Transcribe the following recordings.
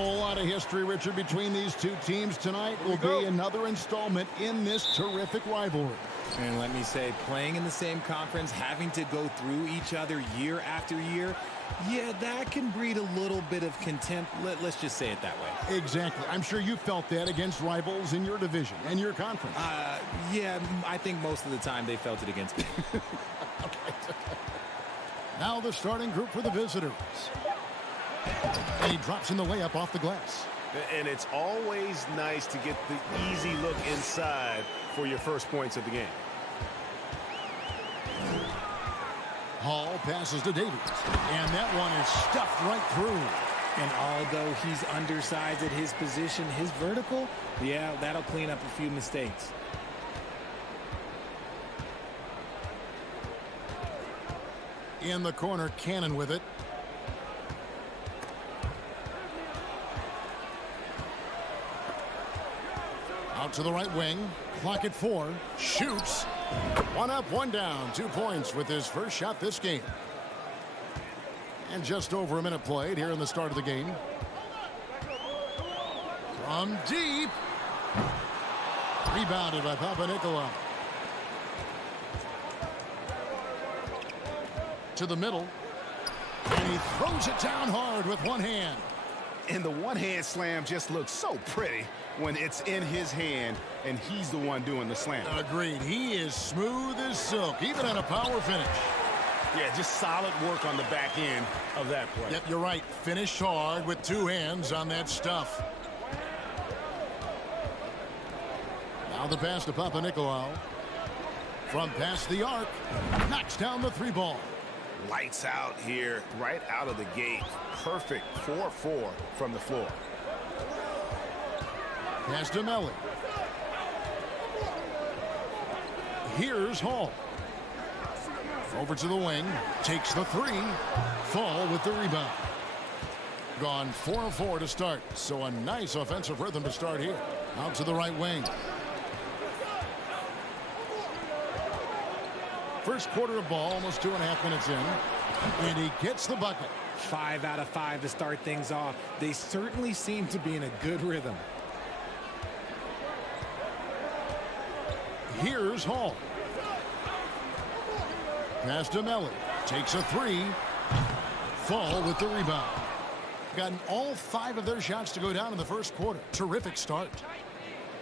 whole lot of history, Richard, between these two teams. Tonight will be another installment in this terrific rivalry. And let me say, playing in the same conference, having to go through each other year after year, yeah, that can breed a little bit of contempt. Let's just say it that way. Exactly. I'm sure you felt that against rivals in your division and your conference. Yeah, I think most of the time they felt it against me. Now the starting group for the visitors. And he drops in the layup off the glass. And it's always nice to get the easy look inside for your first points of the game. Hall passes to Davies. And that one is stuffed right through. And although he's undersized at his position, his vertical, yeah, that'll clean up a few mistakes. In the corner, Cannon with it. Out to the right wing. Clock at 4. Shoots. One up, one down. 2 points with his first shot this game. And just over a minute played here in the start of the game. From deep. Rebounded by Papanikolaou. To the middle. And he throws it down hard with one hand. And the one-hand slam just looks so pretty when it's in his hand and he's the one doing the slam. Agreed. He is smooth as silk, even on a power finish. Yeah, just solid work on the back end of that play. Yep, you're right. Finished hard with 2 hands on that stuff. Now the pass to Papanikolaou. From past the arc. Knocks down the 3 ball. Lights out here, right out of the gate. Perfect 4-4 from the floor. Pass to Melly. Here's Hall. Over to the wing. Takes the 3. Fall with the rebound. Gone 4 of 4 to start. So a nice offensive rhythm to start here. Out to the right wing. First quarter of ball, almost 2.5 minutes in. And he gets the bucket. 5 out of 5 to start things off. They certainly seem to be in a good rhythm. Here's Hall. Pass to Melly. Takes a 3. Fall with the rebound. Gotten all 5 of their shots to go down in the first quarter. Terrific start.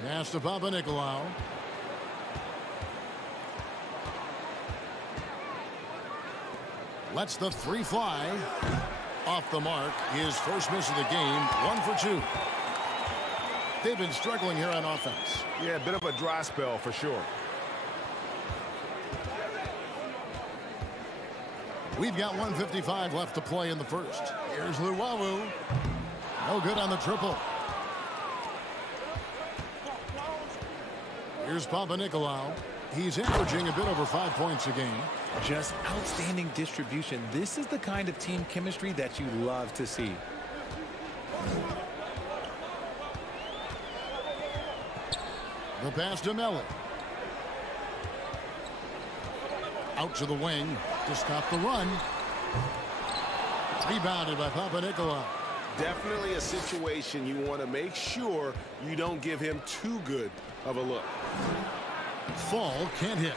Pass to Papanikolaou. Lets the 3 fly. Off the mark. His first miss of the game. 1 for 2. They've been struggling here on offense. Yeah, a bit of a dry spell for sure. We've got 1:55 left to play in the first. Here's Luwawu. No good on the triple. Here's Papanikolaou. He's averaging a bit over 5 points a game. Just outstanding distribution. This is the kind of team chemistry that you love to see. The pass to Melly. Out to the wing to stop the run. Rebounded by Papanikolaou. Definitely a situation you want to make sure you don't give him too good of a look. Fall can't hit.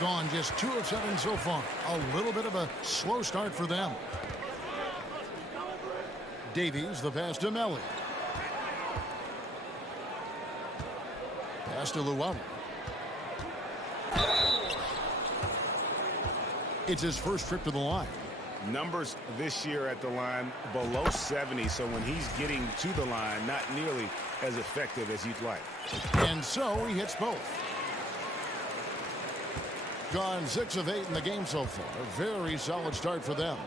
Gone just 2 of 7 so far. A little bit of a slow start for them. Davies, the pass to Melly. Pass to Luwawu. It's his first trip to the line. Numbers this year at the line below 70, so when he's getting to the line, not nearly as effective as you'd like. And so he hits both. Gone 6 of 8 in the game so far. A very solid start for them.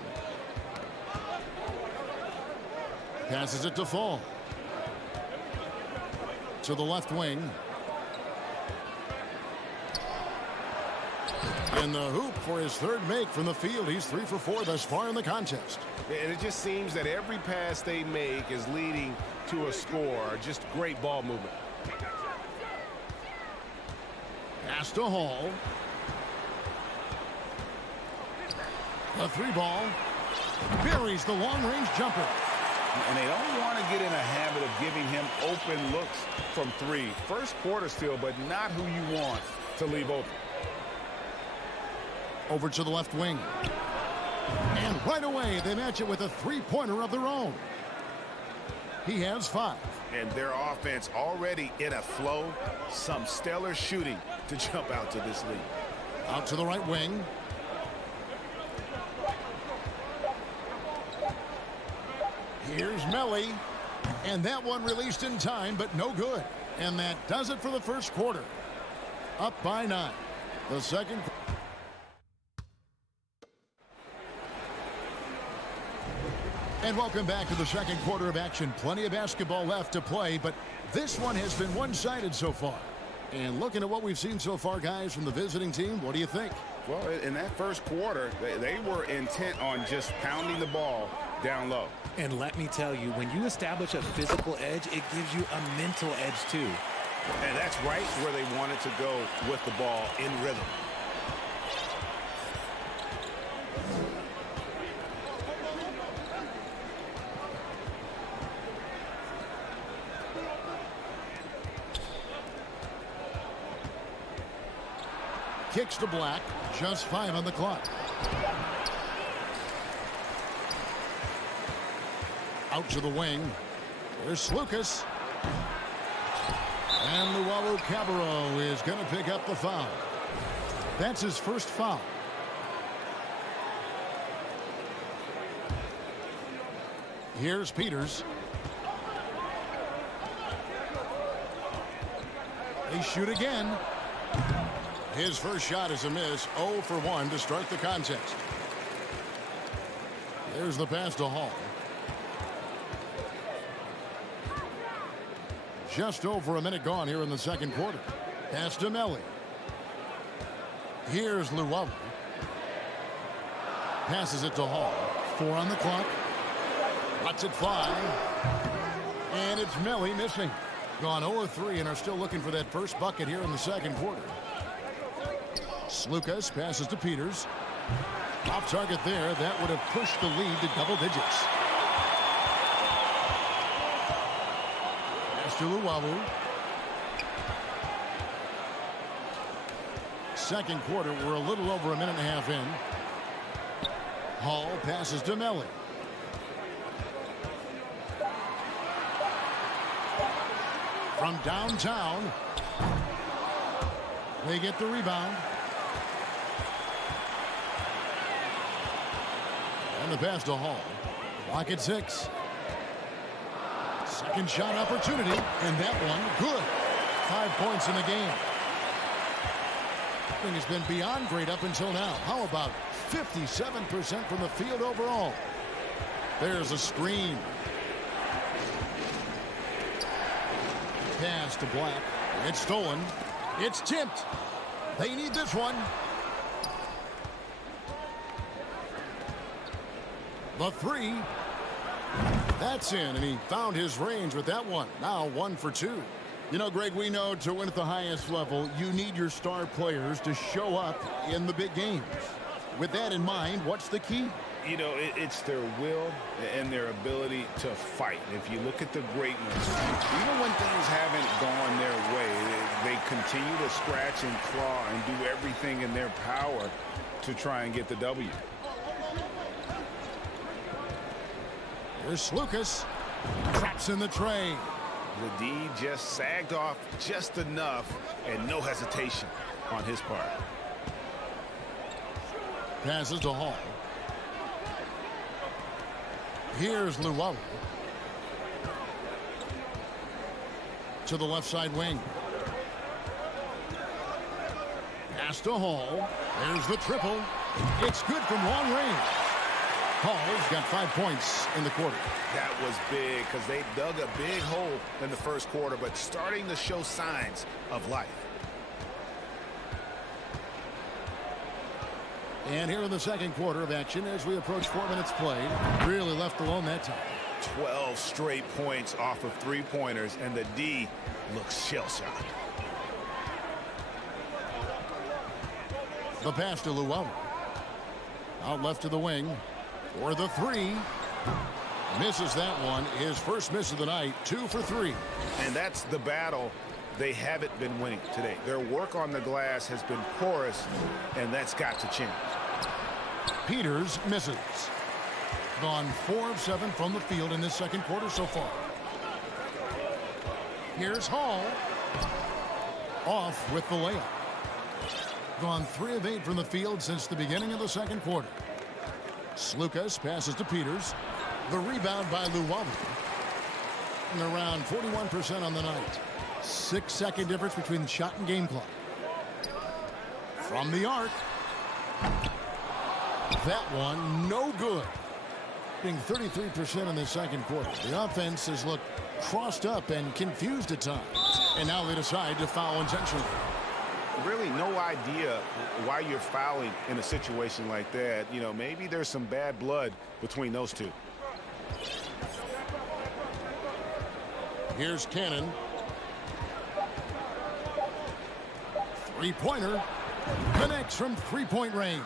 Passes it to Fall. To the left wing. In the hoop for his 3rd make from the field. He's 3 for 4 thus far in the contest. And it just seems that every pass they make is leading to a score. Just great ball movement. Pass to Hall. The 3 ball. Buries the long-range jumper. And they don't want to get in a habit of giving him open looks from three. First quarter still, but not who you want to leave open. Over to the left wing. And right away, they match it with a three-pointer of their own. He has 5. And their offense already in a flow. Some stellar shooting to jump out to this lead. Out to the right wing. Here's Melly. And that one released in time, but no good. And that does it for the first quarter. Up by 9. The second. And welcome back to the second quarter of action. Plenty of basketball left to play, but this one has been one-sided so far. And looking at what we've seen so far, guys, from the visiting team, what do you think? Well, in that first quarter, they were intent on just pounding the ball down low. And let me tell you, when you establish a physical edge, it gives you a mental edge too. And that's right where they wanted to go with the ball in rhythm. Kicks to Black. Just 5 on the clock. Out to the wing. There's Skijesss. And Luau Cabarro is going to pick up the foul. That's his first foul. Here's Peters. They shoot again. His first shot is a miss. 0 for 1 to start the contest. There's the pass to Hall. Just over a minute gone here in the second quarter. Pass to Melly. Here's Luau. Passes it to Hall. 4 on the clock. Lets it fly. And it's Melly missing. Gone 0-3 and are still looking for that first bucket here in the second quarter. Skijesss passes to Peters. Off target there. That would have pushed the lead to double digits. Pass to Luau. Second quarter, we're a little over a minute and a half in. Hall passes to Melly. From downtown, they get the rebound. And the pass to Hall. Clock at 6. Second shot opportunity, and that one good. 5 points in the game. I think it's been beyond great up until now. How about 57% from the field overall? There's a screen. Pass to Black. It's stolen. It's tipped. They need this one. The 3. That's in, and he found his range with that one. Now 1 for 2. You know, Greg, we know to win at the highest level, you need your star players to show up in the big games. With that in mind, what's the key? You know, it's their will and their ability to fight. If you look at the great ones, even when things haven't gone their way, they continue to scratch and claw and do everything in their power to try and get the W. There's Skijesss. Traps in the tray. The D just sagged off just enough and no hesitation on his part. Passes to Hall. Here's Luau. To the left side wing. Pass to Hall. There's the triple. It's good from long range. Hall's got 5 points in the quarter. That was big because they dug a big hole in the first quarter, but starting to show signs of life. And here in the second quarter of action as we approach 4 minutes played. Really left alone that time. 12 straight points off of three-pointers, and the D looks shell-shocked. The pass to Luau. Out left to the wing for the 3. Misses that one. His first miss of the night. 2 for 3. And that's the battle they haven't been winning today. Their work on the glass has been porous, and that's got to change. Peters misses. Gone 4 of 7 from the field in this second quarter so far. Here's Hall. Off with the layup. Gone 3 of 8 from the field since the beginning of the second quarter. Skijesss passes to Peters. The rebound by Luwawu. And around 41% on the night. 6-second difference between the shot and game clock. From the arc. That one, no good. Being 33% in the second quarter. The offense has looked crossed up and confused at times. And now they decide to foul intentionally. Really no idea why you're fouling in a situation like that. You know, maybe there's some bad blood between those two. Here's Cannon. Three-pointer. Connects from three-point range.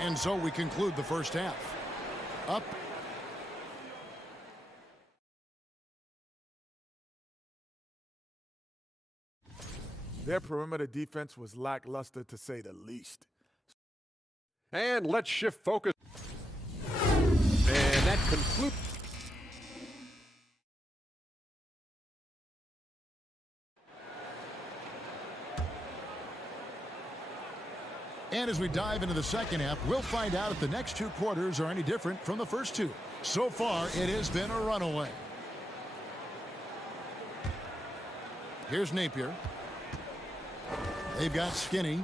And so we conclude the first half. Up. Their perimeter defense was lackluster, to say the least. And let's shift focus. And that concludes. And as we dive into the second half, we'll find out if the next 2 quarters are any different from the first 2. So far, it has been a runaway. Here's Napier. They've got Skinny.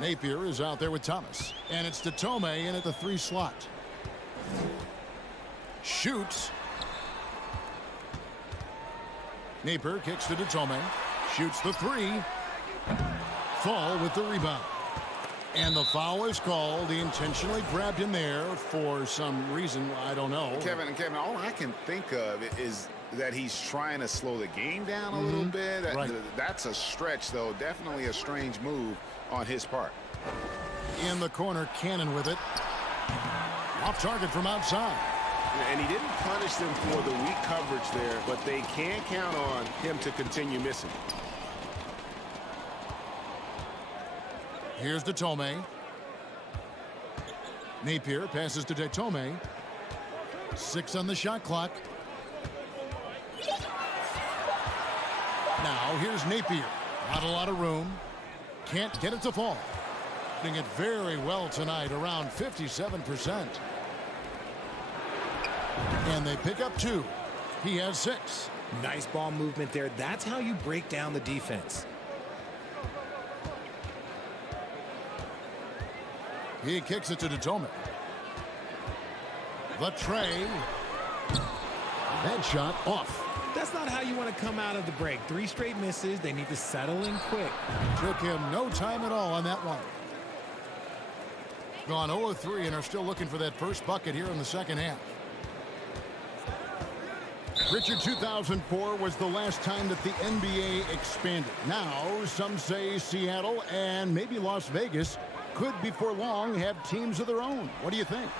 Napier is out there with Thomas. And it's Datome in at the 3 slot. Shoots. Napier kicks to Datome. Shoots the 3. Fall with the rebound. And the foul is called. He intentionally grabbed him there for some reason. I don't know. Kevin, all I can think of is that he's trying to slow the game down a little bit. Right. That's a stretch, though. Definitely a strange move on his part. In the corner, Cannon with it. Off target from outside. And he didn't punish them for the weak coverage there, but they can count on him to continue missing. Here's Datome. Napier passes to Datome. 6 on the shot clock. Now here's Napier. Not a lot of room. Can't get it to fall. Doing it very well tonight, around 57%. And they pick up 2. He has 6. Nice ball movement there. That's how you break down the defense. He kicks it to Datome. The tray. That shot off. That's not how you want to come out of the break. 3 straight misses. They need to settle in quick. Took him no time at all on that one. Gone 0-3 and are still looking for that first bucket here in the second half. Richard, 2004 was the last time that the NBA expanded. Now, some say Seattle and maybe Las Vegas could before long have teams of their own. What do you think?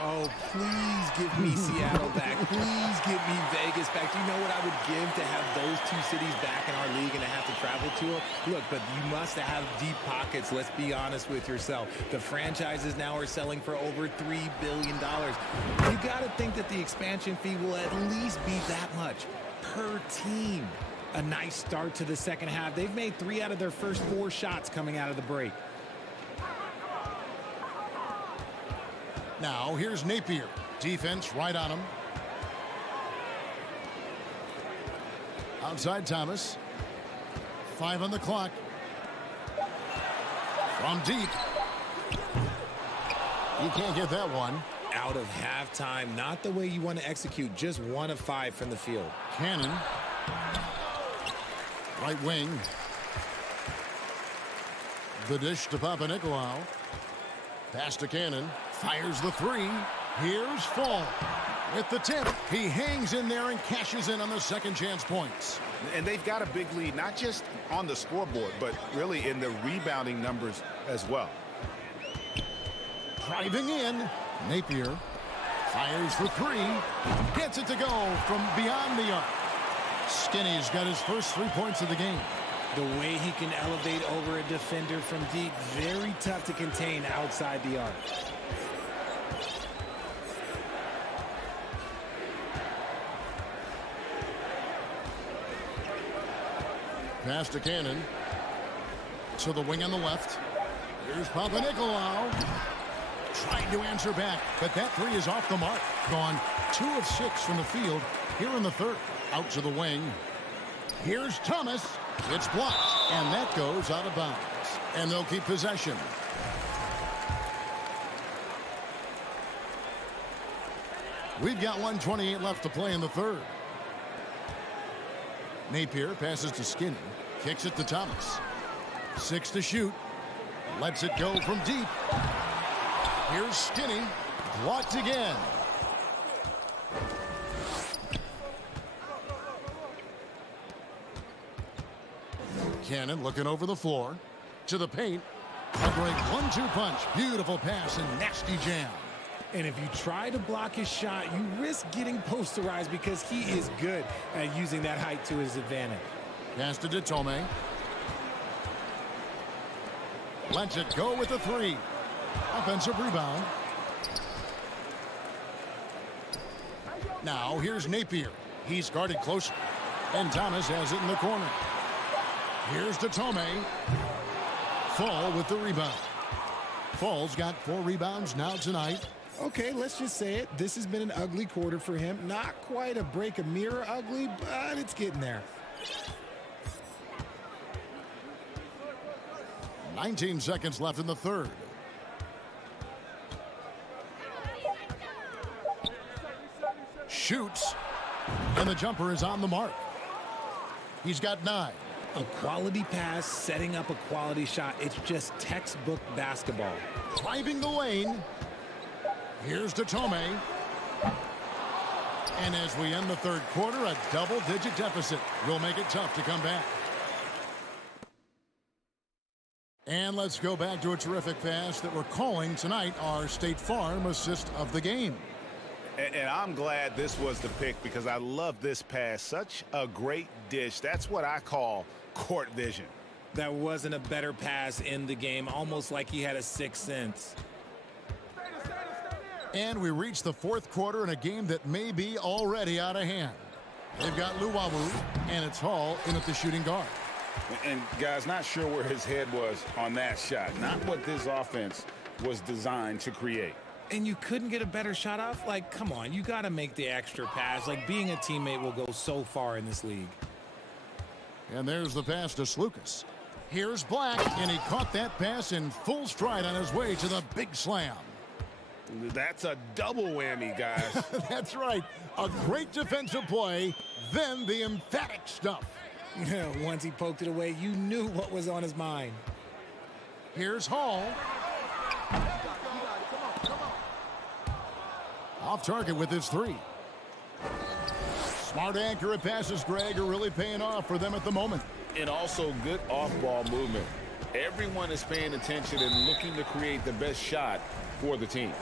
Oh, please give me Seattle back. Please give me Vegas back. Do you know what I would give to have those 2 cities back in our league and to have to travel to them? Look, but you must have deep pockets. Let's be honest with yourself. The franchises now are selling for over $3 billion. You got to think that the expansion fee will at least be that much per team. A nice start to the second half. They've made 3 out of their first 4 shots coming out of the break. Now, here's Napier. Defense right on him. Outside Thomas. 5 on the clock. From deep. You can't get that one. Out of halftime. Not the way you want to execute. Just 1 of 5 from the field. Cannon. Right wing. The dish to Papanikolaou. Pass to Cannon. Fires the 3. Here's Fall. With the tip, he hangs in there and cashes in on the second chance points. And they've got a big lead, not just on the scoreboard, but really in the rebounding numbers as well. Driving in. Napier fires for three. Gets it to go from beyond the arc. Skijesss got his first 3 points of the game. The way he can elevate over a defender from deep, very tough to contain outside the arc. Pass to Cannon. To the wing on the left. Here's Papanikolaou. Trying to answer back, but that three is off the mark. Gone 2 of 6 from the field here in the third. Out to the wing. Here's Thomas. It's blocked, and that goes out of bounds. And they'll keep possession. We've got 1:28 left to play in the third. Napier passes to Skinny. Kicks it to Thomas. 6 to shoot. Lets it go from deep. Here's Skinny. Blocked again. Cannon looking over the floor. To the paint. A great 1-2 punch. Beautiful pass and nasty jam. And if you try to block his shot, you risk getting posterized because he is good at using that height to his advantage. Pass to Tome. Lets it go with the three. Offensive rebound. Now here's Napier. He's guarded close. And Thomas has it in the corner. Here's Tome. Fall with the rebound. Fall's got 4 rebounds now tonight. Okay, let's just say it. This has been an ugly quarter for him. Not quite a break a mirror ugly, but it's getting there. 19 seconds left in the third. Shoots. And the jumper is on the mark. He's got 9. A quality pass, setting up a quality shot. It's just textbook basketball. Driving the lane. Here's Tome. And as we end the third quarter, a double-digit deficit will make it tough to come back. And let's go back to a terrific pass that we're calling tonight our State Farm assist of the game. And I'm glad this was the pick because I love this pass. Such a great dish. That's what I call court vision. That wasn't a better pass in the game, almost like he had a 6th sense. And we reach the fourth quarter in a game that may be already out of hand. They've got Luwawu, and it's Hall in at the shooting guard. And guys, not sure where his head was on that shot. Not what this offense was designed to create. And you couldn't get a better shot off? Like, come on, you got to make the extra pass. Like, being a teammate will go so far in this league. And there's the pass to Slukas. Here's Black, and he caught that pass in full stride on his way to the big slam. That's a double whammy, guys. That's right. A great defensive play, then the emphatic stuff. Once he poked it away, you knew what was on his mind. Here's Hall. Off target with his 3. Smart, accurate passes, Greg, are really paying off for them at the moment. And also good off-ball movement. Everyone is paying attention and looking to create the best shot for the team.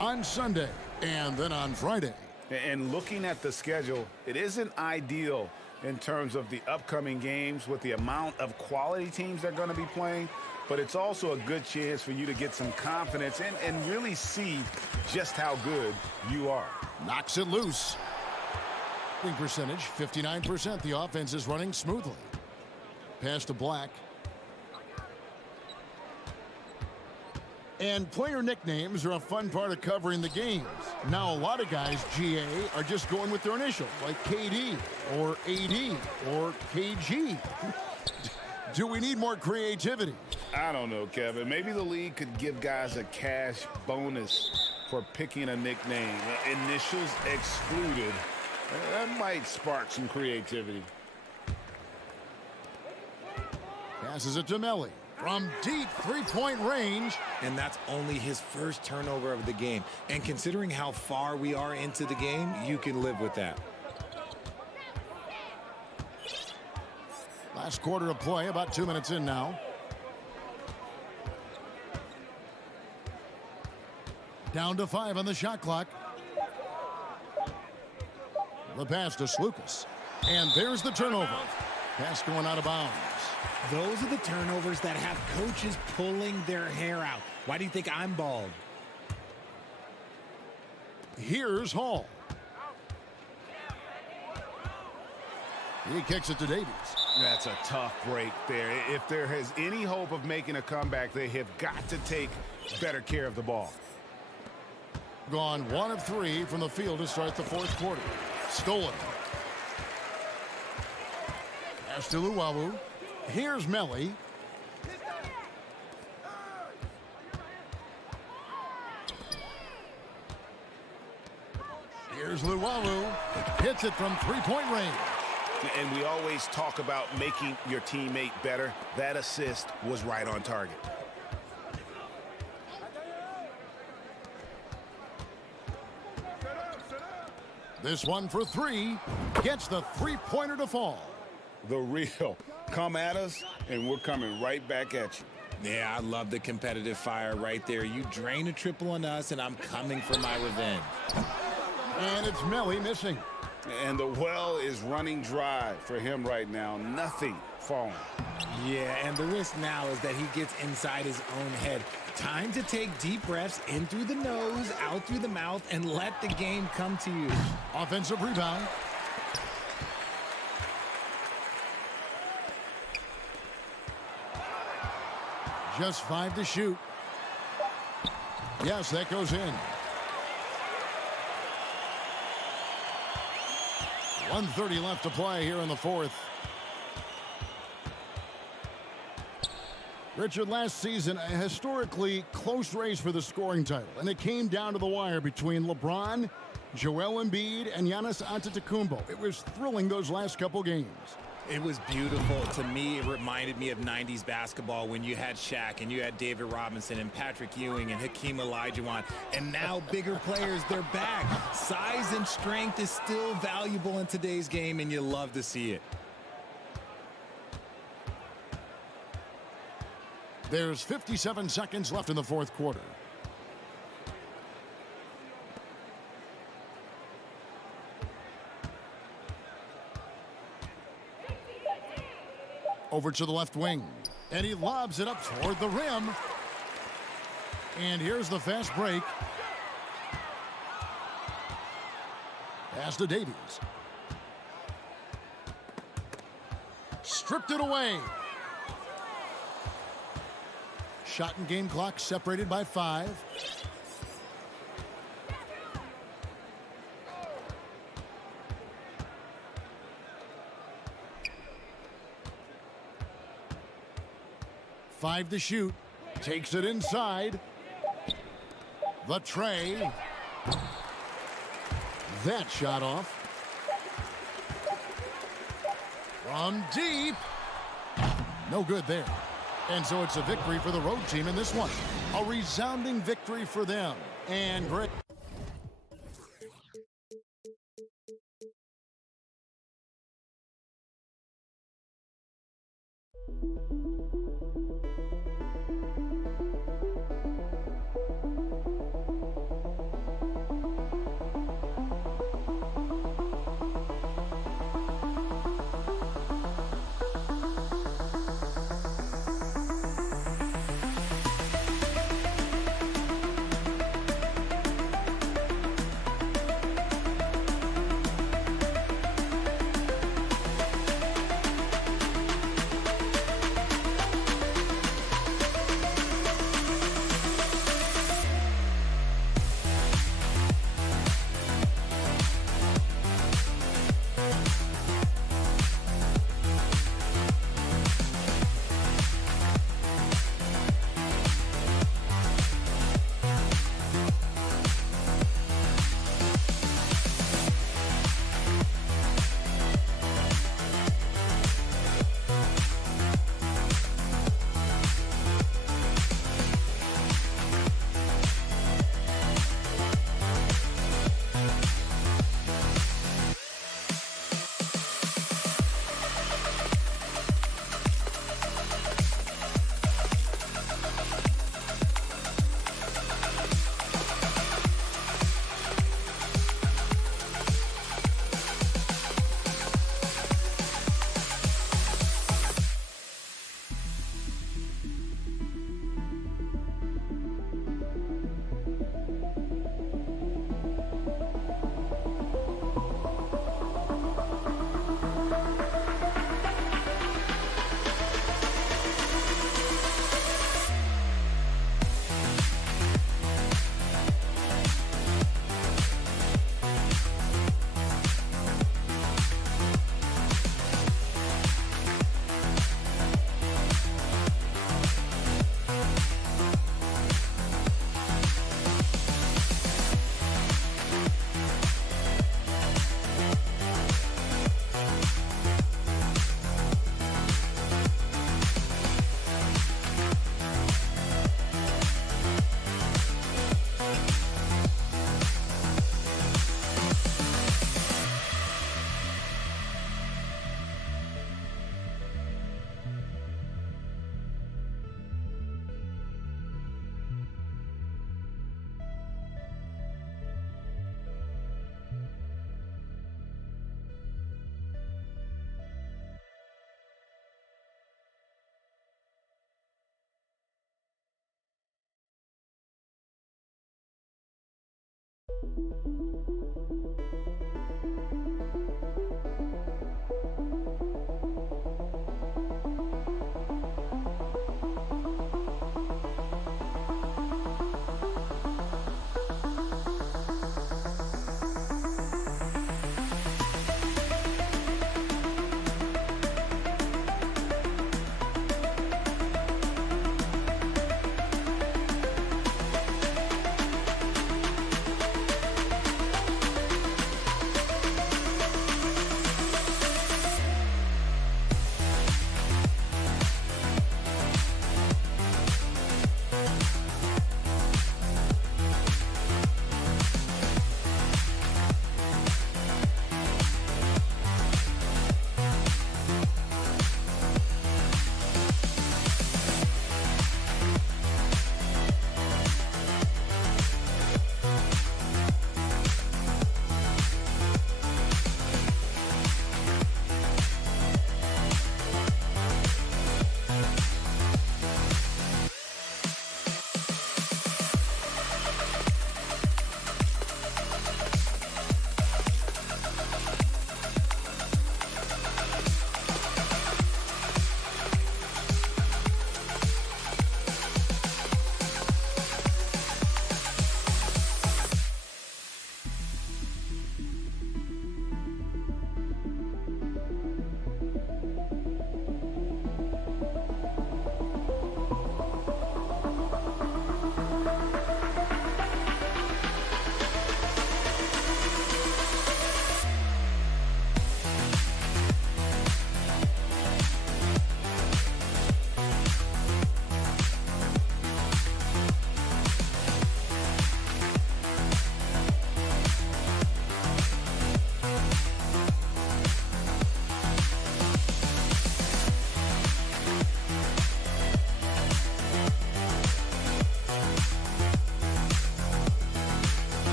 On Sunday and then on Friday. And looking at the schedule, it isn't ideal in terms of the upcoming games with the amount of quality teams they're going to be playing, but it's also a good chance for you to get some confidence and really see just how good you are. Knocks it loose. Wing percentage, 59%. The offense is running smoothly. Pass to Black. And player nicknames are a fun part of covering the games. Now, a lot of guys, GA, are just going with their initials, like KD or AD or KG. Do we need more creativity? I don't know, Kevin. Maybe the league could give guys a cash bonus for picking a nickname. Initials excluded. That might spark some creativity. Passes it to Melli. From deep three-point range. And that's only his first turnover of the game. And considering how far we are into the game, you can live with that. Last quarter of play, about 2 minutes in now. Down to 5 on the shot clock. The pass to Skijesss. And there's the turnover. Pass going out of bounds. Those are the turnovers that have coaches pulling their hair out. Why do you think I'm bald? Here's Hall. He kicks it to Davies. That's a tough break there. If there is any hope of making a comeback, they have got to take better care of the ball. Gone 1 of 3 from the field to start the fourth quarter. Stolen. Pass to Luwawu. Here's Melly. Here's Luwawu. Hits it from three-point range. And we always talk about making your teammate better. That assist was right on target. This one for 3. Gets the three-pointer to fall. The real. Come at us, and we're coming right back at you. Yeah, I love the competitive fire right there. You drain a triple on us, and I'm coming for my revenge. And it's Melly missing. And the well is running dry for him right now. Nothing falling. Yeah, and the risk now is that he gets inside his own head. Time to take deep breaths in through the nose, out through the mouth, and let the game come to you. Offensive rebound. Just 5 to shoot. Yes, that goes in. 1:30 left to play here in the fourth. Richard, last season, a historically close race for the scoring title, and it came down to the wire between LeBron, Joel Embiid, and Giannis Antetokounmpo. It was thrilling those last couple games. It was beautiful. To me, it reminded me of 90s basketball when you had Shaq and you had David Robinson and Patrick Ewing and Hakeem Olajuwon. And now bigger players, they're back. Size and strength is still valuable in today's game, and you love to see it. There's 57 seconds left in the fourth quarter. Over to the left wing. And he lobs it up toward the rim. And here's the fast break. Pass to Davies. Stripped it away. Shot and game clock separated by 5. Five to shoot. Takes it inside. The tray. That shot off. From deep. No good there. And so it's a victory for the road team in this one. A resounding victory for them. And great.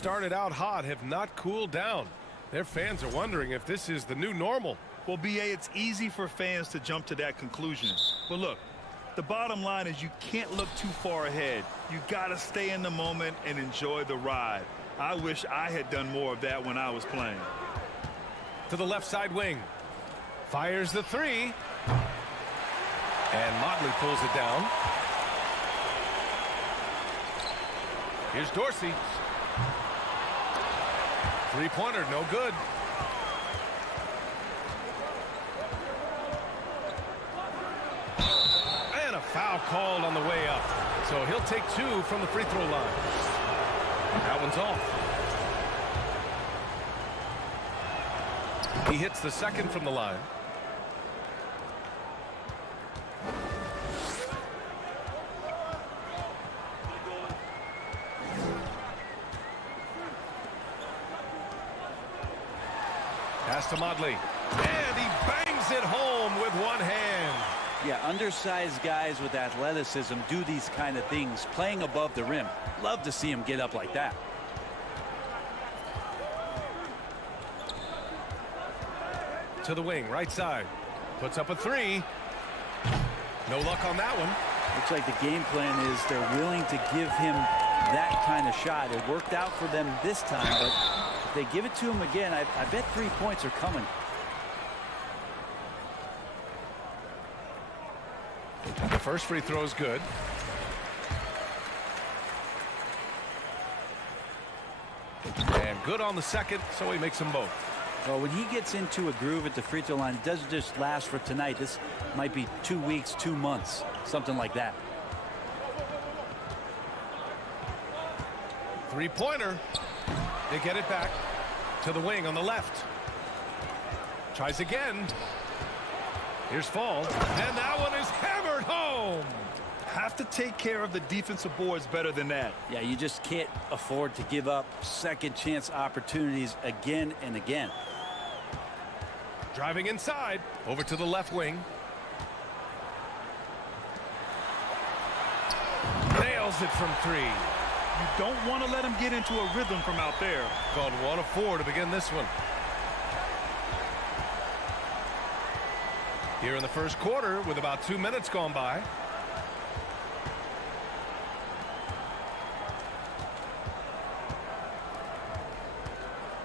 Started out hot, have not cooled down. Their fans are wondering if this is the new normal. Well, BA, it's easy for fans to jump to that conclusion. But look, the bottom line is you can't look too far ahead. You got to stay in the moment and enjoy the ride. I wish I had done more of that when I was playing. To the left side wing. Fires the three. And Motley pulls it down. Here's Dorsey. Three-pointer, no good. And a foul called on the way up. So he'll take two from the free throw line. That one's off. He hits the second from the line. Pass to Motley. And he bangs it home with one hand. Yeah, undersized guys with athleticism do these kind of things, playing above the rim. Love to see him get up like that. To the wing, right side. Puts up a three. No luck on that one. Looks like the game plan is they're willing to give him that kind of shot. It worked out for them this time, but if they give it to him again, I bet 3 points are coming. The first free throw is good. And good on the second, so he makes them both. Well, when he gets into a groove at the free throw line, it doesn't just last for tonight. This might be 2 weeks, 2 months, something like that. Three-pointer. They get it back to the wing on the left. Tries again. Here's Fall. And that one is hammered home. Have to take care of the defensive boards better than that. Yeah, you just can't afford to give up second chance opportunities again and again. Driving inside. Over to the left wing. Nails it from three. You don't want to let him get into a rhythm from out there. Gone 1 of 4 to begin this one. Here in the first quarter with about 2 minutes gone by.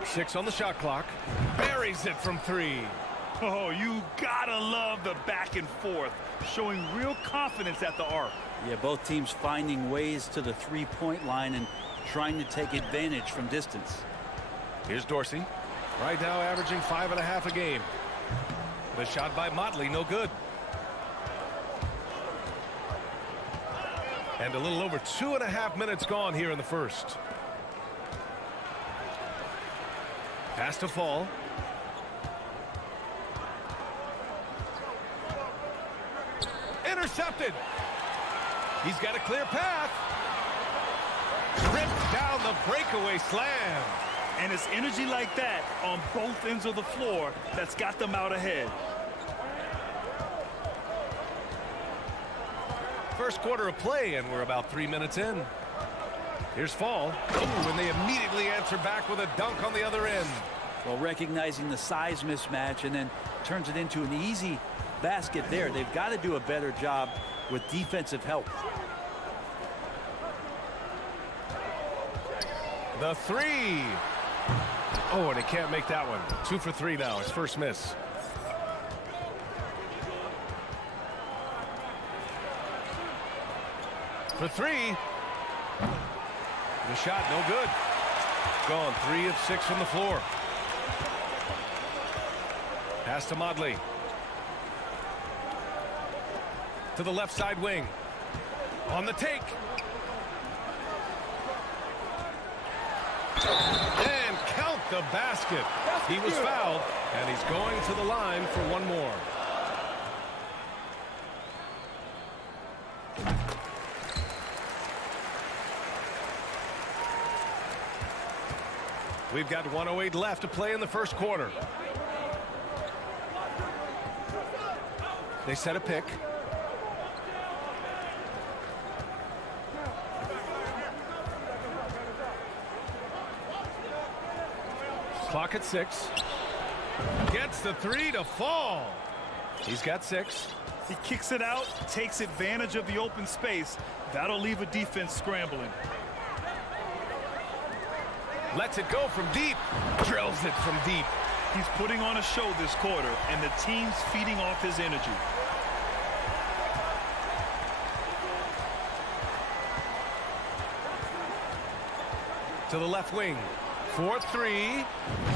Six on the shot clock. Buries it from three. Oh, you gotta love the back and forth, showing real confidence at the arc. Yeah, both teams finding ways to the three-point line and trying to take advantage from distance. Here's Dorsey. Right now averaging 5.5 a game. The shot by Motley, no good. And a little over 2.5 minutes gone here in the first. Pass to Fall. Intercepted. He's got a clear path. Ripped down the breakaway slam. And it's energy like that on both ends of the floor that's got them out ahead. First quarter of play, and we're about 3 minutes in. Here's Fall. Ooh, and they immediately answer back with a dunk on the other end. Well, recognizing the size mismatch and then turns it into an easy basket there. They've got to do a better job with defensive help. The three. Oh, and he can't make that one. 2 for 3 now. His first miss. For three. The shot, no good. Gone 3 of 6 from the floor. Pass to Motley. To the left side wing. On the take. And count the basket. He was fouled, and he's going to the line for one more. We've got 1:08 left to play in the first quarter. They set a pick. Clock at 6. Gets the three to Fall. He's got 6. He kicks it out, takes advantage of the open space. That'll leave a defense scrambling. Lets it go from deep. Drills it from deep. He's putting on a show this quarter, and the team's feeding off his energy. To the left wing. 4-3.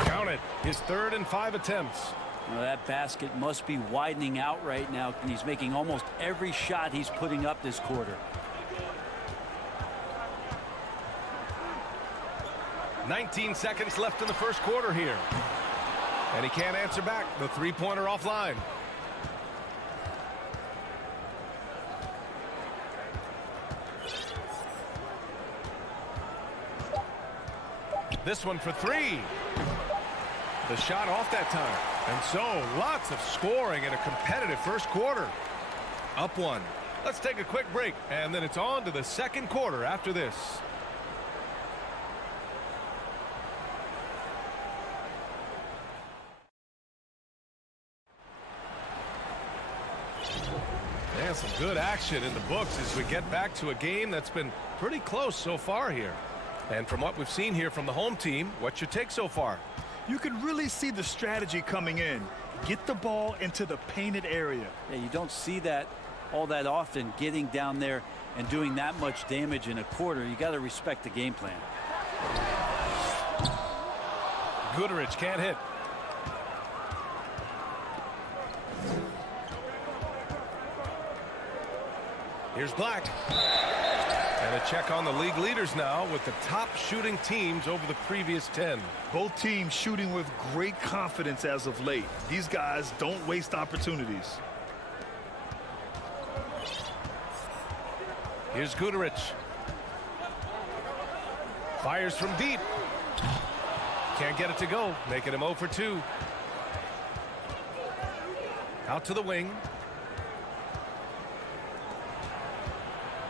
Count it. His 3rd and 5 attempts. Well, that basket must be widening out right now, and he's making almost every shot he's putting up this quarter. 19 seconds left in the first quarter here. And he can't answer back. The three-pointer offline. This one for 3. The shot off that time. And so lots of scoring in a competitive first quarter. Up 1. Let's take a quick break, and then it's on to the second quarter after this. And some good action in the books as we get back to a game that's been pretty close so far here. And from what we've seen here from the home team, what's your take so far? You can really see the strategy coming in. Get the ball into the painted area. Yeah, you don't see that all that often, getting down there and doing that much damage in a quarter. You got to respect the game plan. Guterich can't hit. Here's Black. And a check on the league leaders now with the top shooting teams over the previous 10. Both teams shooting with great confidence as of late. These guys don't waste opportunities. Here's Guterich. Fires from deep. Can't get it to go, making him 0 for 2. Out to the wing.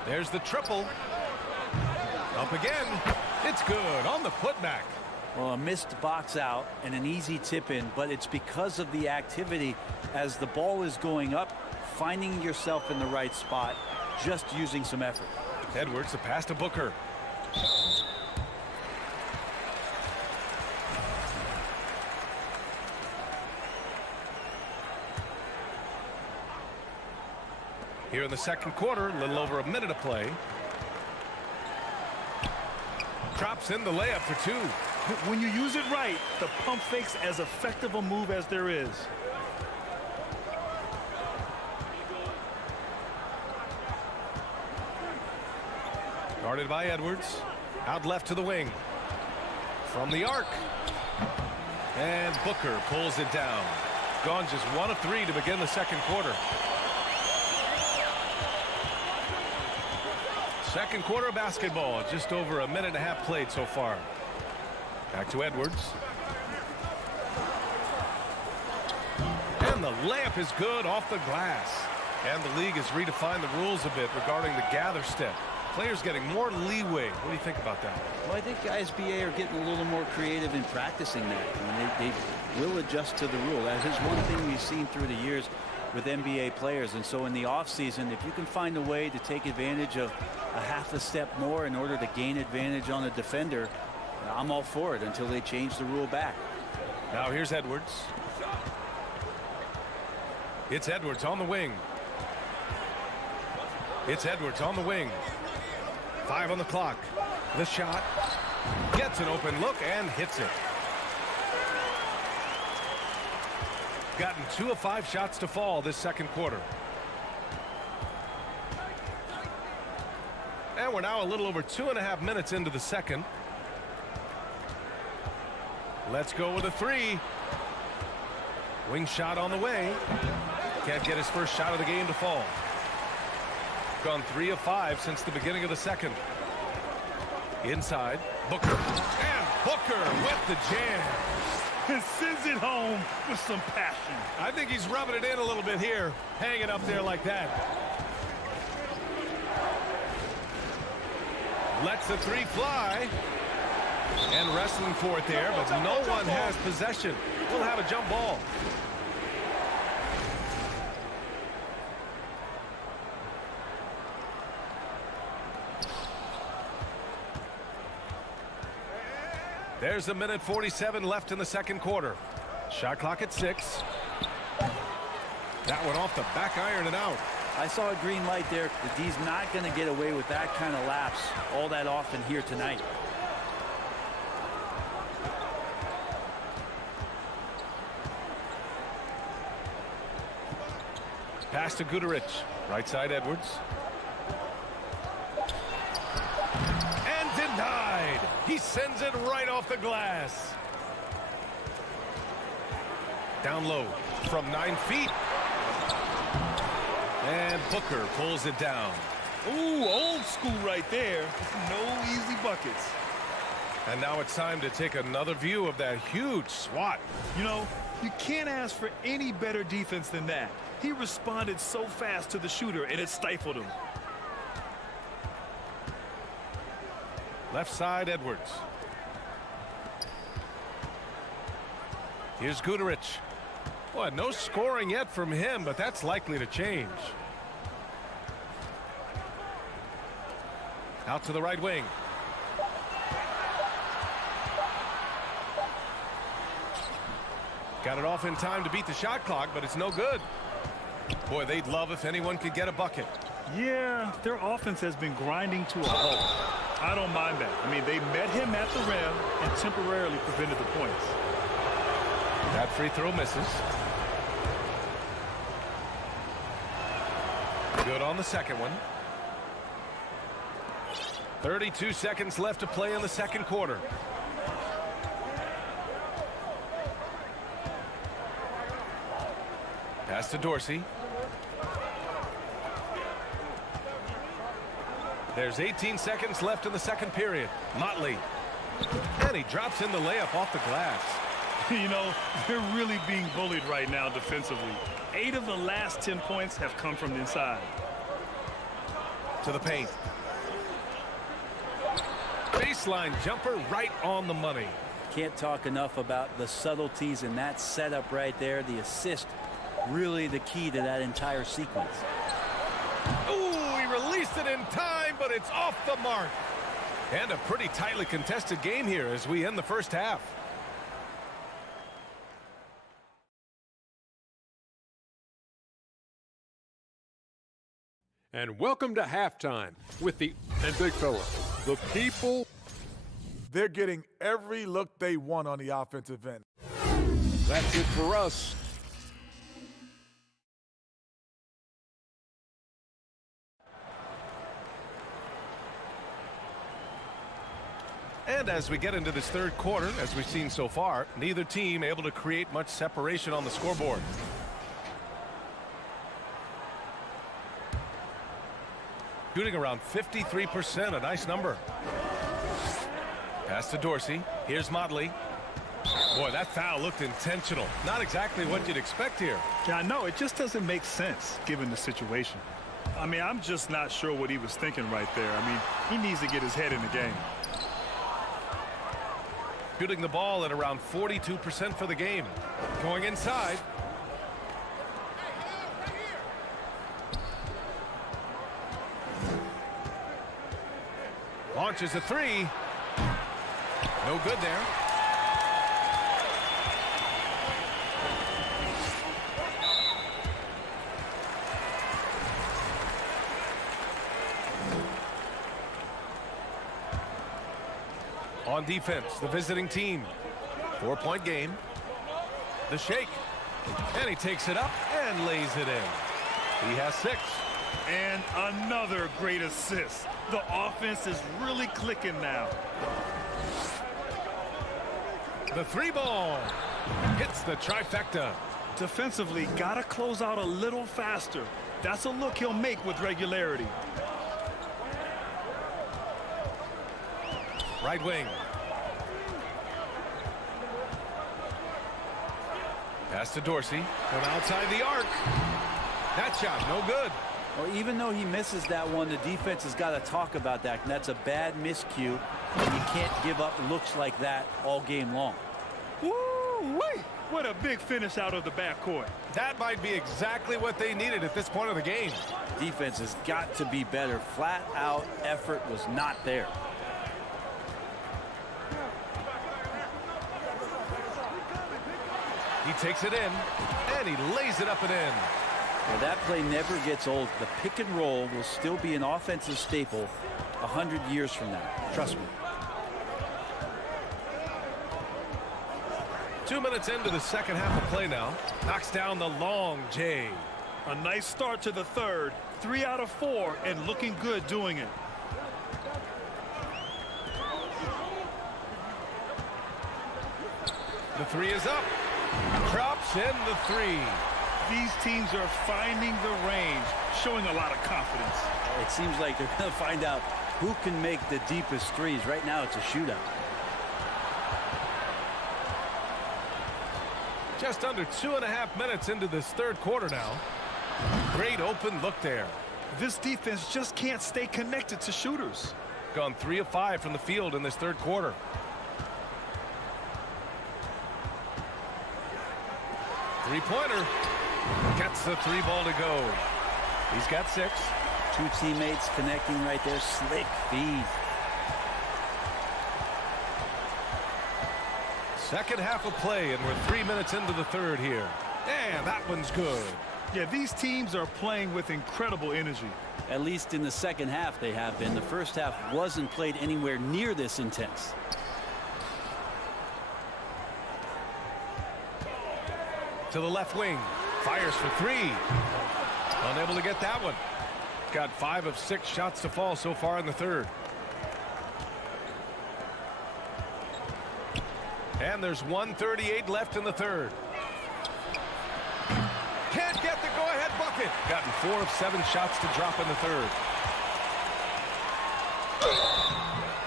There's the triple. Up again. It's good on the putback. Well, a missed box out and an easy tip in, but it's because of the activity as the ball is going up, finding yourself in the right spot, just using some effort. Edwards, the pass to Booker. Here in the second quarter, a little over a minute of play. Drops in the layup for 2. When you use it right, the pump fake's as effective a move as there is. Guarded by Edwards. Out left to the wing. From the arc. And Booker pulls it down. Gone just 1 of 3 to begin the second quarter. Second quarter basketball, just over a minute and a half played so far. Back to Edwards. And the layup is good off the glass. And the league has redefined the rules a bit regarding the gather step. Players getting more leeway. What do you think about that? Well, I think ISBA are getting a little more creative in practicing that. I mean, they will adjust to the rule. That is one thing we've seen through the years with NBA players. And so in the offseason, if you can find a way to take advantage of a half a step more in order to gain advantage on a defender, I'm all for it until they change the rule back. Now here's Edwards. It's Edwards on the wing. It's Edwards on the wing. 5 on the clock. The shot. Gets an open look and hits it. Gotten 2 of 5 shots to fall this second quarter. And we're now a little over 2.5 minutes into the second. Let's go with a 3. Wing shot on the way. Can't get his first shot of the game to fall. Gone 3 of 5 since the beginning of the second. Inside, Booker. And Booker with the jam. And sends it home with some passion. I think he's rubbing it in a little bit here. Hanging up there like that. Lets the 3 fly. And wrestling for it there, but no one has possession. We'll have a jump ball. There's a minute 47 left in the second quarter. Shot clock at 6. That one off the back iron and out. I saw a green light there. The D's not going to get away with that kind of lapse all that often here tonight. Pass to Guterich. Right side Edwards. And denied. He sends it right off the glass. Down low from 9 feet. And Booker pulls it down. Ooh, old school right there. No easy buckets. And now it's time to take another view of that huge swat. You know, you can't ask for any better defense than that. He responded so fast to the shooter, and it stifled him. Left side, Edwards. Here's Guterich. Boy, no scoring yet from him, but that's likely to change. Out to the right wing. Got it off in time to beat the shot clock, but it's no good. Boy, they'd love if anyone could get a bucket. Yeah, their offense has been grinding to a halt. I don't mind that. I mean, they met him at the rim and temporarily prevented the points. That free throw misses. Good on the second one. 32 seconds left to play in the second quarter. Pass to Dorsey. There's 18 seconds left in the second period. Motley. And he drops in the layup off the glass. You know, they're really being bullied right now defensively. 8 of the last 10 points have come from the inside. To the paint. Baseline jumper right on the money. Can't talk enough about the subtleties in that setup right there. The assist, really the key to that entire sequence. Ooh, he released it in time, but it's off the mark. And a pretty tightly contested game here as we end the first half. And welcome to halftime with the big fella. The people, they're getting every look they want on the offensive end. That's it for us. And as we get into this third quarter, as we've seen so far, neither team able to create much separation on the scoreboard. Shooting around 53%, a nice number. Pass to Dorsey. Here's Motley. Boy, that foul looked intentional. Not exactly what you'd expect here. Yeah, I know. It just doesn't make sense given the situation. I mean, I'm just not sure what he was thinking right there. I mean, he needs to get his head in the game. Shooting the ball at around 42% for the game. Going inside. Launches a three. No good there. On defense, the visiting team. 4-point game. The shake. And he takes it up and lays it in. He has 6. And another great assist. The offense is really clicking now. The 3-ball hits the trifecta. Defensively, got to close out a little faster. That's a look he'll make with regularity. Right wing. Pass to Dorsey from outside the arc. That shot no good. Well, even though he misses that one, the defense has got to talk about that. And that's a bad miscue. And you can't give up looks like that all game long. Woo-wee! What a big finish out of the backcourt. That might be exactly what they needed at this point of the game. Defense has got to be better. Flat out effort was not there. He takes it in, and he lays it up and in. Well, that play never gets old. The pick and roll will still be an offensive staple 100 years from now. Trust me. 2 minutes into the second half of play now. Knocks down the long J. A nice start to the third. 3 out of 4 and looking good doing it. The 3 is up. Drops in the 3. These teams are finding the range, showing a lot of confidence. It seems like they're going to find out who can make the deepest threes. Right now, it's a shootout. Just under 2.5 minutes into this third quarter now. Great open look there. This defense just can't stay connected to shooters. Gone 3 of 5 from the field in this third quarter. Three-pointer. Gets the 3-ball to go. He's got 6. Two teammates connecting right there. Slick feed. Second half of play, and we're 3 minutes into the third here. And that one's good. Yeah, these teams are playing with incredible energy. At least in the second half they have been. The first half wasn't played anywhere near this intense. To the left wing. Fires for three. Unable to get that one. Got 5 of 6 shots to fall so far in the third. And there's 1:38 left in the third. Can't get the go-ahead bucket. Gotten 4 of 7 shots to drop in the third.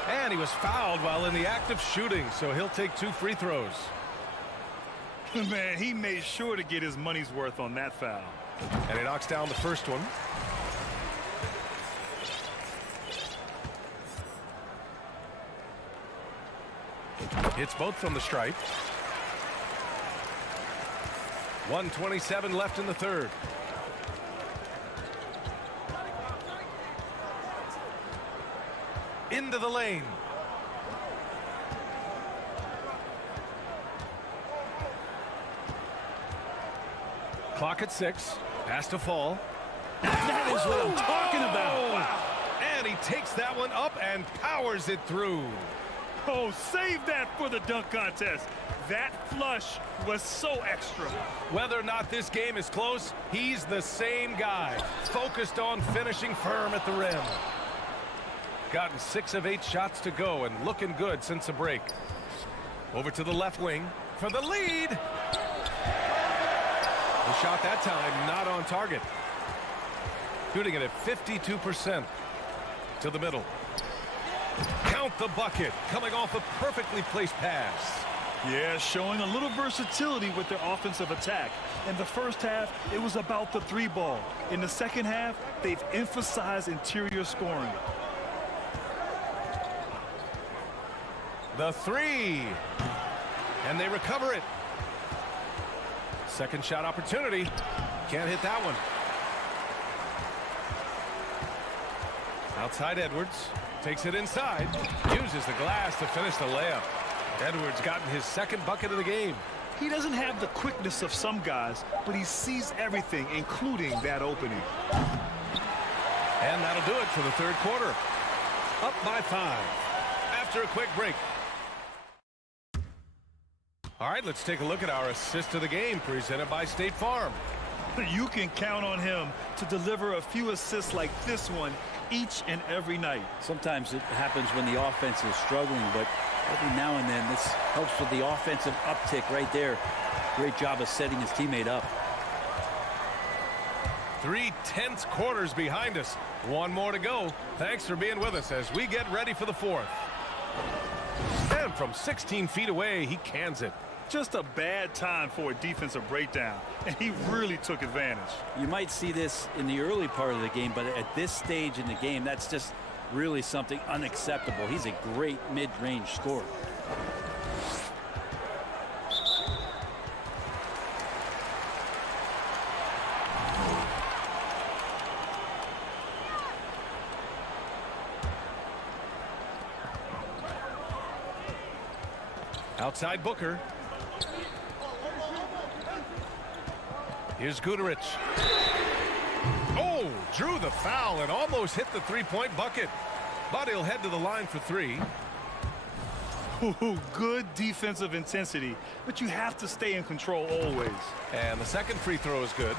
And he was fouled while in the act of shooting, so he'll take 2 free throws. Man, he made sure to get his money's worth on that foul. And he knocks down the first one. Hits both from the stripe. 1:27 left in the third. Into the lane. Clock at 6. Pass to fall. That is what I'm talking about. Wow. And he takes that one up and powers it through. Oh, save that for the dunk contest. That flush was so extra. Whether or not this game is close, he's the same guy. Focused on finishing firm at the rim. Gotten 6 of 8 shots to go and looking good since the break. Over to the left wing for the lead. The shot that time not on target. Shooting it at 52%. To the middle. Count the bucket. Coming off a perfectly placed pass. Yeah, showing a little versatility with their offensive attack. In the first half, it was about the 3 ball. In the second half, they've emphasized interior scoring. The 3. And they recover it. Second shot opportunity. Can't hit that one. Outside Edwards. Takes it inside. Uses the glass to finish the layup. Edwards gotten his second bucket of the game. He doesn't have the quickness of some guys, but he sees everything, including that opening. And that'll do it for the third quarter. Up by 5. After a quick break. All right, let's take a look at our assist of the game presented by State Farm. You can count on him to deliver a few assists like this one each and every night. Sometimes it happens when the offense is struggling, but every now and then this helps with the offensive uptick right there. Great job of setting his teammate up. 3 tense quarters behind us. 1 more to go. Thanks for being with us as we get ready for the 4th. And from 16 feet away, he cans it. Just a bad time for a defensive breakdown, and he really took advantage. You might see this in the early part of the game, but at this stage in the game, that's just really something unacceptable. He's a great mid-range scorer. Outside Booker. Here's Guterich. Oh, drew the foul and almost hit the 3-point bucket. But he'll head to the line for 3. Ooh, good defensive intensity, but you have to stay in control always. And the second free throw is good.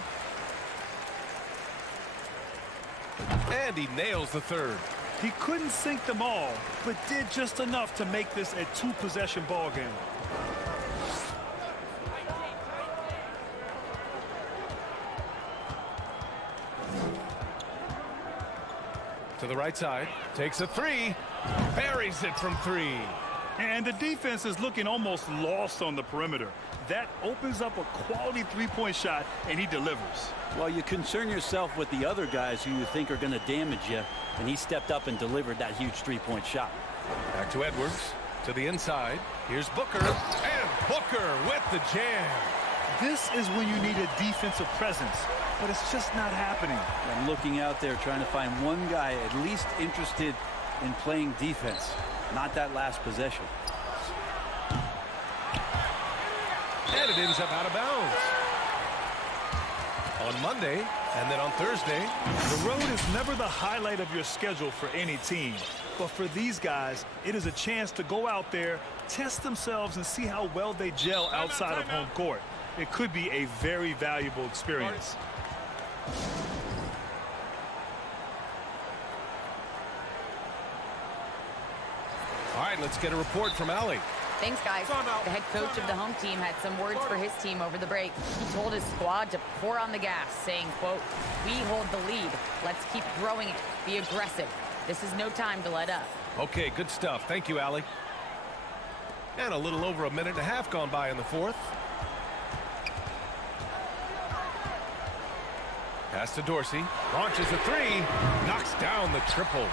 And he nails the third. He couldn't sink them all, but did just enough to make this a 2-possession ball game. To the right side, takes a 3, buries it from 3. And the defense is looking almost lost on the perimeter. That opens up a quality 3-point shot, and he delivers. Well, you concern yourself with the other guys who you think are going to damage you, and he stepped up and delivered that huge 3-point shot. Back to Edwards, to the inside. Here's Booker, and Booker with the jam. This is when you need a defensive presence. but it's just not happening. I'm looking out there trying to find one guy at least interested in playing defense, not that last possession. And it ends up out of bounds. On Monday, and then on Thursday. The road is never the highlight of your schedule for any team. But for these guys, it is a chance to go out there, test themselves, and see how well they gel outside of home court. It could be a very valuable experience. All right, let's get a report from Allie. Thanks, guys. The head coach of the home team had some words for his team over the break. He told his squad to pour on the gas, saying, quote, "We hold the lead. Let's keep growing it. Be aggressive. This is no time to let up." Okay, good stuff. Thank you, Allie. And a little over a minute and a half gone by in the fourth. Pass to Dorsey. Launches a three. Knocks down the triple.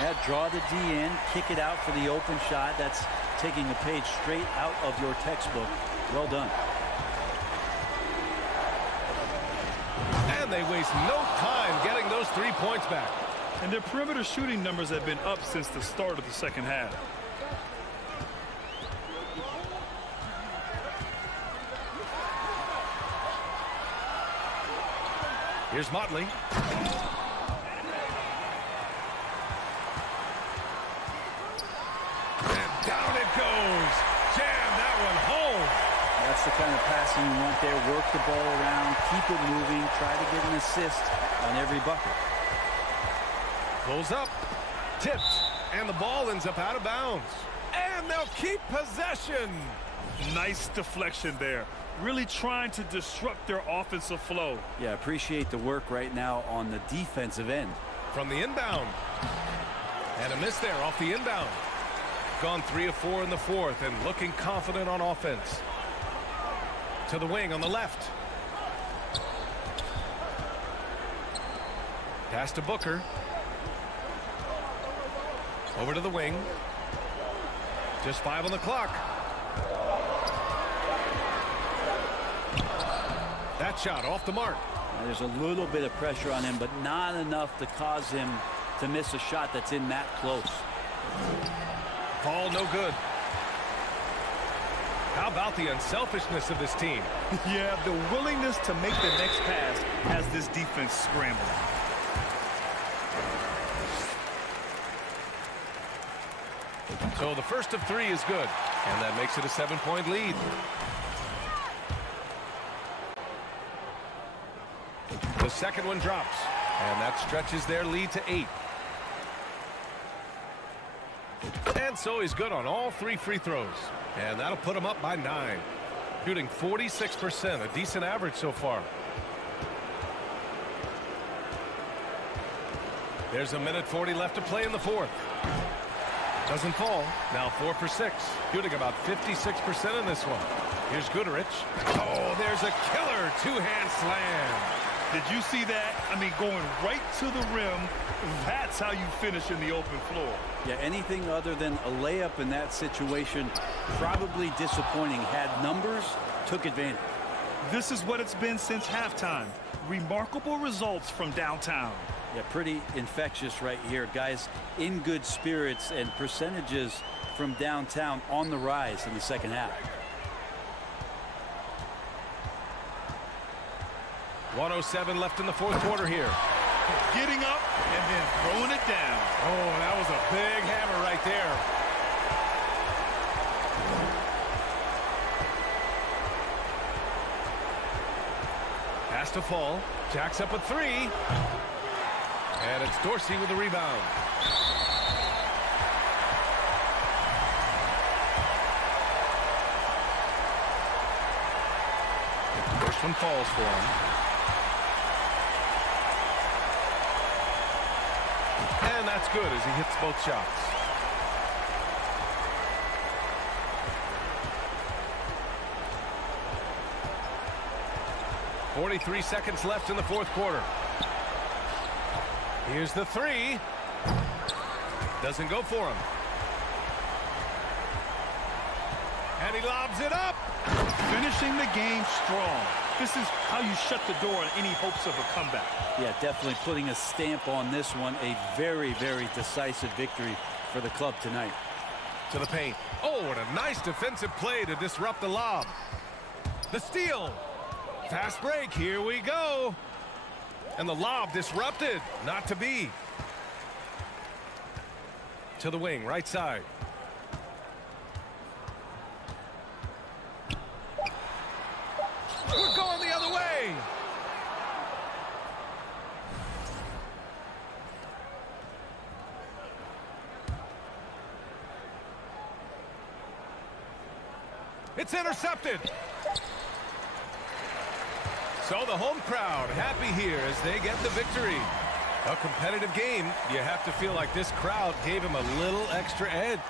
Yeah, draw the D in, kick it out for the open shot. That's taking a page straight out of your textbook. Well done. And they waste no time getting those 3 points back. And their perimeter shooting numbers have been up since the start of the second half. Here's Motley. And down it goes. Jam that one home. That's the kind of passing you want there. Work the ball around, keep it moving, try to get an assist on every bucket. Pulls up, tipped, and the ball ends up out of bounds. And they'll keep possession. Nice deflection there. Really trying to disrupt their offensive flow. Yeah, appreciate the work right now on the defensive end. From the inbound. And a miss there off the inbound. Gone 3 of 4 in the fourth and looking confident on offense. To the wing on the left. Pass to Booker. Over to the wing. Just 5 on the clock. That shot off the mark. Now, there's a little bit of pressure on him, but not enough to cause him to miss a shot that's in that close. Ball no good. How about the unselfishness of this team? Yeah, the willingness to make the next pass has this defense scrambling. So the first of 3 is good, and that makes it a 7-point lead. The second one drops, and that stretches their lead to 8. And so he's good on all 3 free throws, and that'll put him up by 9. Shooting 46%, a decent average so far. There's a minute 40 left to play in the fourth. Doesn't fall. Now 4 for 6. Shooting about 56% in this one. Here's Goodrich. Oh, there's a killer 2-hand slam. Did you see that? I mean, going right to the rim. That's how you finish in the open floor. Yeah, anything other than a layup in that situation, probably disappointing. Had numbers, took advantage. This is what it's been since halftime. Remarkable results from downtown. Yeah, pretty infectious right here. Guys in good spirits, and percentages from downtown on the rise in the second half. 1:07 left in the fourth quarter here. Getting up and then throwing it down. Oh, that was a big hammer right there. Pass to Fall. Jacks up a 3. And it's Dorsey with the rebound. First one falls for him. And that's good as he hits both shots. .43 seconds left in the fourth quarter. Here's the 3. Doesn't go for him. And he lobs it up. Finishing the game strong. This is how you shut the door on any hopes of a comeback. Yeah, definitely putting a stamp on this one. A very, very decisive victory for the club tonight. To the paint. Oh, and a nice defensive play to disrupt the lob. The steal. Fast break. Here we go. And the lob disrupted. Not to be. To the wing, right side. We're going the other way. It's intercepted. So the home crowd happy here as they get the victory. A competitive game. You have to feel like this crowd gave him a little extra edge.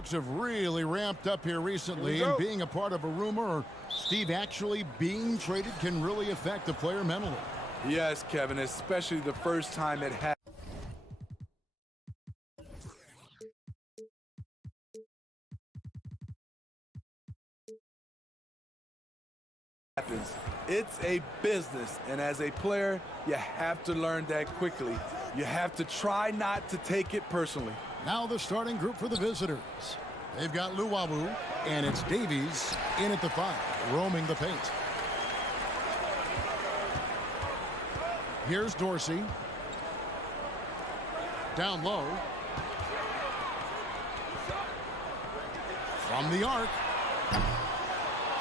Dogs have really ramped up here recently, and being a part of a rumor or Steve actually being traded can really affect a player mentally. Yes, Kevin, especially the first time it happens. It's a business, and as a player, you have to learn that quickly. You have to try not to take it personally. Now the starting group for the visitors. They've got Luwawu, and it's Davies in at the 5, roaming the paint. Here's Dorsey. Down low. From the arc.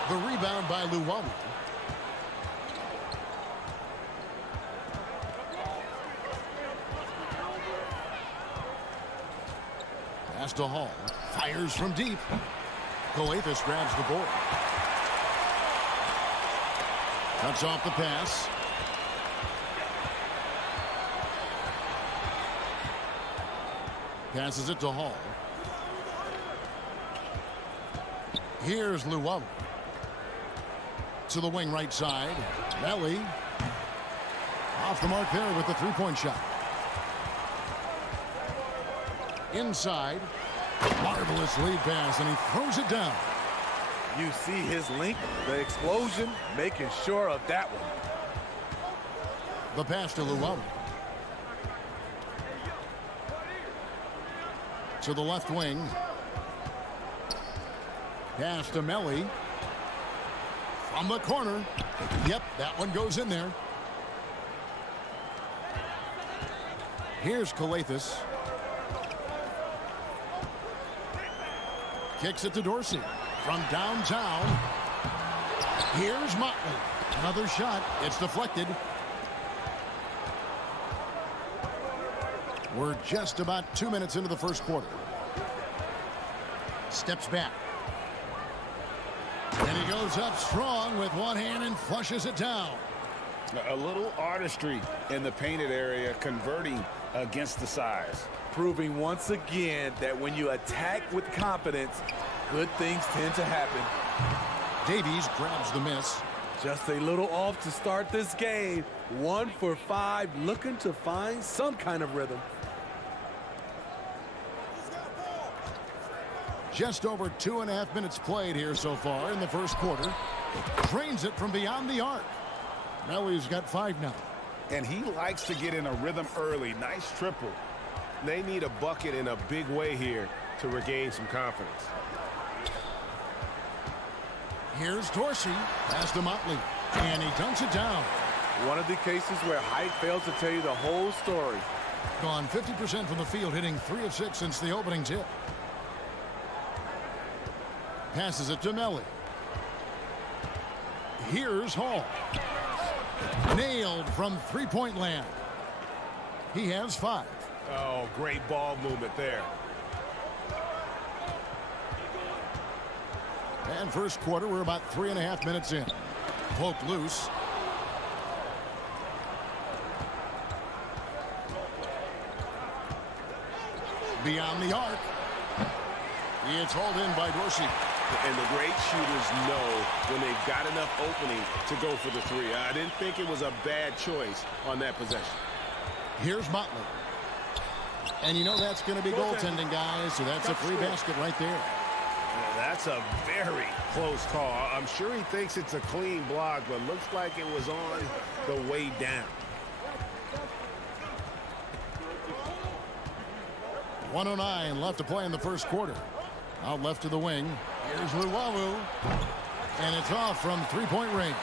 The rebound by Luwawu. Pass to Hall. Fires from deep. Skijesss grabs the board. Cuts off the pass. Passes it to Hall. Here's Luwawu. To the wing right side. Melli. Off the mark there with the three-point shot. Inside. Marvelous lead pass, and he throws it down. You see his length, the explosion, making sure of that one. The pass to Luwawu. To the left wing. Pass to Melli. From the corner. Yep, that one goes in there. Here's Skijesss. Kicks it to Dorsey. From downtown. Here's Motley. Another shot. It's deflected. We're just about 2 minutes into the first quarter. Steps back. And he goes up strong with one hand and flushes it down. A little artistry in the painted area, converting against the size. Proving once again that when you attack with confidence, good things tend to happen. Davies grabs the miss. Just a little off to start this game. 1 for 5, looking to find some kind of rhythm. Just over 2.5 minutes played here so far in the first quarter. Drains it from beyond the arc. Melly's got 5 now. And he likes to get in a rhythm early. Nice triple. They need a bucket in a big way here to regain some confidence. Here's Dorsey. Pass to Motley. And he dunks it down. One of the cases where height fails to tell you the whole story. Gone 50% from the field, hitting 3 of 6 since the opening tip. Passes it to Melly. Here's Hall. Nailed from three-point land. He has 5. Oh, great ball movement there. And first quarter, we're about 3.5 minutes in. Poke loose. Beyond the arc. It's hauled in by Dorsey. And the great shooters know when they've got enough opening to go for the 3. I didn't think it was a bad choice on that possession. Here's Motley. And you know that's going to be goaltending, guys, so that's a free basket right there. That's a very close call. I'm sure he thinks it's a clean block, but looks like it was on the way down. 1:09 left to play in the first quarter. Out left to the wing. Here's Luwawu. And it's off from three-point range.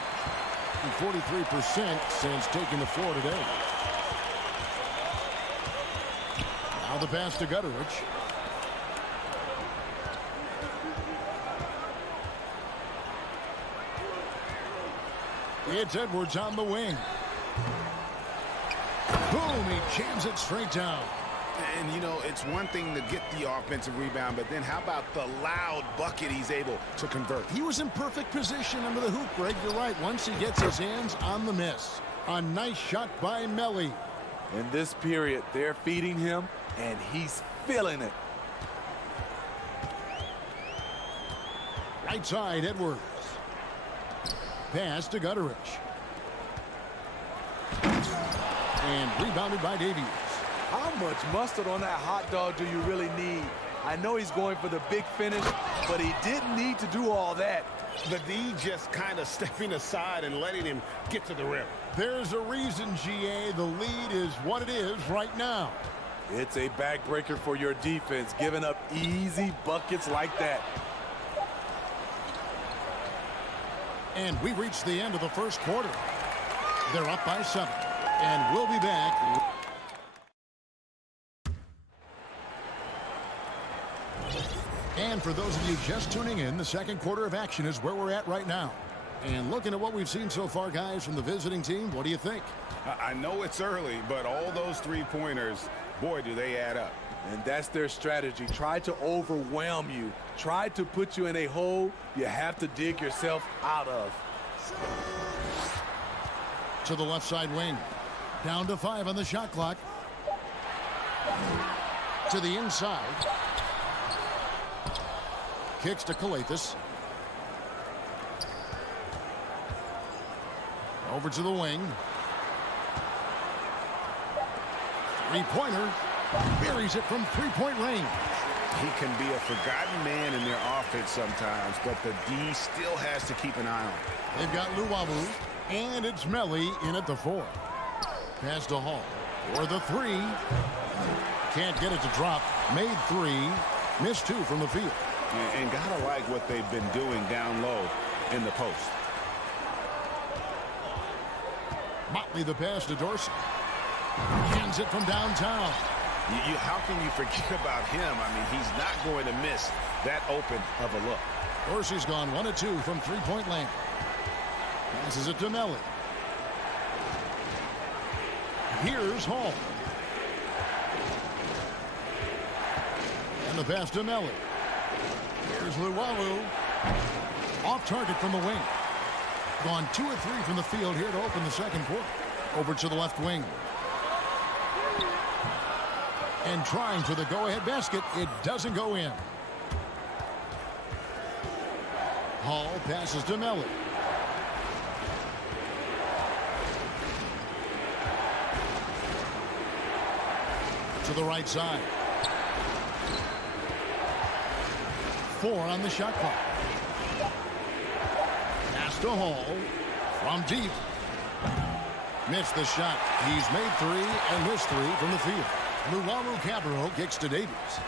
43% since taking the floor today. Now the pass to Gutteridge. It's Edwards on the wing. Boom, he jams it straight down. And, you know, it's one thing to get the offensive rebound, but then how about the loud bucket he's able to convert? He was in perfect position under the hoop, Greg. You're right. Once he gets his hands on the miss. A nice shot by Melly. In this period, they're feeding him, and he's feeling it. Right side, Edwards. Pass to Gutteridge. And rebounded by Davies. How much mustard on that hot dog do you really need? I know he's going for the big finish, but he didn't need to do all that. The D just kind of stepping aside and letting him get to the rim. There's a reason, GA. The lead is what it is right now. It's a backbreaker for your defense, giving up easy buckets like that. And we reached the end of the first quarter. They're up by 7. And we'll be back. And for those of you just tuning in, the second quarter of action is where we're at right now. And looking at what we've seen so far, guys, from the visiting team, what do you think? I know it's early, but all those three-pointers, boy, do they add up. And that's their strategy. Try to overwhelm you. Try to put you in a hole you have to dig yourself out of. To the left side wing. Down to 5 on the shot clock. To the inside. Kicks to Calathes. Over to the wing. Three-pointer. Buries it from three-point range. He can be a forgotten man in their offense sometimes, but the D still has to keep an eye on. They've got Luwawu, and it's Melly in at the 4. Pass to Hall for the 3. Can't get it to drop. Made 3. Missed 2 from the field. And gotta like what they've been doing down low in the post. Motley the pass to Dorsey. Hands it from downtown. How can you forget about him? I mean, he's not going to miss that open of a look. Dorsey's gone 1 of 2 from three-point land. Passes it to Melli. Here's Hall. And the pass to Melli. Here's Luwawu. Off target from the wing. Gone 2 of 3 from the field here to open the second quarter. Over to the left wing. And trying for the go-ahead basket. It doesn't go in. Hall passes to Melli. To the right side. 4 on the shot clock. Pass to Hall. From deep. Missed the shot. He's made 3 and missed 3 from the field. Luwawu Cabarro kicks to Davies.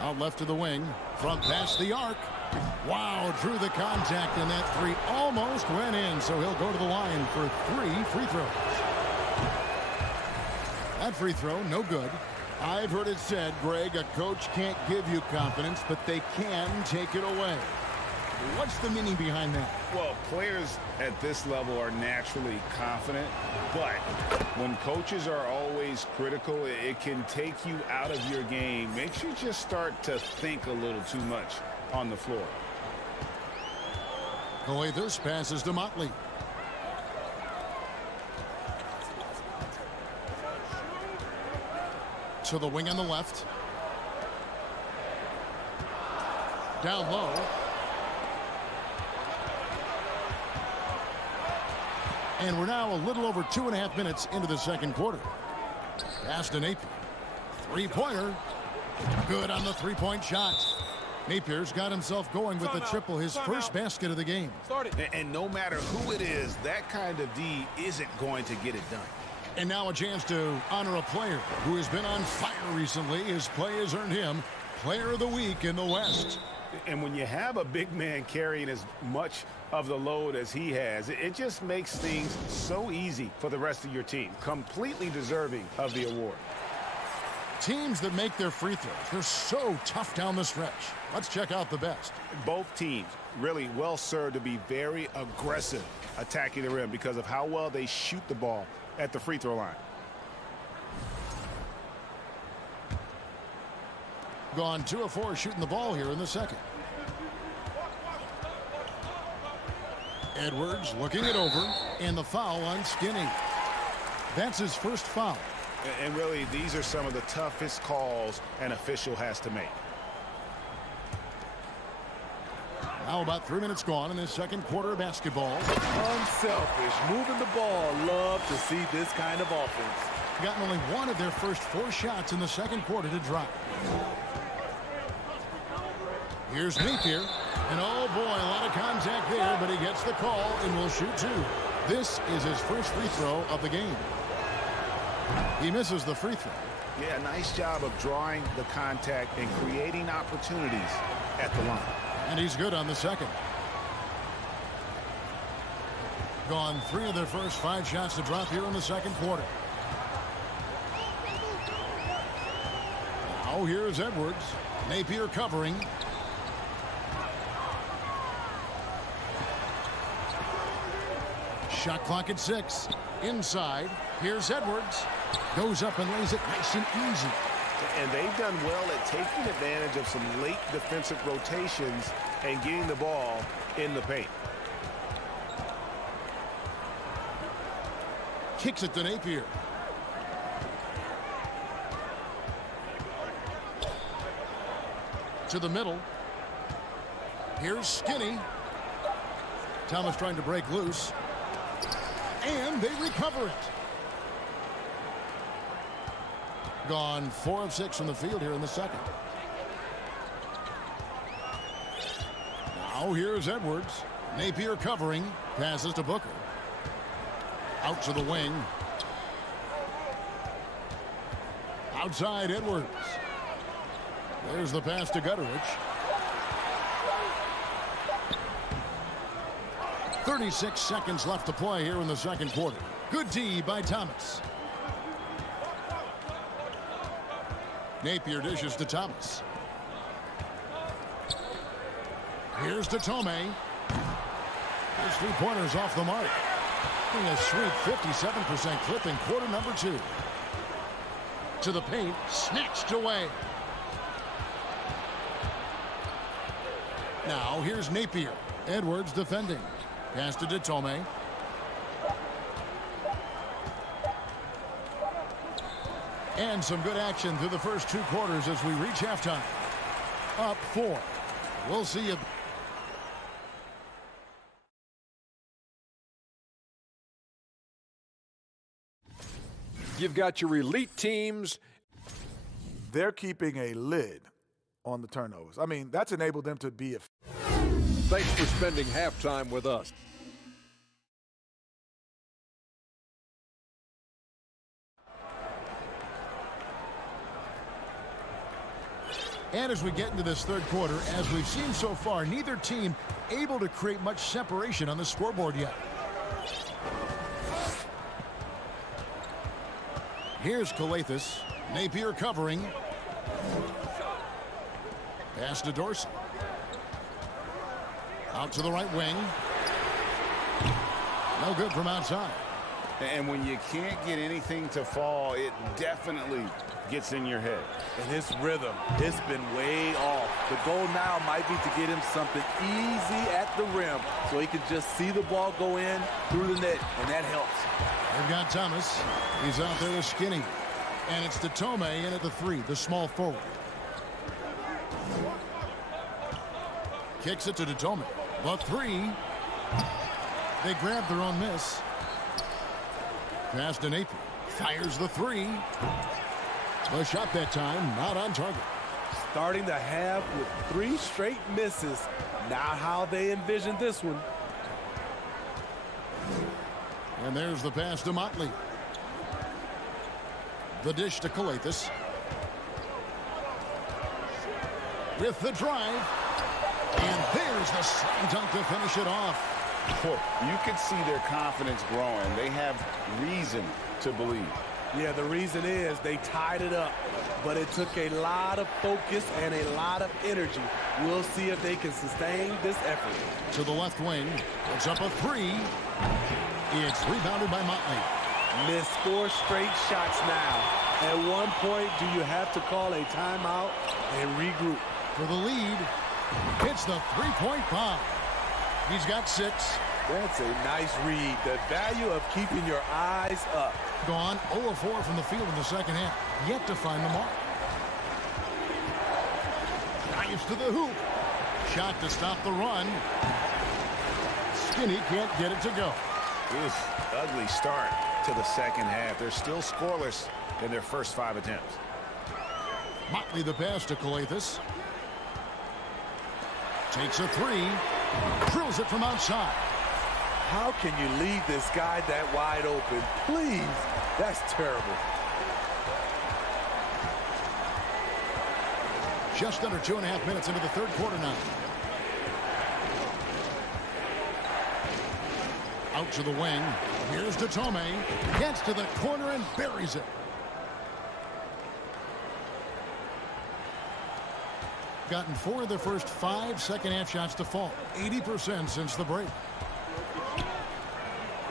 Out left to the wing. Front past the arc. Wow, drew the contact, and that 3 almost went in, so he'll go to the line for 3 free throws. That free throw, no good. I've heard it said, Greg, a coach can't give you confidence, but they can take it away. What's the meaning behind that? Well, players at this level are naturally confident, but when coaches are always critical, it can take you out of your game. Makes you just start to think a little too much on the floor. Coathers passes to Motley. To the wing on the left. Down low. And we're now a little over 2.5 minutes into the second quarter. Pass to Napier. Three-pointer. Good on the three-point shot. Napier's got himself going with the triple, his first basket of the game. And no matter who it is, that kind of D isn't going to get it done. And now a chance to honor a player who has been on fire recently. His play has earned him Player of the Week in the West. And when you have a big man carrying as much of the load as he has, it just makes things so easy for the rest of your team. Completely deserving of the award. Teams that make their free throws, they're so tough down the stretch. Let's check out the best. Both teams really well served to be very aggressive attacking the rim because of how well they shoot the ball at the free throw line. Gone 2 of 4 shooting the ball here in the second. Edwards looking it over, and the foul on Skinny. That's his first foul. And really, these are some of the toughest calls an official has to make. Now about 3 minutes gone in this second quarter of basketball. Unselfish, moving the ball. Love to see this kind of offense. Gotten only 1 of their first 4 shots in the second quarter to drop. Here's Napier. And oh boy, a lot of contact there, but he gets the call and will shoot 2. This is his first free throw of the game. He misses the free throw. Yeah, nice job of drawing the contact and creating opportunities at the line. And he's good on the second. Gone 3 of their first 5 shots to drop here in the second quarter. Now here's Edwards. Napier covering. Shot clock at 6. Inside. Here's Edwards. Goes up and lays it nice and easy. And they've done well at taking advantage of some late defensive rotations and getting the ball in the paint. Kicks it to Napier. To the middle. Here's Skinny. Thomas trying to break loose. And they recover it. Gone 4 of 6 from the field here in the second. Now here's Edwards. Napier covering. Passes to Booker. Out to the wing. Outside Edwards. There's the pass to Gutteridge. 36 seconds left to play here in the second quarter. Good D by Thomas. Napier dishes to Thomas. Here's to Tomei. There's 3-pointers off the mark. A sweet 57% clip in quarter number 2. To the paint, snatched away. Now here's Napier. Edwards defending. Pass to Detome. And some good action through the first 2 quarters as we reach halftime. Up 4. We'll see you. You've got your elite teams. They're keeping a lid on the turnovers. I mean, that's enabled them to be. Thanks for spending halftime with us. And as we get into this third quarter, as we've seen so far, neither team able to create much separation on the scoreboard yet. Here's Calathes. Napier covering. Pass to Dorsey. Out to the right wing. No good from outside. And when you can't get anything to fall, it definitely gets in your head. And his rhythm, it's been way off. The goal now might be to get him something easy at the rim so he can just see the ball go in through the net, and that helps. They've got Thomas. He's out there with Skinny. And it's Detome in at the 3, the small forward. Kicks it to Detome. The 3. They grab their own miss. Pass to Napier. Fires the 3. The shot that time, not on target. Starting the half with 3 straight misses. Not how they envisioned this one. And there's the pass to Motley. The dish to Calathes. With the drive. And there's the slam dunk to finish it off. You can see their confidence growing. They have reason to believe. Yeah, the reason is they tied it up, but it took a lot of focus and a lot of energy. We'll see if they can sustain this effort. To the left wing. Puts up a 3. It's rebounded by Motley. Missed 4 straight shots now. At one point, do you have to call a timeout and regroup? For the lead. Hits the 3-point bomb. He's got 6. That's a nice read. The value of keeping your eyes up. Gone 0 of 4 from the field in the second half. Yet to find the mark. Dives to the hoop. Shot to stop the run. Skinny can't get it to go. Ugly start to the second half. They're still scoreless in their first 5 attempts. Motley the pass to Calathes. Takes a 3. Drills it from outside. How can you leave this guy that wide open? Please. That's terrible. Just under 2.5 minutes into the third quarter now. Out to the wing. Here's Detome. Gets to the corner and buries it. Gotten 4 of their first 5 second-half shots to fall. 80% since the break.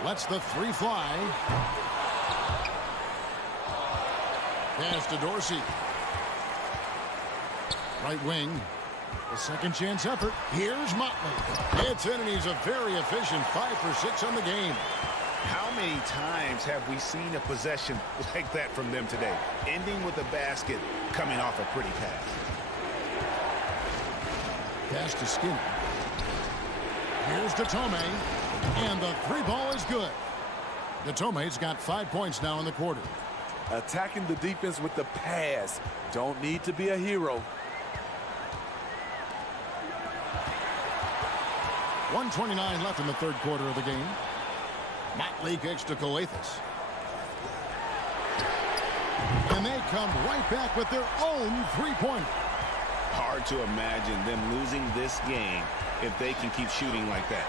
Lets the 3 fly. Pass to Dorsey. Right wing. A second chance effort. Here's Motley. It's in, and he's a very efficient 5 for 6 on the game. How many times have we seen a possession like that from them today? Ending with a basket, coming off a pretty pass. Pass to Skinner. Here's Detome. And the 3 ball is good. Detome's got 5 points now in the quarter. Attacking the defense with the pass. Don't need to be a hero. 1:29 left in the third quarter of the game. Motley kicks to Calathes. And they come right back with their own 3-pointer. Hard to imagine them losing this game if they can keep shooting like that.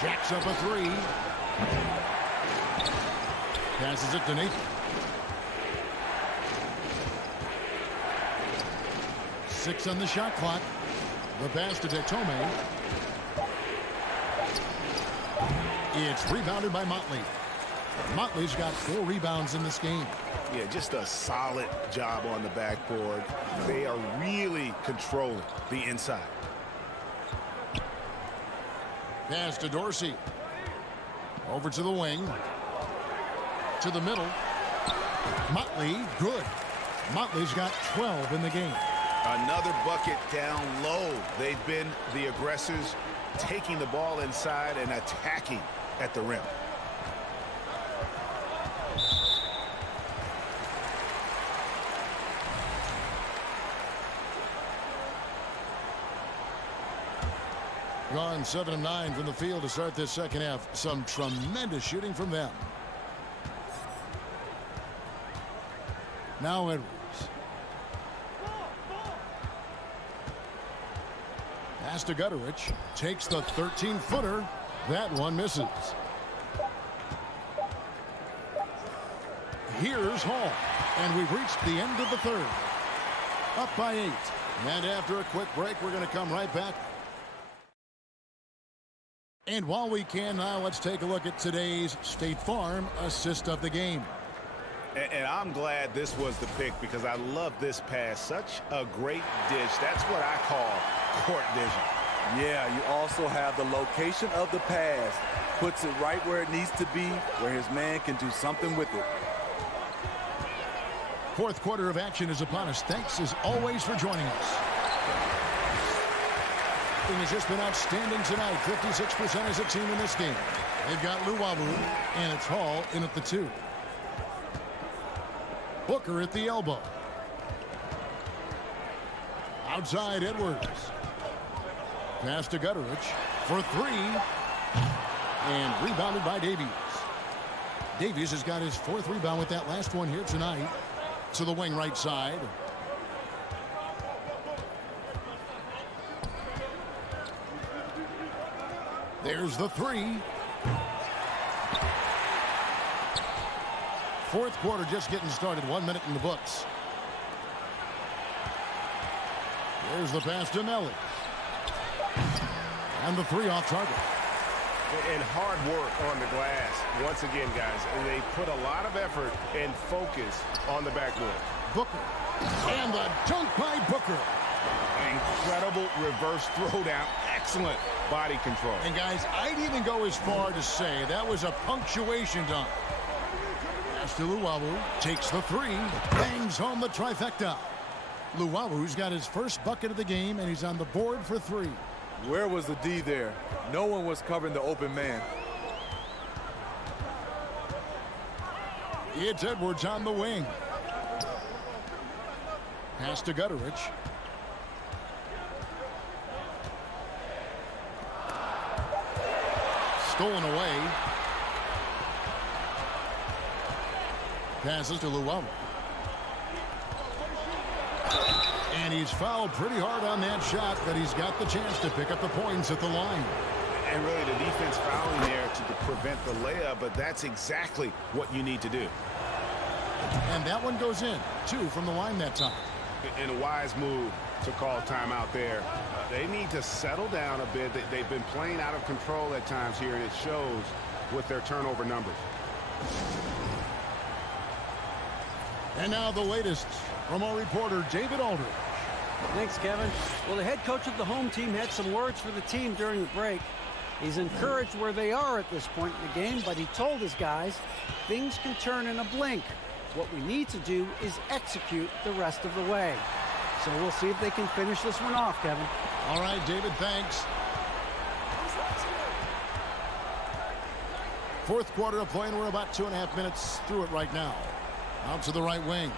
Jacks up a 3. Passes it to Napier. 6 on the shot clock. The pass to Detome. It's rebounded by Motley. Motley's got 4 rebounds in this game. Yeah, just a solid job on the backboard. They are really controlling the inside. Pass to Dorsey. Over to the wing. To the middle. Motley, good. Motley's got 12 in the game. Another bucket down low. They've been the aggressors, taking the ball inside and attacking at the rim. Gone 7 of 9 from the field to start this second half. Some tremendous shooting from them. Now Edwards. Pass to Gutterich. Takes the 13-footer. That one misses. Here's Hall. And we've reached the end of the third. Up by 8. And after a quick break, we're going to come right back. And while we can now, let's take a look at today's State Farm assist of the game. And I'm glad this was the pick because I love this pass. Such a great dish. That's what I call court vision. Yeah, you also have the location of the pass. Puts it right where it needs to be, where his man can do something with it. Fourth quarter of action is upon us. Thanks as always for joining us. Has just been outstanding tonight. 56% as a team in this game. They've got Luwawu, and it's Hall in at the 2. Booker at the elbow. Outside Edwards. Pass to Gutterich for 3. And rebounded by Davies. Davies has got his 4th rebound with that last one here tonight. To the wing right side. There's the 3. Fourth quarter just getting started. 1 minute in the books. There's the pass to Melly. And the 3 off target. And hard work on the glass. Once again, guys, and they put a lot of effort and focus on the backboard. Booker. And the dunk by Booker. Incredible reverse throwdown. Excellent body control. And guys, I'd even go as far to say that was a punctuation dunk. Pass to Luwawu. Takes the 3. Bangs home the trifecta. Luwawu's got his first bucket of the game, and he's on the board for 3. Where was the D there? No one was covering the open man. It's Edwards on the wing. Pass to Gutterich. Stolen away. Passes to Luwawu. And he's fouled pretty hard on that shot, but he's got the chance to pick up the points at the line. And really the defense fouling there to prevent the layup, but that's exactly what you need to do. And that one goes in. 2 from the line that time. And a wise move to call timeout there. They need to settle down a bit. They've been playing out of control at times here, and it shows with their turnover numbers. And now the latest from our reporter, David Aldridge. Thanks, Kevin. Well, the head coach of the home team had some words for the team during the break. He's encouraged where they are at this point in the game, but he told his guys things can turn in a blink. What we need to do is execute the rest of the way. So we'll see if they can finish this one off, Kevin. All right, David, thanks. Fourth quarter of play, and we're about 2.5 minutes through it right now. Out to the right wing.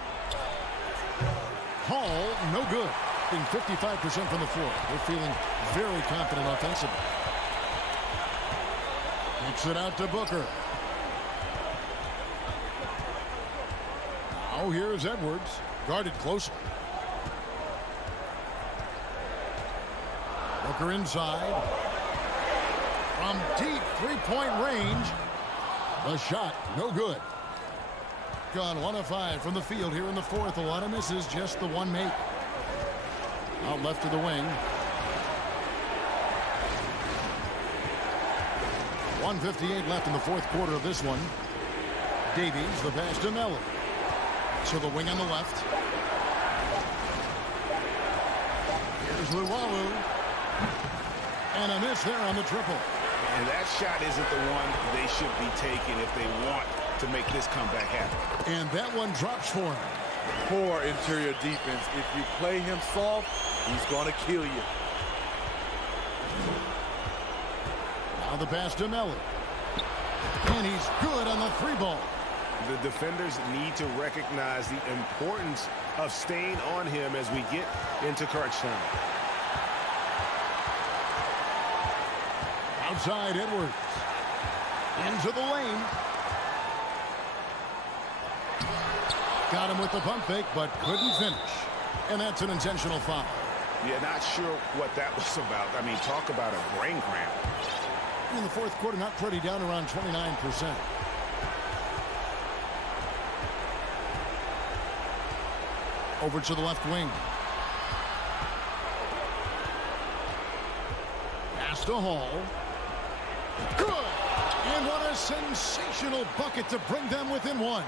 Hall, no good. Being 55% from the floor. They're feeling very confident offensively. Kicks it out to Booker. Now here's Edwards. Guarded closely. Booker inside. From deep three-point range. The shot, no good. Gone 1 of 5 from the field here in the fourth. A lot of misses, just the one make. Out left to the wing. 1:58 left in the fourth quarter of this one. Davies, the pass to Melo. To the wing on the left. Here's Luwawu. And a miss there on the triple. And that shot isn't the one they should be taking if they want to make this comeback happen. And that one drops for him. Poor interior defense. If you play him soft, he's going to kill you. Now the pass to Melo. And he's good on the three ball. The defenders need to recognize the importance of staying on him as we get into crunch time. Outside Edwards. Into the lane. Got him with the pump fake, but couldn't finish. And that's an intentional foul. Yeah, not sure what that was about. I mean, talk about a brain cramp. In the fourth quarter, not pretty, down around 29%. Over to the left wing. Pass to Hall. Good! And what a sensational bucket to bring them within one.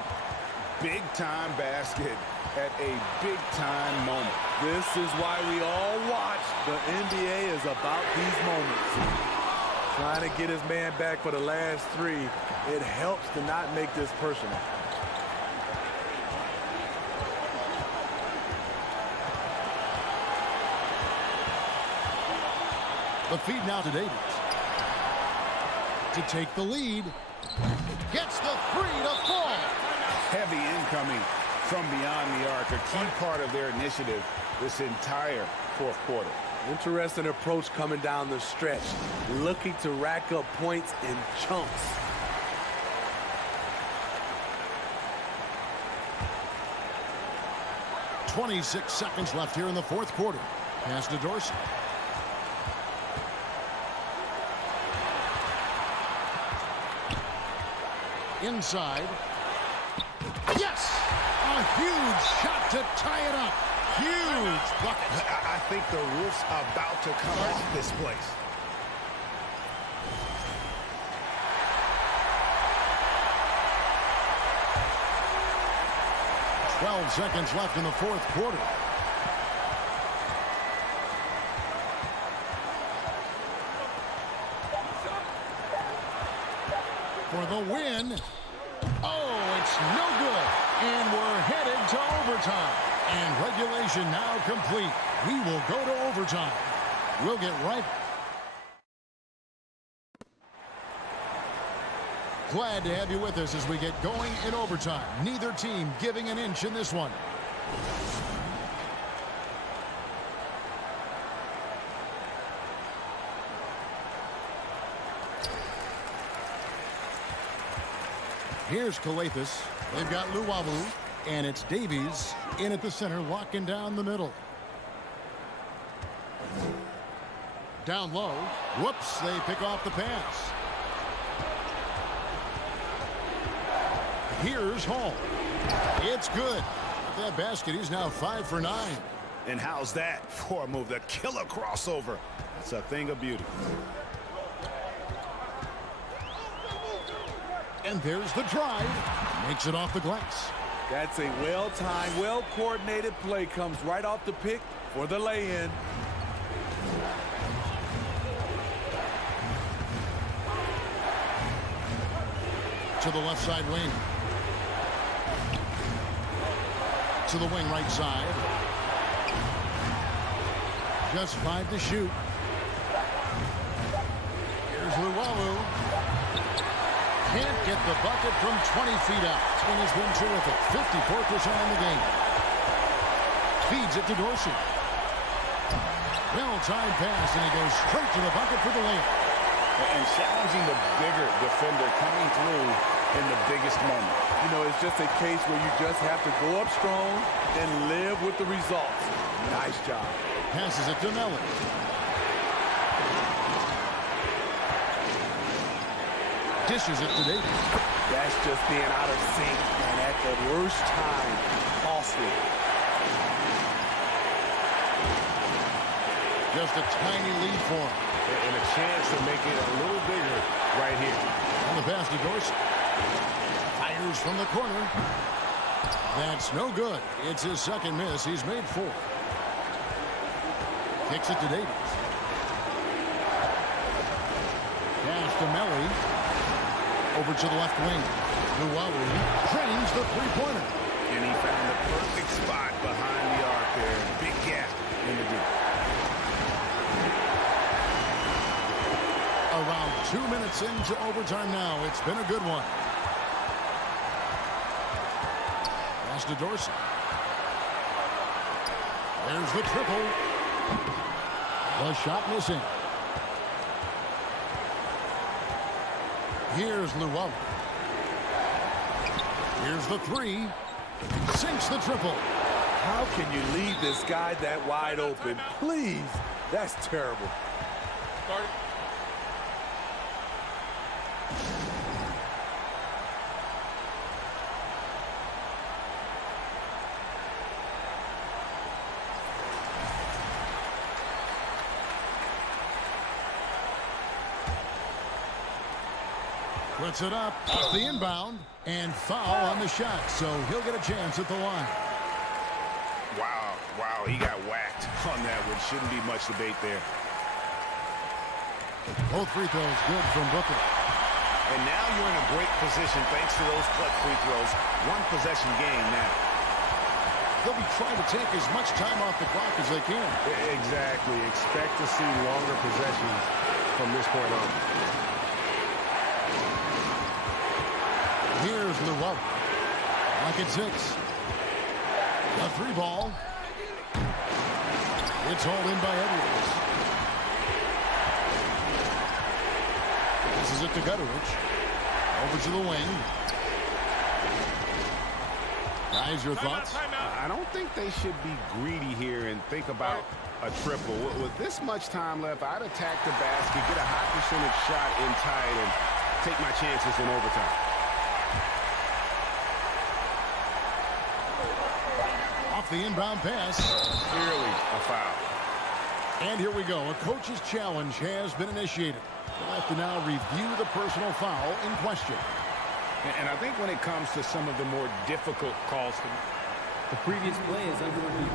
Big-time basket at a big-time moment. This is why we all watch. The NBA is about these moments. Trying to get his man back for the last three. It helps to not make this personal. The feed now to Davies. To take the lead. Gets the three to fall. Heavy incoming from beyond the arc. A key part of their initiative this entire fourth quarter. Interesting approach coming down the stretch. Looking to rack up points in chunks. .26 seconds left here in the fourth quarter. Pass to Dorsey. Inside. Yes! A huge shot to tie it up. Huge bucket. I think the roof's about to come off this place. .12 seconds left in the fourth quarter. For the win. Oh, it's no good. And we're headed to overtime. And regulation now complete. We will go to overtime. We'll get right. Glad to have you with us as we get going in overtime. Neither team giving an inch in this one. Here's Skijesss. They've got Luwawu, and it's Davies in at the center, locking down the middle. Down low. Whoops, they pick off the pass. Here's Hall. It's good. With that basket, he's now 5 for 9. And how's that for a move? The killer crossover. It's a thing of beauty. And there's the drive. Makes it off the glass. That's a well-timed, well-coordinated play. Comes right off the pick for the lay-in. To the left side wing. To the wing right side. Just 5 to shoot. Here's Luwawu. Can't get the bucket from 20 feet out. And has been terrific. 54% in the game. Feeds it to Dorsey. Well-timed pass, and he goes straight to the bucket for the layup. And challenging the bigger defender coming through in the biggest moment. You know, it's just a case where you just have to go up strong and live with the results. Nice job. Passes it to Melo. Dishes it to Davies. That's just being out of sync, and at the worst time, costly. just a tiny lead for him. And a chance to make it a little bigger right here. On the pass to Dorsey. Fires from the corner. That's no good. It's his second miss. He's made 4. Kicks it to Davies. Pass to Melly. Over to the left wing. Luwawu drains the three-pointer. And he found the perfect spot behind the arc there. Big gap in the deep. Around 2 minutes into overtime now. It's been a good one. Pass to Dorsey. There's the triple. The shot missing. Here's Luwawu. Here's the 3. Sinks the triple. How can you leave this guy that wide open? Please. That's terrible. Puts it up, off the inbound, and foul on the shot, so he'll get a chance at the line. Wow, he got whacked on that one. Shouldn't be much debate there. Both free throws good from Booker. And now you're in a great position thanks to those clutch free throws. One possession game now. They'll be trying to take as much time off the clock as they can. Exactly. Expect to see longer possessions from this point on. Here's Luwawu. Lock at 6. A 3-ball. It's hauled in by Edwards. This is it to Gutteridge. Over to the wing. Guys, your thoughts? I don't think they should be greedy here and think about a triple. With this much time left, I'd attack the basket, get a high percentage shot in tight, and take my chances in overtime. Off the inbound pass. Clearly a foul. And here we go. A coach's challenge has been initiated. We'll have to now review the personal foul in question. And I think when it comes to some of the more difficult calls, the previous play is under review.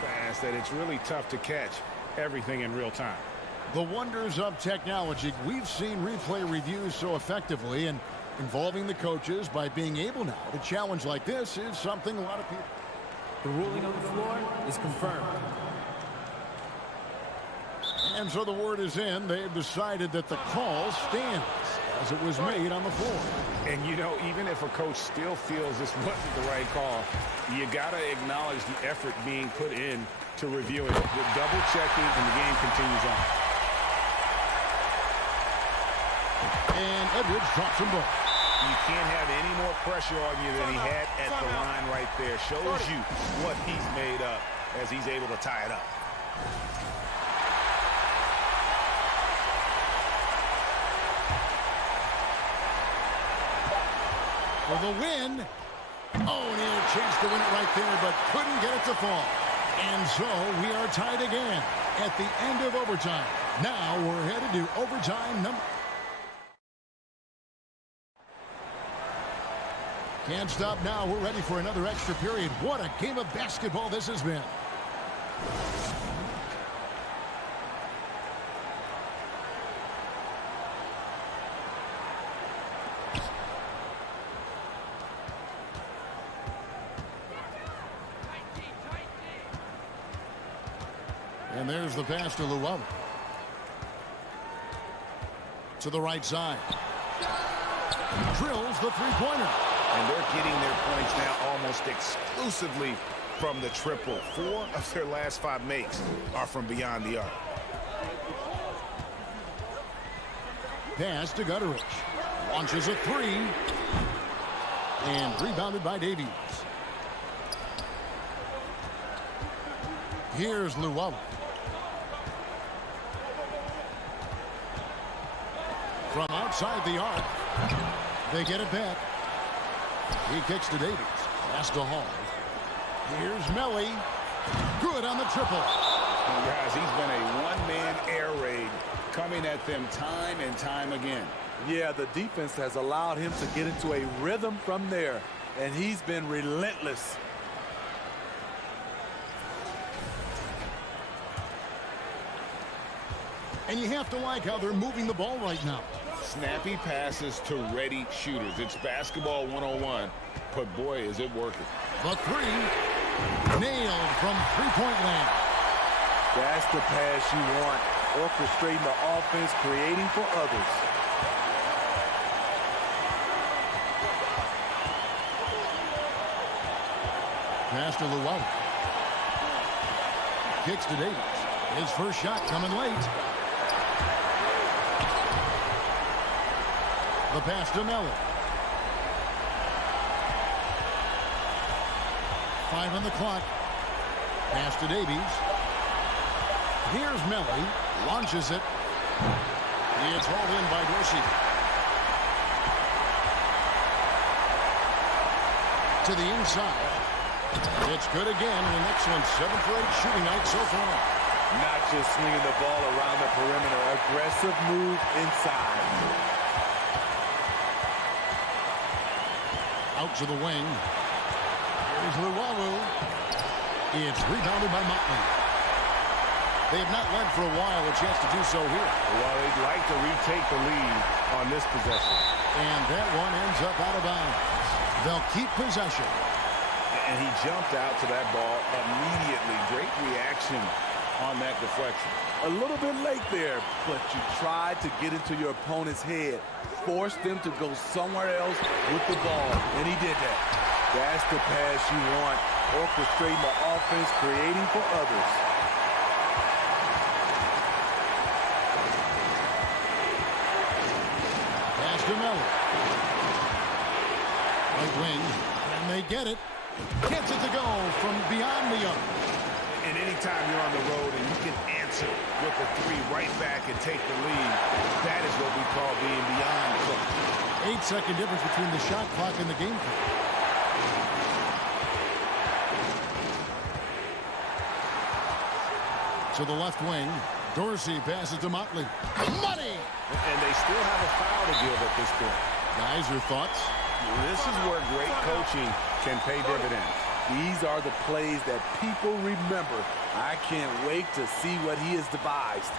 Fast that it's really tough to catch everything in real time. The wonders of technology. We've seen replay reviews so effectively, and involving the coaches by being able now to challenge like this is something a lot of people. The ruling on the floor is confirmed. And so the word is in. They've decided that the call stands as it was made on the floor. And, you know, even if a coach still feels this wasn't the right call, you got to acknowledge the effort being put in to reviewing it. With double-checking, and the game continues on. And Edwards drops them both. You can't have any more pressure on you than he had at the line right there. Shows you what he's made up as he's able to tie it up. For the win. Oh, and he had a chance to win it right there, but couldn't get it to fall. And so we are tied again at the end of overtime. Now we're headed to overtime number. Can't stop now. We're ready for another extra period. What a game of basketball this has been. And there's the pass to Luwawu. To the right side. Drills the three-pointer. And they're getting their points now almost exclusively from the triple. 4 of their last 5 makes are from beyond the arc. Pass to Gutteridge. Launches a 3. And rebounded by Davies. Here's Luwawu. From outside the arc. They get it back. He kicks to Davies. Pass to Hall. Here's Melly. Good on the triple. And Guys, he's been a one-man air raid coming at them time and time again. Yeah, the defense has allowed him to get into a rhythm from there, and he's been relentless. And you have to like how they're moving the ball right now. Snappy passes to ready shooters. It's basketball 101, but boy, is it working. The three, nailed from three-point land. That's the pass you want, orchestrating the offense, creating for others. Pass to Luau. Kicks to Davis. His first shot coming late. The pass to Miller. 5 on the clock. Pass to Davies. Here's Melly. Launches it. It's hauled in by Dorsey. To the inside. It's good again. And the next one, 7 for 8 shooting night so far. Not just swinging the ball around the perimeter. Aggressive move inside. Out to the wing. Here's Luau. It's rebounded by Motley. They have not led for a while. A chance to do so here. Well, they'd like to retake the lead on this possession. And that one ends up out of bounds. They'll keep possession. And he jumped out to that ball immediately. Great reaction on that deflection. A little bit late there, but you tried to get into your opponent's head. Forced them to go somewhere else with the ball, and he did that. That's the pass you want, orchestrating the offense, creating for others. Pass to Miller. Right wing, and they get it. Gets it to go from beyond the arc. And anytime you're on the road and you can answer with a three right back and take the lead, that is what we call being beyond clutch. 8-second difference between the shot clock and the game clock. To the left wing, Dorsey passes to Motley. Money! And they still have a foul to give at this point. Guys, your thoughts? This is where great coaching can pay dividends. These are the plays that people remember. I can't wait to see what he has devised.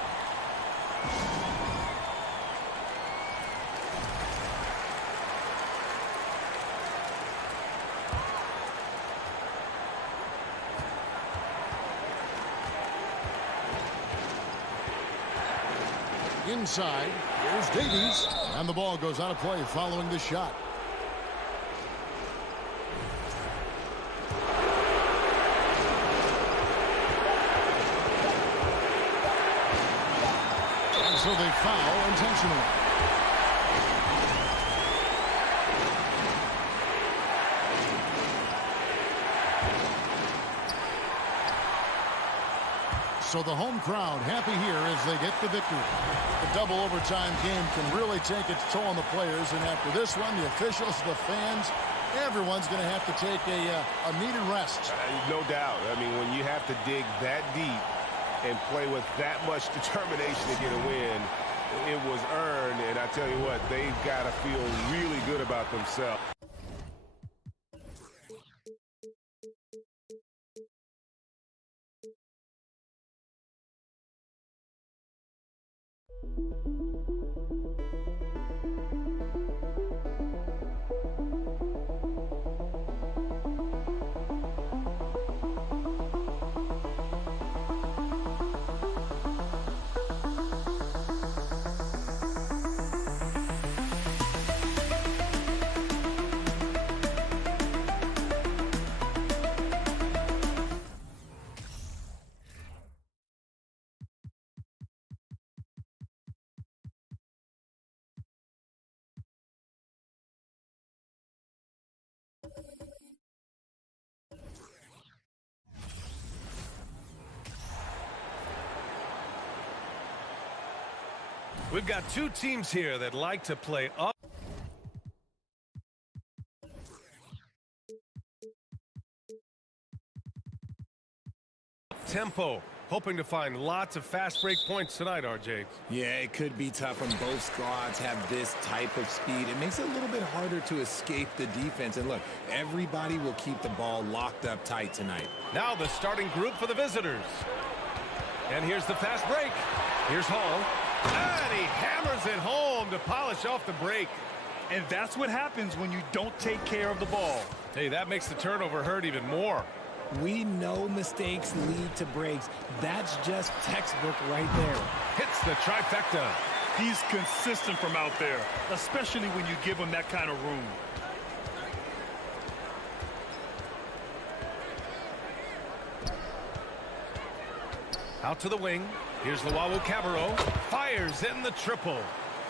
Inside, here's Davies, and the ball goes out of play following the shot. And so they foul intentionally. So the home crowd happy here as they get the victory. The double overtime game can really take its toll on the players, and after this one, the officials, the fans, everyone's going to have to take a needed rest. No doubt. I mean, when you have to dig that deep and play with that much determination to get a win, it was earned, and I tell you what, they've got to feel really good about themselves. We've got two teams here that like to play up tempo. Hoping to find lots of fast break points tonight, RJ. Yeah, it could be tough when both squads have this type of speed. It makes it a little bit harder to escape the defense. And look, everybody will keep the ball locked up tight tonight. Now the starting group for the visitors. And here's the fast break. Here's Hall. And he hammers it home to polish off the break. And that's what happens when you don't take care of the ball. Hey, that makes the turnover hurt even more. We know mistakes lead to breaks. That's just textbook right there. Hits the trifecta. He's consistent from out there, especially when you give him that kind of room. Out to the wing. Here's Luau Cabarro. Fires in the triple.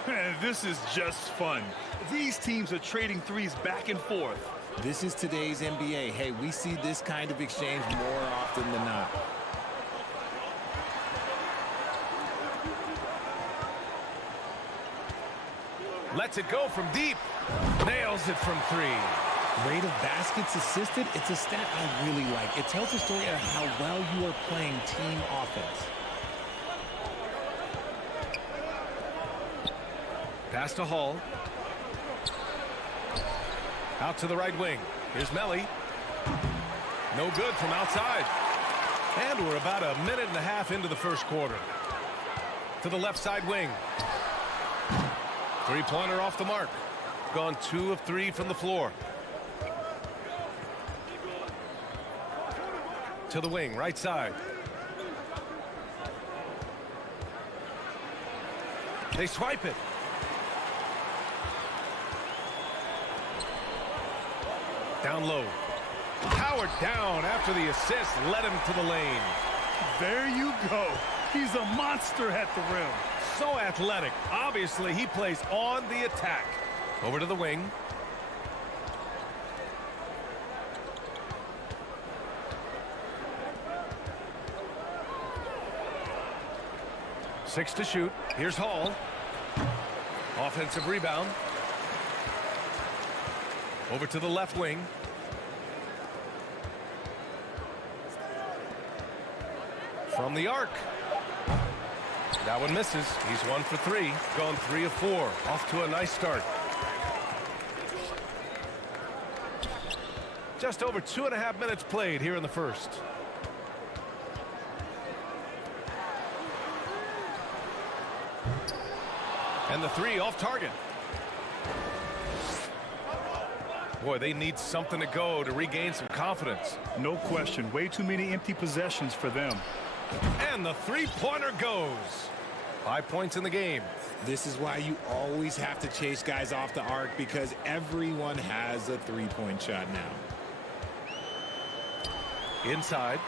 Man, this is just fun. These teams are trading threes back and forth. This is today's NBA. Hey, we see this kind of exchange more often than not. Lets it go from deep. Nails it from three. Rate of baskets assisted, it's a stat I really like. It tells a story of how well you are playing team offense. Pass to Hall. Out to the right wing. Here's Melly. No good from outside. And we're about a minute and a half into the first quarter. To the left side wing. Three-pointer off the mark. Gone 2 of 3 from the floor. To the wing, right side. They swipe it. Down low. Powered down after the assist led him to the lane. There you go. He's a monster at the rim. So athletic. Obviously, he plays on the attack. Over to the wing. Six to shoot. Here's Hall. Offensive rebound. Over to the left wing. From the arc. That one misses. He's 1 for 3. Gone 3 of 4. Off to a nice start. Just over 2.5 minutes played here in the first. And the 3 off target. Boy, they need something to go to regain some confidence. No question. Way too many empty possessions for them. And the three-pointer goes. 5 points in the game. This is why you always have to chase guys off the arc, because everyone has a three-point shot now. Inside.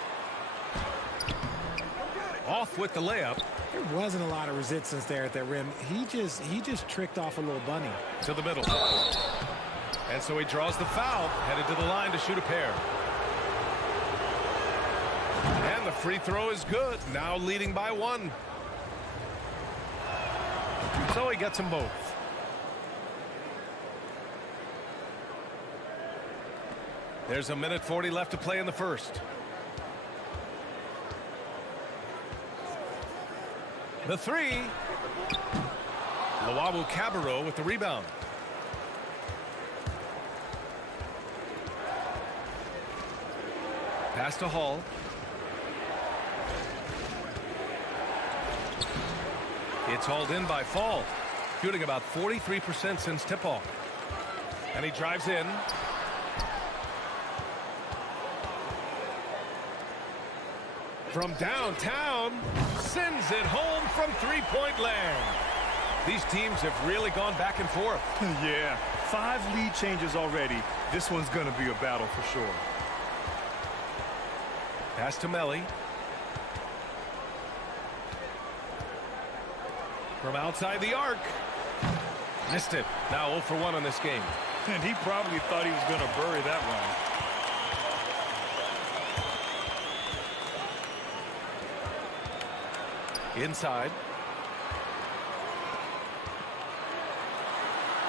Off with the layup. There wasn't a lot of resistance there at the rim. He just tricked off a little bunny. To the middle. And so he draws the foul, headed to the line to shoot a pair. And the free throw is good, now leading by 1. So he gets them both. There's a minute 40 left to play in the first. The 3. Luau Cabarro with the rebound. Pass to Hall. It's hauled in by Fall. Shooting about 43% since tip-off. And he drives in. From downtown, sends it home from three-point land. These teams have really gone back and forth. Yeah, 5 lead changes already. This one's going to be a battle for sure. Pass to Melly. From outside the arc. Missed it. Now 0 for 1 on this game. And he probably thought he was going to bury that one. Inside.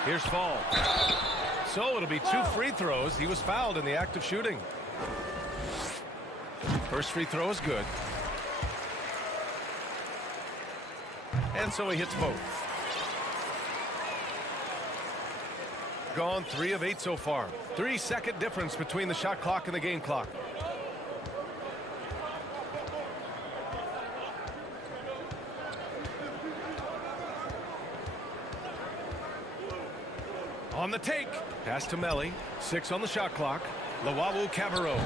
Here's Fall. So it'll be 2 free throws. He was fouled in the act of shooting. First free throw is good. and so he hits both. Gone 3 of 8 so far. 3-second difference between the shot clock and the game clock. On the take, pass to Melli. 6 on the shot clock. Lawawu Cabarro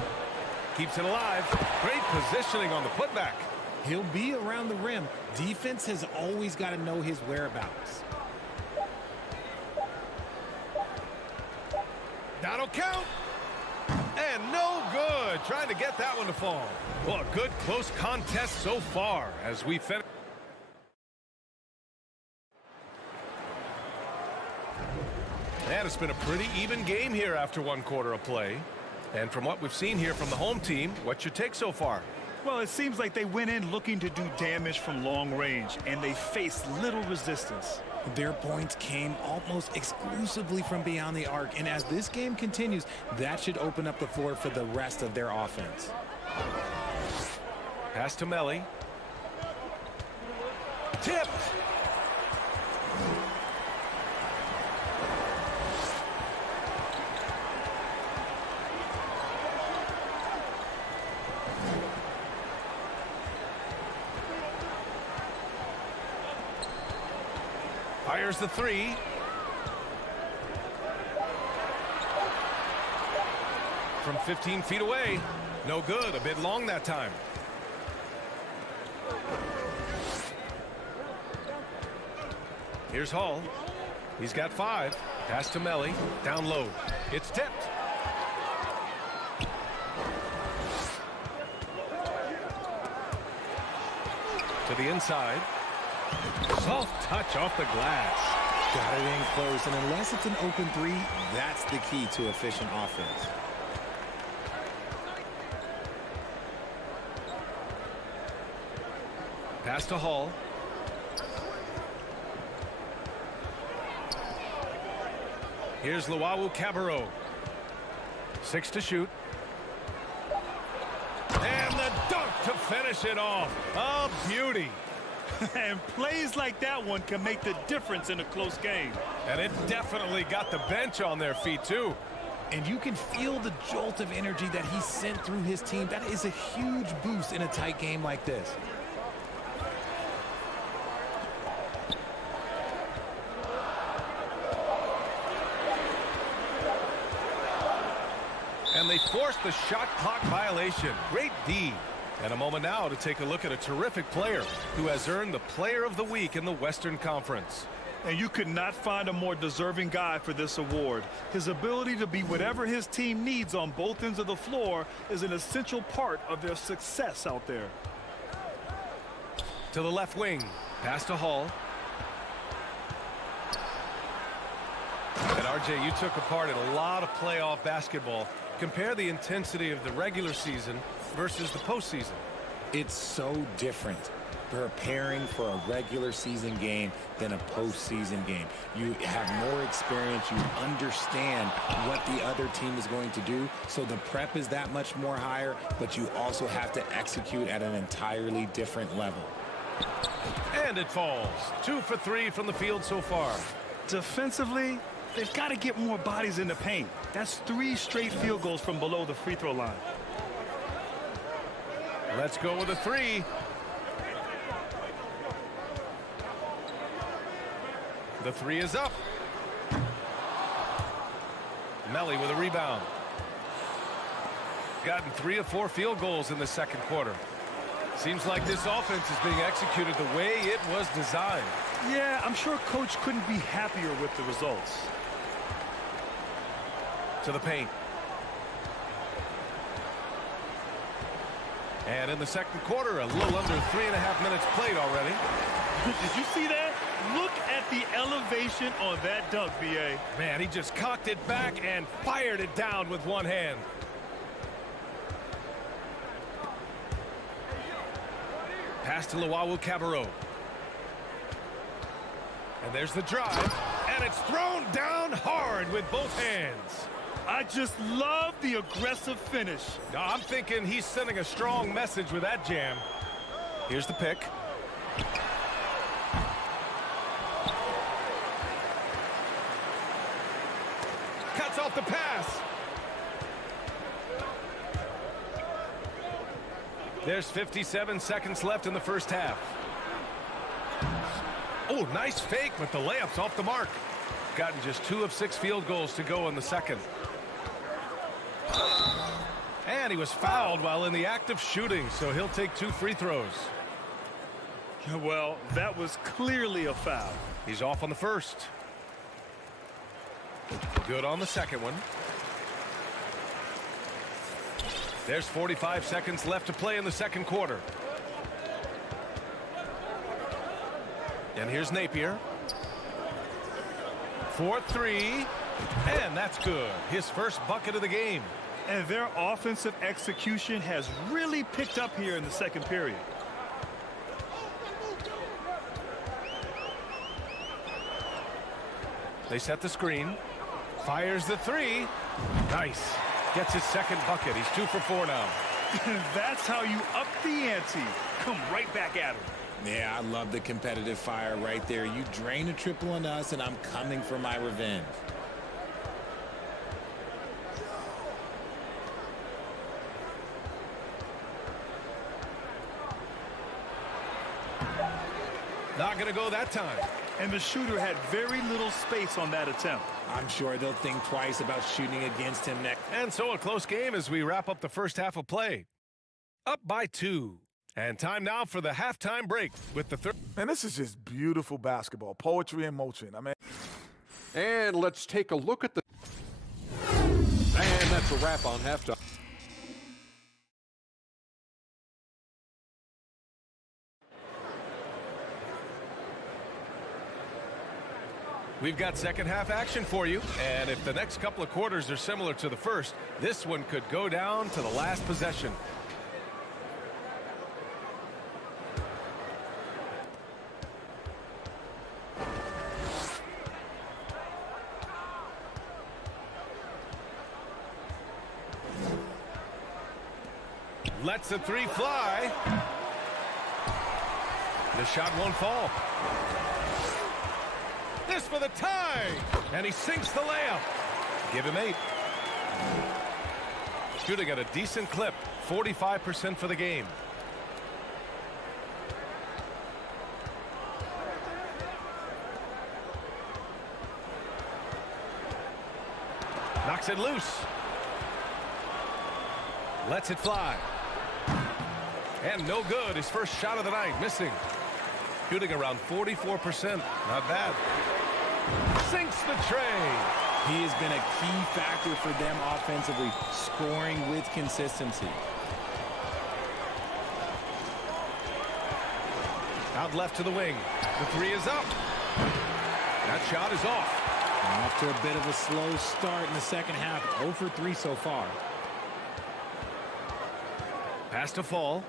keeps it alive. Great positioning on the putback. He'll be around the rim. Defense has always got to know his whereabouts. That'll count. And no good. Trying to get that one to fall. Well, a good close contest so far as we finish. And it's been a pretty even game here after 1 quarter of play. And from what we've seen here from the home team, what's your take so far? Well, it seems like they went in looking to do damage from long range, and they faced little resistance. Their points came almost exclusively from beyond the arc, and as this game continues, that should open up the floor for the rest of their offense. Pass to Melli. Tipped. Fires the 3. From 15 feet away. No good. A bit long that time. Here's Hall. He's got 5. Pass to Melli. Down low. It's tipped. To the inside. Soft touch off the glass. Got it in close, and unless it's an open 3, that's the key to efficient offense. Pass to Hall. Here's Lawawu Cabarro. 6 to shoot. And the dunk to finish it off. A beauty. And plays like that one can make the difference in a close game. And it definitely got the bench on their feet, too. And you can feel the jolt of energy that he sent through his team. That is a huge boost in a tight game like this. And they forced the shot clock violation. Great D. And a moment now to take a look at a terrific player who has earned the Player of the Week in the Western Conference. And you could not find a more deserving guy for this award. His ability to be whatever his team needs on both ends of the floor is an essential part of their success out there. To the left wing. Pass to Hall. And RJ, you took a part in a lot of playoff basketball. Compare the intensity of the regular season versus the postseason. It's so different preparing for a regular season game than a postseason game. You have more experience. You understand what the other team is going to do. So the prep is that much more higher, but you also have to execute at an entirely different level. And it falls. 2 for 3 from the field so far. Defensively, they've got to get more bodies in the paint. That's 3 straight field goals from below the free throw line. Let's go with a 3. The 3 is up. Melli with a rebound. Gotten 3 of 4 field goals in the second quarter. Seems like this offense is being executed the way it was designed. Yeah, I'm sure coach couldn't be happier with the results. To the paint. And in the second quarter, a little under 3.5 minutes played already. Did you see that? Look at the elevation on that dunk, B.A. Man, he just cocked it back and fired it down with one hand. Pass to Lawawu Cabarro. And there's the drive. And it's thrown down hard with both hands. I just love the aggressive finish. No, I'm thinking he's sending a strong message with that jam. Here's the pick. There's 57 seconds left in the first half. Oh, nice fake, but the layup's off the mark. Gotten just 2 of 6 field goals to go in the second. And he was fouled while in the act of shooting, so he'll take 2 free throws. Well, that was clearly a foul. He's off on the first. Good on the second one. There's 45 seconds left to play in the second quarter. And here's Napier. 4-3. And that's good. His first bucket of the game. And their offensive execution has really picked up here in the second period. They set the screen. Fires the 3. Nice. Gets his second bucket. He's 2 for 4 now. That's how you up the ante. Come right back at him. Yeah, I love the competitive fire right there. You drain a triple on us, and I'm coming for my revenge. Not going to go that time. And the shooter had very little space on that attempt. I'm sure they'll think twice about shooting against him next. And so a close game as we wrap up the first half of play. Up by 2. And time now for the halftime break with the third. And this is just beautiful basketball, poetry in motion. I mean, and let's take a look at the. And that's a wrap on halftime. We've got second half action for you, and if the next couple of quarters are similar to the first, this one could go down to the last possession. Lets the 3 fly. The shot won't fall. This for the tie, and he sinks the layup. Give him 8. Shooting at a decent clip, 45% for the game. Knocks it loose. Lets it fly. And no good. His first shot of the night, missing. Shooting around 44%. Not bad. Sinks the tray. He has been a key factor for them offensively, scoring with consistency. Out left to the wing. The 3 is up. That shot is off. Off to a bit of a slow start in the second half. 0 for 3 so far. Pass to Fall.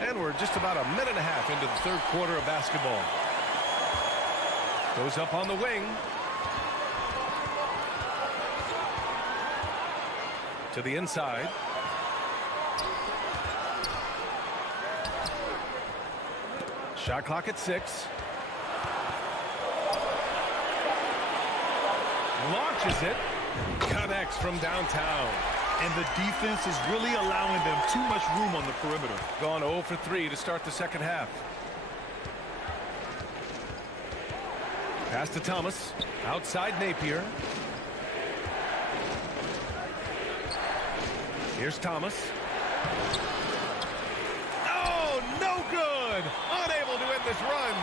And we're just about a minute and a half into the third quarter of basketball. Goes up on the wing. To the inside. Shot clock at 6. Launches it. Connects from downtown. And the defense is really allowing them too much room on the perimeter. Gone 0 for 3 to start the second half. Pass to Thomas. Outside Napier. Here's Thomas. Oh, no good! Unable to end this run.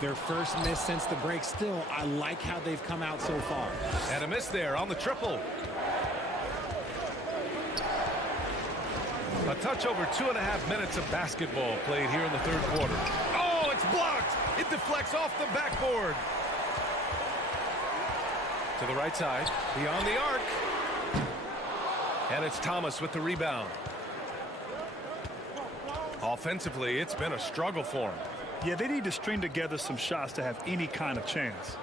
Their first miss since the break. Still, I like how they've come out so far. And a miss there on the triple. A touch over 2.5 minutes of basketball played here in the third quarter. Oh, it's blocked. It deflects off the backboard. To the right side, beyond the arc. And it's Thomas with the rebound. Offensively, it's been a struggle for him. Yeah, they need to string together some shots to have any kind of chance.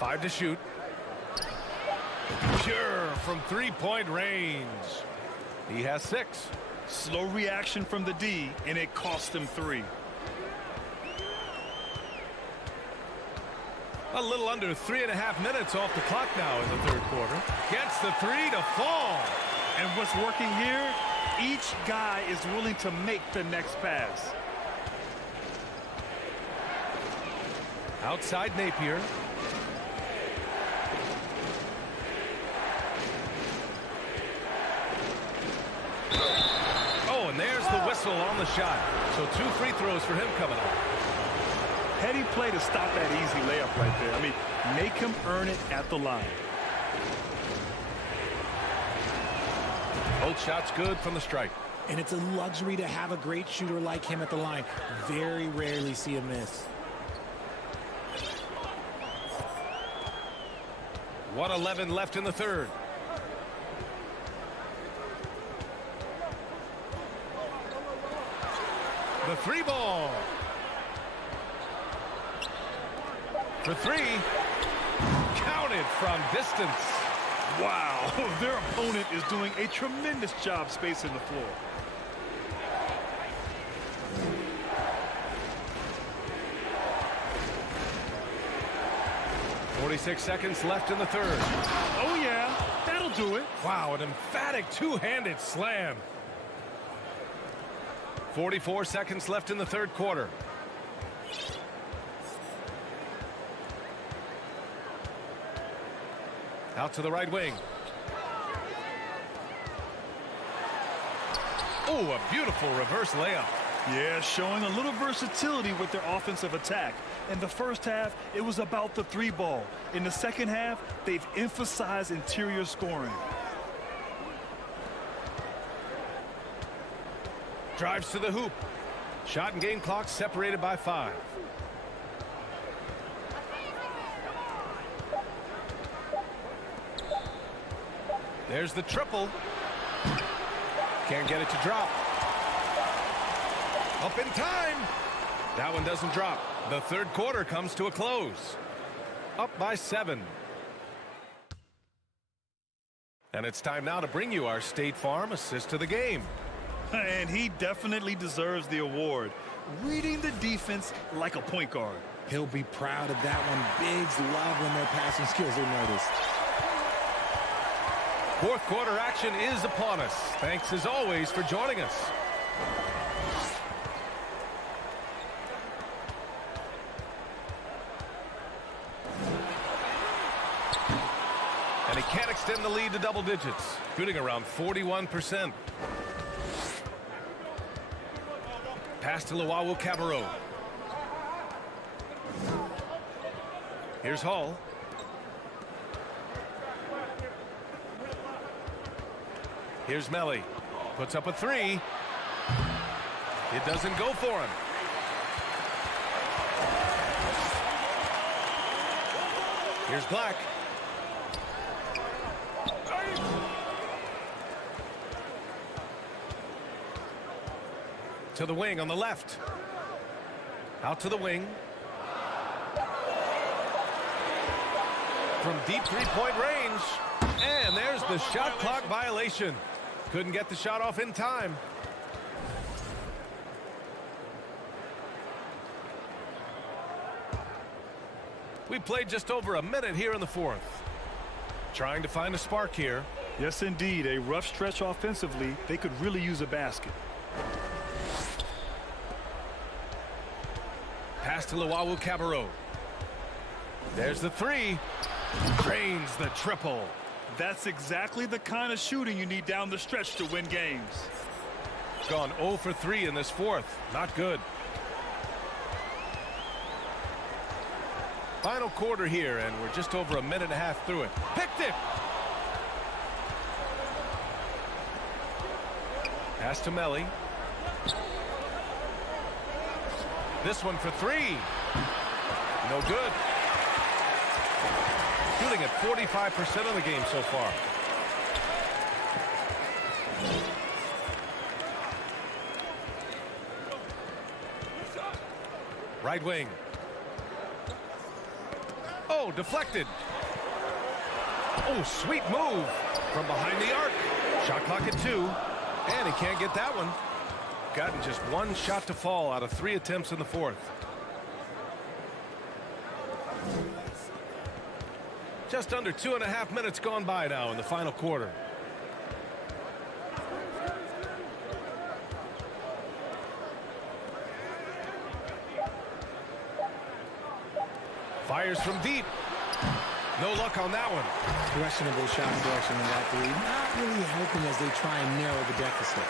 Five to shoot. Pure from three-point range. He has 6. Slow reaction from the D, and it cost him 3. A little under 3.5 minutes off the clock now in the third quarter. Gets the 3 to fall. And what's working here, each guy is willing to make the next pass. Outside Napier. Oh, and there's the whistle on the shot. So 2 free throws for him coming up. Heady play to stop that easy layup right there. I mean, make him earn it at the line. Both shots good from the stripe. And it's a luxury to have a great shooter like him at the line. Very rarely see a miss. 1:11 left in the third. The 3 ball. For 3. Counted from distance. Wow, their opponent is doing a tremendous job spacing the floor. .46 seconds left in the third. Oh, yeah, that'll do it. Wow, an emphatic two-handed slam. 44 seconds left in the third quarter. Out to the right wing. Oh, a beautiful reverse layup. Yeah, showing a little versatility with their offensive attack. In the first half, it was about the 3 ball. In the second half, they've emphasized interior scoring. Drives to the hoop. Shot and game clock separated by 5. There's the triple. Can't get it to drop. Up in time. That one doesn't drop. The third quarter comes to a close. Up by 7. And it's time now to bring you our State Farm assist to the game. And he definitely deserves the award. Reading the defense like a point guard. He'll be proud of that one. Bigs love when their passing skills are noticed. Fourth quarter action is upon us. Thanks as always for joining us. And he can't extend the lead to double digits, shooting around 41%. Pass to Luau Cabarro. Here's Hall. Here's Melly. Puts up a 3. It doesn't go for him. Here's Black. To the wing on the left. Out to the wing. From deep three-point range. And there's the shot clock violation. Couldn't get the shot off in time. We played just over a minute here in the fourth. Trying to find a spark here. Yes, indeed. A rough stretch offensively. They could really use a basket. Pass to Luau Cabarro. There's the 3. Drains the triple. That's exactly the kind of shooting you need down the stretch to win games. Gone 0 for 3 in this fourth. Not good. Final quarter here, and we're just over a minute and a half through it. Picked it! Pass to Melly. This one for 3. No good. shooting at 45% of the game so far. Right wing. Oh, deflected. Oh, sweet move from behind the arc. Shot clock at 2, and he can't get that one. Gotten just 1 shot to fall out of 3 attempts in the 4th. Just under 2.5 minutes gone by now in the final quarter. Fires from deep. No luck on that one. Questionable shot selection in that 3. Not really helping as they try and narrow the deficit.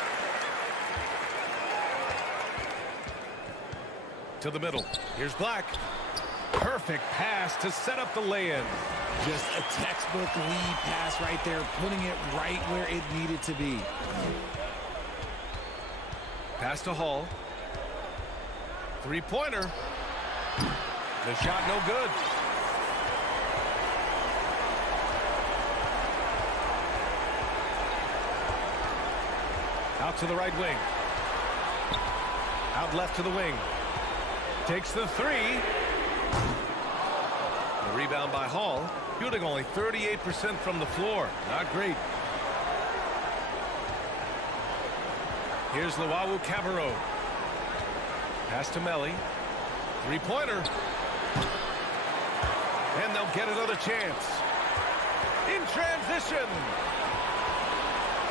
To the middle. Here's Black. Perfect pass to set up the lay-in. Just a textbook lead pass right there, putting it right where it needed to be. Pass to Hall. 3-pointer. The shot no good. Out to the right wing. Out left to the wing. Takes the 3. The rebound by Hall. Shooting only 38% from the floor. Not great. Here's Luau Cabarro. Pass to Melly. 3-pointer. And they'll get another chance. In transition.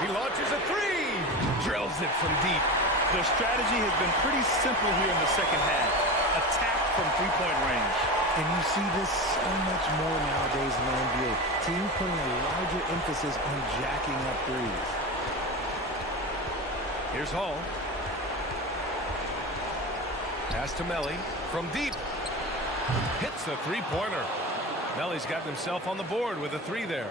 He launches a 3. Drills it from deep. The strategy has been pretty simple here in the second half. Attack from 3-point range. And you see this so much more nowadays in the NBA. Teams putting a larger emphasis on jacking up threes. Here's Hall. Pass to Melly from deep. Hits the 3-pointer. Melly's got himself on the board with a 3 there.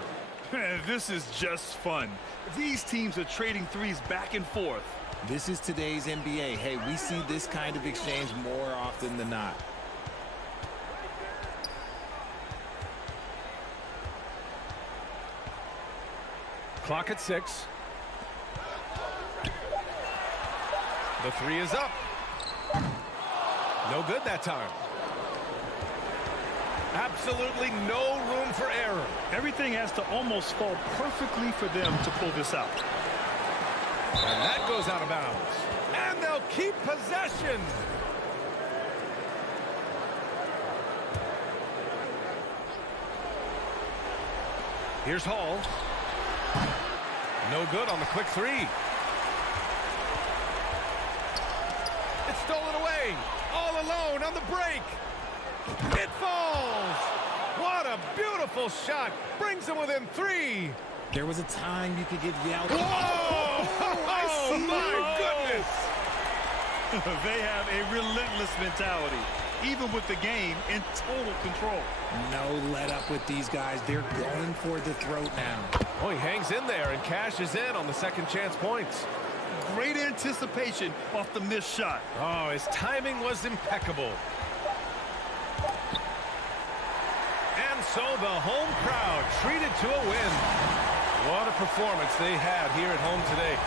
This is just fun. These teams are trading threes back and forth. This is today's NBA. Hey, we see this kind of exchange more often than not. Clock at 6. The 3 is up. No good that time. Absolutely no room for error. Everything has to almost fall perfectly for them to pull this out. And that goes out of bounds. And they'll keep possession. Here's Hall. No good on the quick 3. It's stolen away. All alone on the break. It falls. What a beautiful shot. Brings them within 3. There was a time you could get yelled. Whoa! Oh, my goodness. They have a relentless mentality, even with the game in total control. No let up with these guys. They're going for the throat now. Oh, he hangs in there and cashes in on the second chance points. Great anticipation off the missed shot. Oh, his timing was impeccable. And so the home crowd treated to a win. What a performance they had here at home today.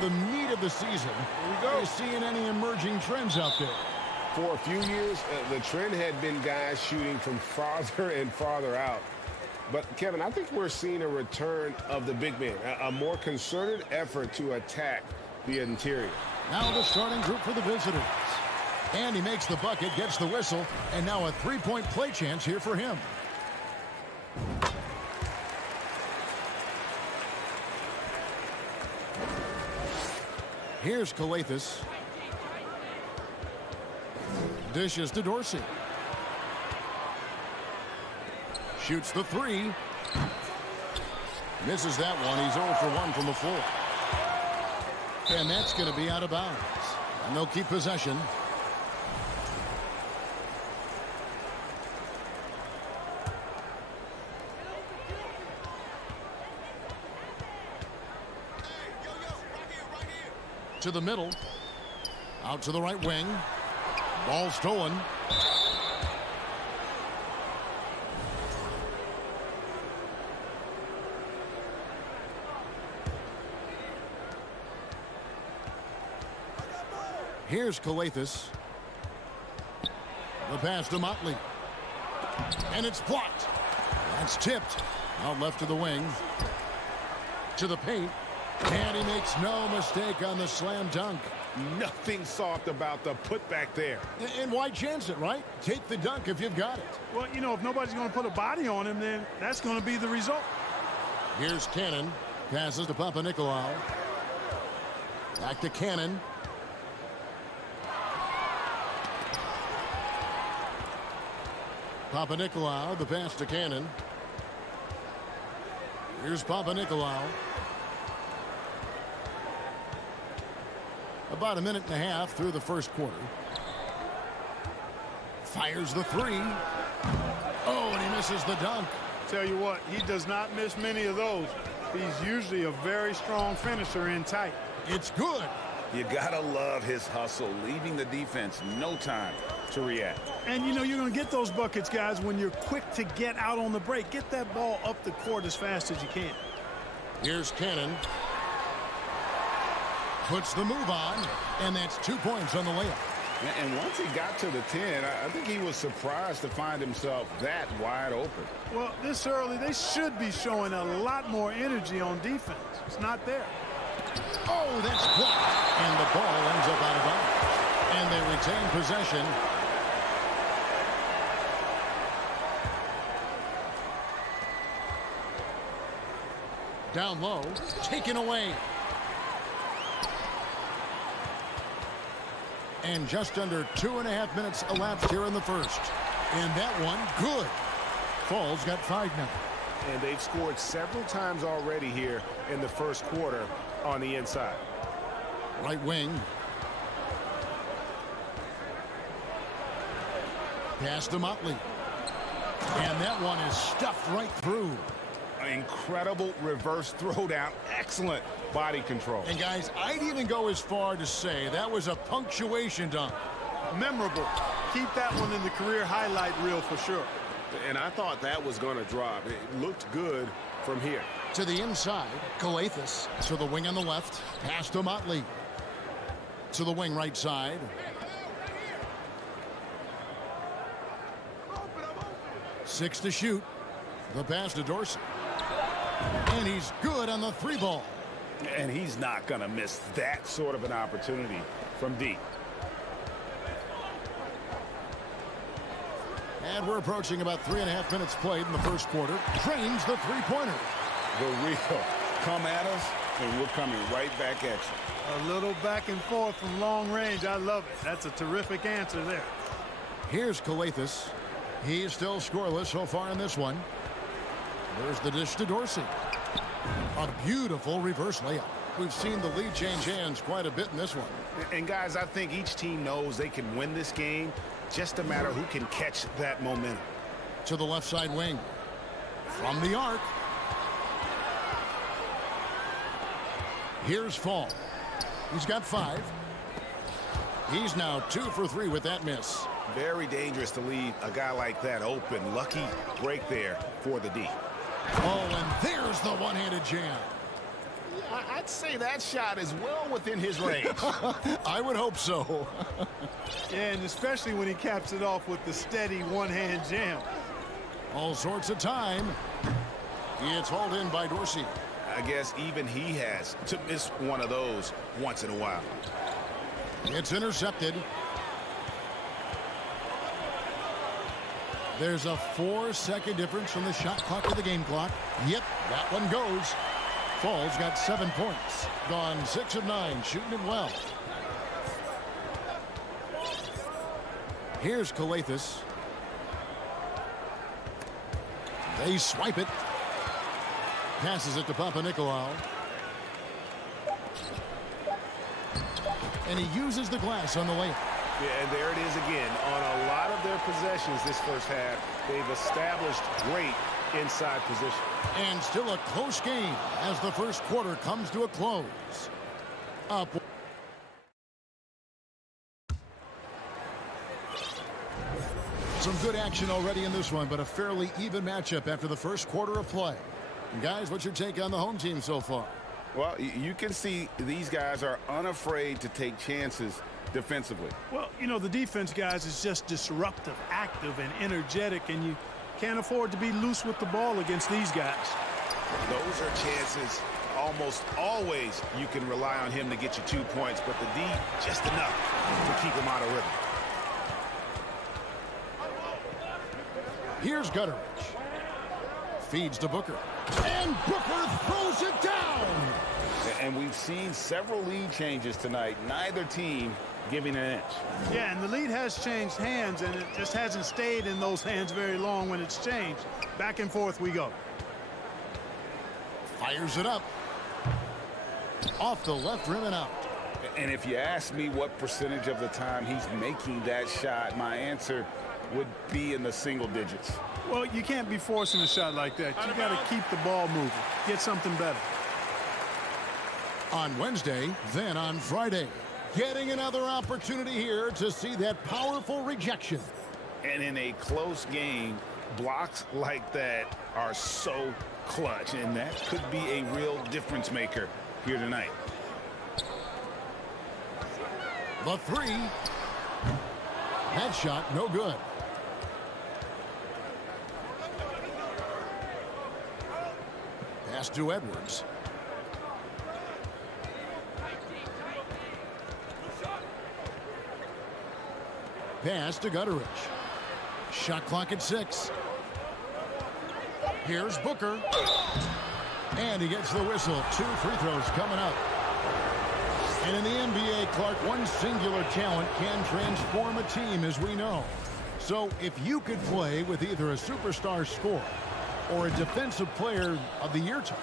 The meat of the season. Are you seeing any emerging trends out there? For a few years, the trend had been guys shooting from farther and farther out. But, Kevin, I think we're seeing a return of the big man, a more concerted effort to attack the interior. Now the starting group for the visitors. And he makes the bucket, gets the whistle, and now a three-point play chance here for him. Here's Skijesss. Dishes to Dorsey. Shoots the three. Misses that one. He's 0 for 1 from the floor. And that's going to be out of bounds. And they'll keep possession. To the middle. Out to the right wing. Ball stolen. Here's Skijesss. The pass to Motley. And it's blocked. That's tipped. Out left to the wing. To the paint. And he makes no mistake on the slam dunk. Nothing soft about the putback there. And why chance it, right? Take the dunk if you've got it. Well, you know, if nobody's going to put a body on him, then that's going to be the result. Here's Cannon. Passes to Papanikolaou. Back to Cannon. Papanikolaou, the pass to Cannon. Here's Papanikolaou. About a minute and a half through the first quarter. Fires the three. Oh, and he misses the dunk. Tell you what, he does not miss many of those. He's usually a very strong finisher in tight. It's good. You gotta love his hustle, leaving the defense no time to react. And you know you're going to get those buckets, guys, when you're quick to get out on the break. Get that ball up the court as fast as you can. Here's Cannon. Puts the move on, and that's 2 points on the layup. And once he got to the 10, I think he was surprised to find himself that wide open. Well, this early, they should be showing a lot more energy on defense. It's not there. Oh, that's blocked. And the ball ends up out of bounds. And they retain possession. Down low, taken away. And just under 2.5 minutes elapsed here in the first. And that one, good. Fall's got 5 now. And they've scored several times already here in the first quarter on the inside. Right wing. Pass to Motley. And that one is stuffed right through. An incredible reverse throwdown. Excellent body control. And guys, I'd even go as far to say that was a punctuation dunk. Memorable. Keep that one in the career highlight reel for sure. And I thought that was going to drop. It looked good from here. To the inside, Skijesss. To the wing on the left. Pass to Motley. To the wing right side. Six to shoot. The pass to Dorsey. And he's good on the 3 ball. And he's not going to miss that sort of an opportunity from deep. And we're approaching about 3.5 minutes played in the first quarter. Drains the 3-pointer. The real come at us, and we're coming right back at you. A little back and forth from long range. I love it. That's a terrific answer there. Here's Skijesss. He's still scoreless so far in this one. There's the dish to Dorsey. A beautiful reverse layup. We've seen the lead change hands quite a bit in this one. And guys, I think each team knows they can win this game. Just a matter who can catch that momentum. To the left side wing. From the arc. Here's Fall. He's got 5. He's now 2 for 3 with that miss. Very dangerous to leave a guy like that open. Lucky break there for the D. Oh, and there's the one-handed jam. I'd say that shot is well within his range. I would hope so. Yeah, and especially when he caps it off with the steady one-hand jam. All sorts of time. It's hauled in by Dorsey. I guess even he has to miss one of those once in a while. It's intercepted. There's a 4-second difference from the shot clock to the game clock. Yep, that one goes. Fall's got 7 points. Gone 6 of 9, shooting it well. Here's Skijesss. They swipe it. Passes it to Papanikolaou. And he uses the glass on the layup. Yeah, and there it is again. On a lot of their possessions this first half, they've established great inside position. And still a close game as the first quarter comes to a close. Up. Some good action already in this one, but a fairly even matchup after the first quarter of play. And guys, what's your take on the home team so far? Well, you can see these guys are unafraid to take chances defensively. Well, you know, the defense, guys, is just disruptive, active, and energetic, and you can't afford to be loose with the ball against these guys. Those are chances almost always you can rely on him to get you 2 points, but the D just enough to keep him out of rhythm. Here's Gutteridge. Feeds to Booker. And Booker throws it down. And we've seen several lead changes tonight. Neither team giving an inch. Yeah, and the lead has changed hands, and it just hasn't stayed in those hands very long when it's changed. Back and forth we go. Fires it up. Off the left rim and out. And if you ask me what percentage of the time he's making that shot, my answer would be in the single digits. Well, you can't be forcing a shot like that. You got to keep the ball moving. Get something better. On Wednesday, then on Friday. Getting another opportunity here to see that powerful rejection. And in a close game, blocks like that are so clutch, and that could be a real difference maker here tonight. The 3. That shot, no good. Pass to Edwards. Pass to Gutteridge. Shot clock at 6. Here's Booker. And he gets the whistle. 2 free throws coming up. And in the NBA, Clark, one singular talent can transform a team, as we know. So if you could play with either a superstar scorer or a defensive player of the year type,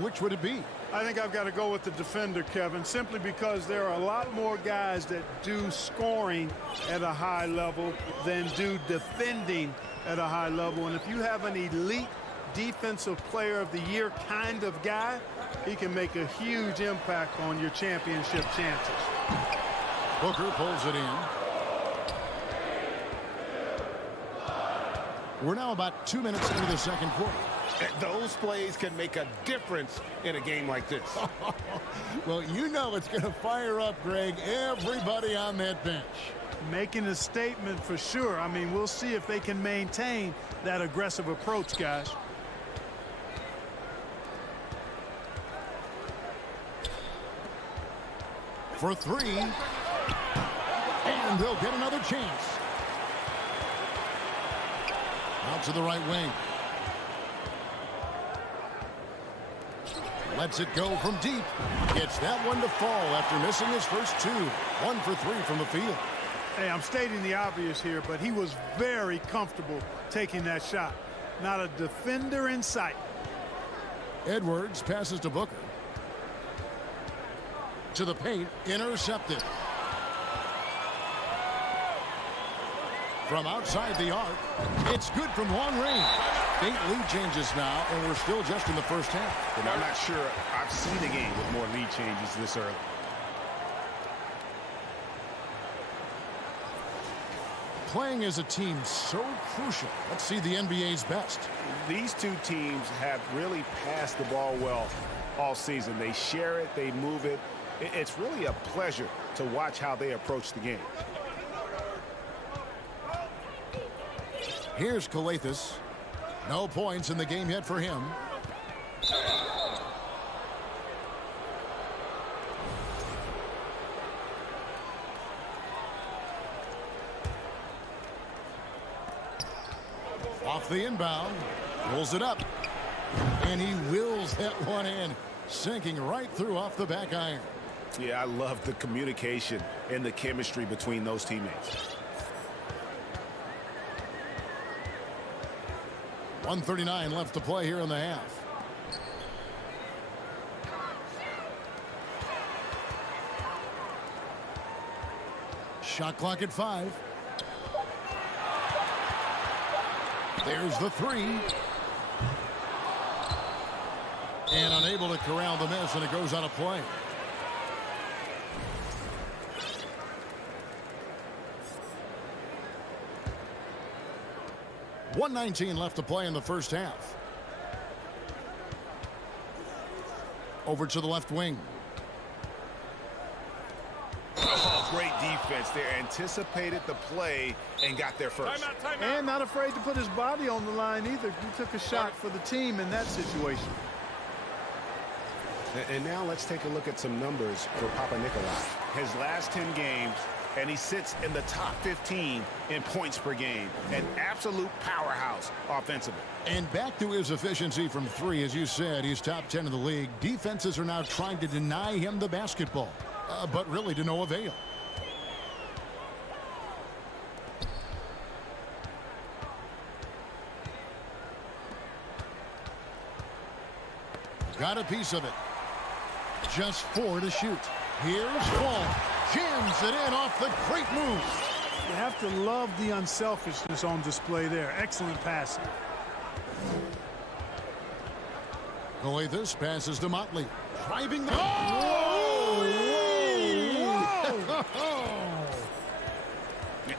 which would it be? I think I've got to go with the defender, Kevin, simply because there are a lot more guys that do scoring at a high level than do defending at a high level. And if you have an elite defensive player of the year kind of guy, he can make a huge impact on your championship chances. Booker pulls it in. We're now about 2 minutes into the second quarter. Those plays can make a difference in a game like this. Well, you know it's going to fire up, Greg, everybody on that bench. Making a statement for sure. I mean, we'll see if they can maintain that aggressive approach, guys. For 3. And they'll get another chance. Out to the right wing. Lets it go from deep. Gets that one to fall after missing his first 2. 1 for 3 from the field. Hey, I'm stating the obvious here, but he was very comfortable taking that shot. Not a defender in sight. Edwards passes to Booker. To the paint, intercepted. From outside the arc, it's good from long range. 8 lead changes now, and we're still just in the first half. And I'm not sure I've seen a game with more lead changes this early. Playing as a team so crucial. Let's see the NBA's best. These two teams have really passed the ball well all season. They share it, they move it. It's really a pleasure to watch how they approach the game. Here's Skijesss. No points in the game yet for him. Off the inbound. Pulls it up. And he wills that one in. Sinking right through off the back iron. Yeah, I love the communication and the chemistry between those teammates. 1:39 left to play here in the half. Shot clock at 5. There's the 3. And unable to corral the miss, and it goes on a play. .119 left to play in the first half. Over to the left wing. Oh, great defense there. Anticipated the play and got there first. Timeout. And not afraid to put his body on the line either. He took a shot for the team in that situation. And now let's take a look at some numbers for Papa Nikolai. His last 10 games, and he sits in the top 15 in points per game. An absolute powerhouse offensively. And back to his efficiency from 3, as you said, he's top 10 in the league. Defenses are now trying to deny him the basketball, but really to no avail. Got a piece of it. Just 4 to shoot. Here's Fall. Jams it in off the great move. You have to love the unselfishness on display there. Excellent passing. Skijesss passes to Motley. Driving the...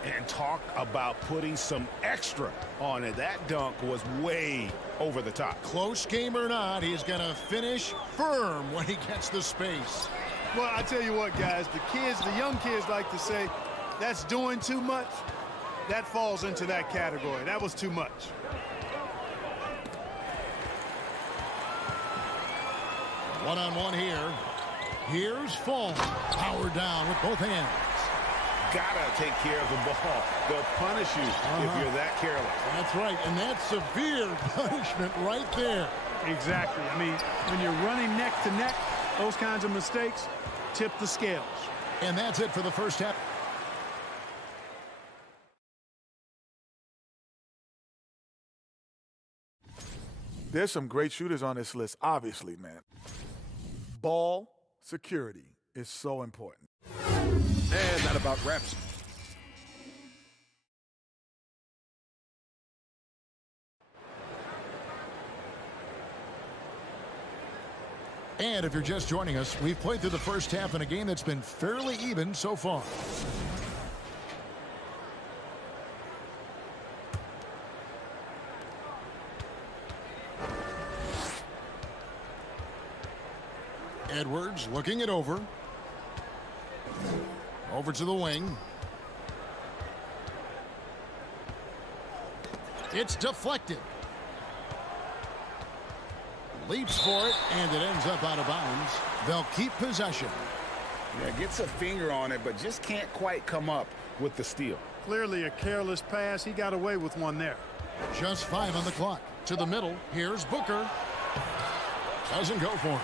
And talk about putting some extra on it. That dunk was way over the top. Close game or not, he's going to finish firm when he gets the space. Well, I tell you what, guys, the young kids like to say, that's doing too much. That falls into that category. That was too much. One-on-one here. Here's Fall. Power down with both hands. gotta take care of the ball. They'll punish you if you're that careless. That's right, and that's severe punishment right there. Exactly. I mean, when you're running neck to neck, those kinds of mistakes tip the scales. And that's it for the first half. There's some great shooters on this list, obviously, man. Ball security is so important. And that about wraps. And if you're just joining us, we've played through the first half in a game that's been fairly even so far. Edwards looking it over. Over to the wing. It's deflected. Leaps for it, and it ends up out of bounds. They'll keep possession. Yeah, gets a finger on it, but just can't quite come up with the steal. Clearly a careless pass. He got away with one there. Just 5 on the clock. To the middle. Here's Booker. Doesn't go for it.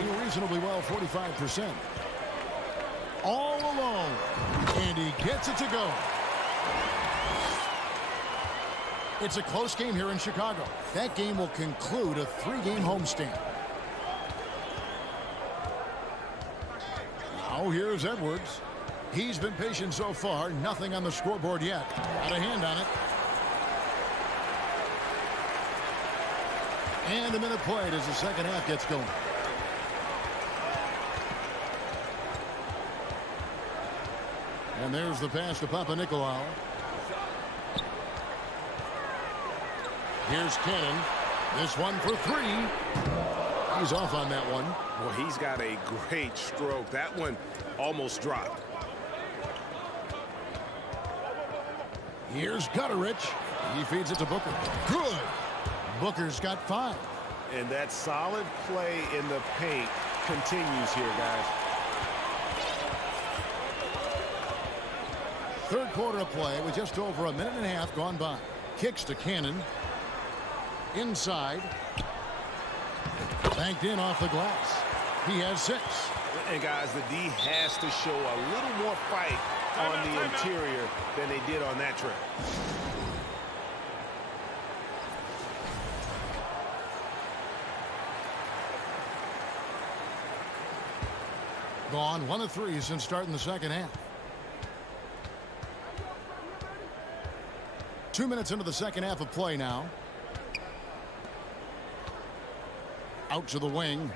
Doing reasonably well, 45%. All alone. And he gets it to go. It's a close game here in Chicago. That game will conclude a 3-game homestand. Now here's Edwards. He's been patient so far. Nothing on the scoreboard yet. Got a hand on it. And a minute played as the second half gets going. And there's the pass to Papanikolaou. Here's Cannon. This one for 3. He's off on that one. Well, he's got a great stroke. That one almost dropped. Here's Gutterich. He feeds it to Booker. Good. Booker's got 5. And that solid play in the paint continues here, guys. Third quarter of play with just over a minute and a half gone by. Kicks to Cannon. Inside. Banked in off the glass. He has 6. And guys, the D has to show a little more fight on the interior than they did on that trip. Gone 1 of 3 since starting the second half. 2 minutes into the second half of play now. Out to the wing.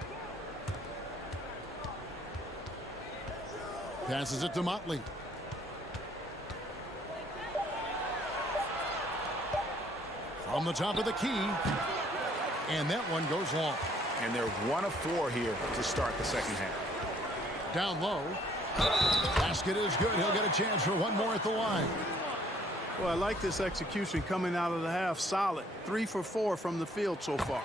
Passes it to Motley. From the top of the key. And that one goes long. And they're 1 of 4 here to start the second half. Down low. Basket is good. He'll get a chance for one more at the line. Well, I like this execution coming out of the half. Solid. 3 for 4 from the field so far.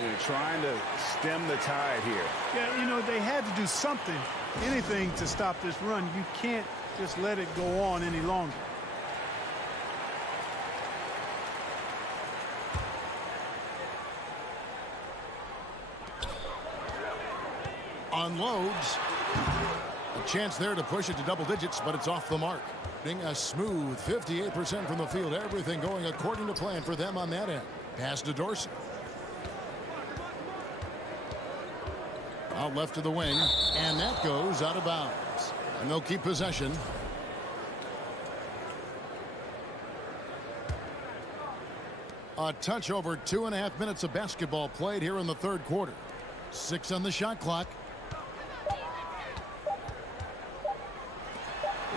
They're trying to stem the tide here. Yeah, you know, they had to do something, anything to stop this run. You can't just let it go on any longer. Unloads. A chance there to push it to double digits, but it's off the mark. Being a smooth 58% from the field. Everything going according to plan for them on that end. Pass to Dorsey. Out left to the wing, and that goes out of bounds. And they'll keep possession. A touch over 2.5 minutes of basketball played here in the third quarter. 6 on the shot clock.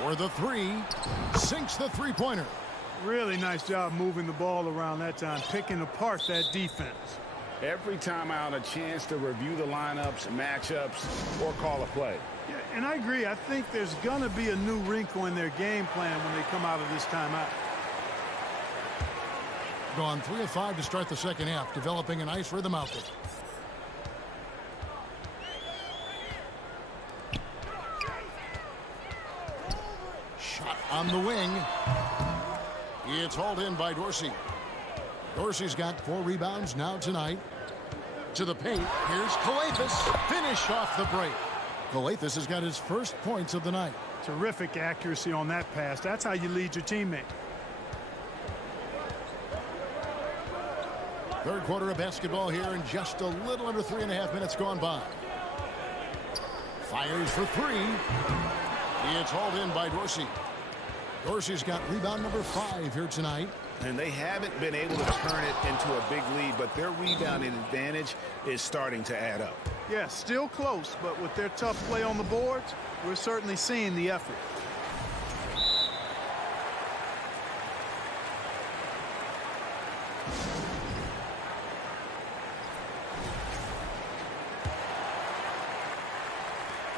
For the 3, sinks the three-pointer. Really nice job moving the ball around that time, picking apart that defense. Every time out, a chance to review the lineups, matchups, or call a play. Yeah, and I agree. I think there's going to be a new wrinkle in their game plan when they come out of this timeout. Gone 3 of 5 to start the second half, developing a nice rhythm out there. On the wing. It's hauled in by Dorsey. Dorsey's got 4 rebounds now tonight. To the paint. Here's Skijesss. Finished off the break. Skijesss has got his first points of the night. Terrific accuracy on that pass. That's how you lead your teammate. Third quarter of basketball here, and just a little under 3.5 minutes gone by. Fires for 3. It's hauled in by Dorsey. Dorsey's got rebound number 5 here tonight. And they haven't been able to turn it into a big lead, but their rebounding advantage is starting to add up. Yeah, still close, but with their tough play on the boards, we're certainly seeing the effort.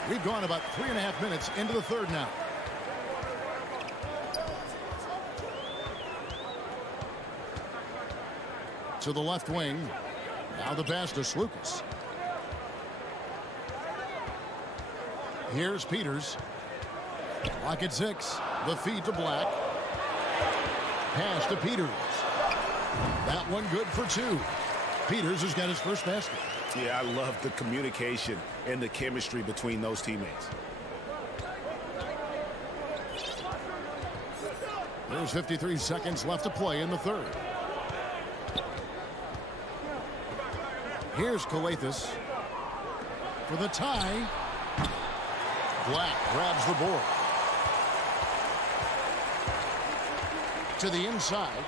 We've gone about 3.5 minutes into the third now. To the left wing. Now the pass to Skijesss. Here's Peters. Clock at 6. The feed to Black. Pass to Peters. That one good for 2. Peters has got his first basket. Yeah, I love the communication and the chemistry between those teammates. There's 53 seconds left to play in the third. Here's Skijesss for the tie. Black grabs the board. To the inside.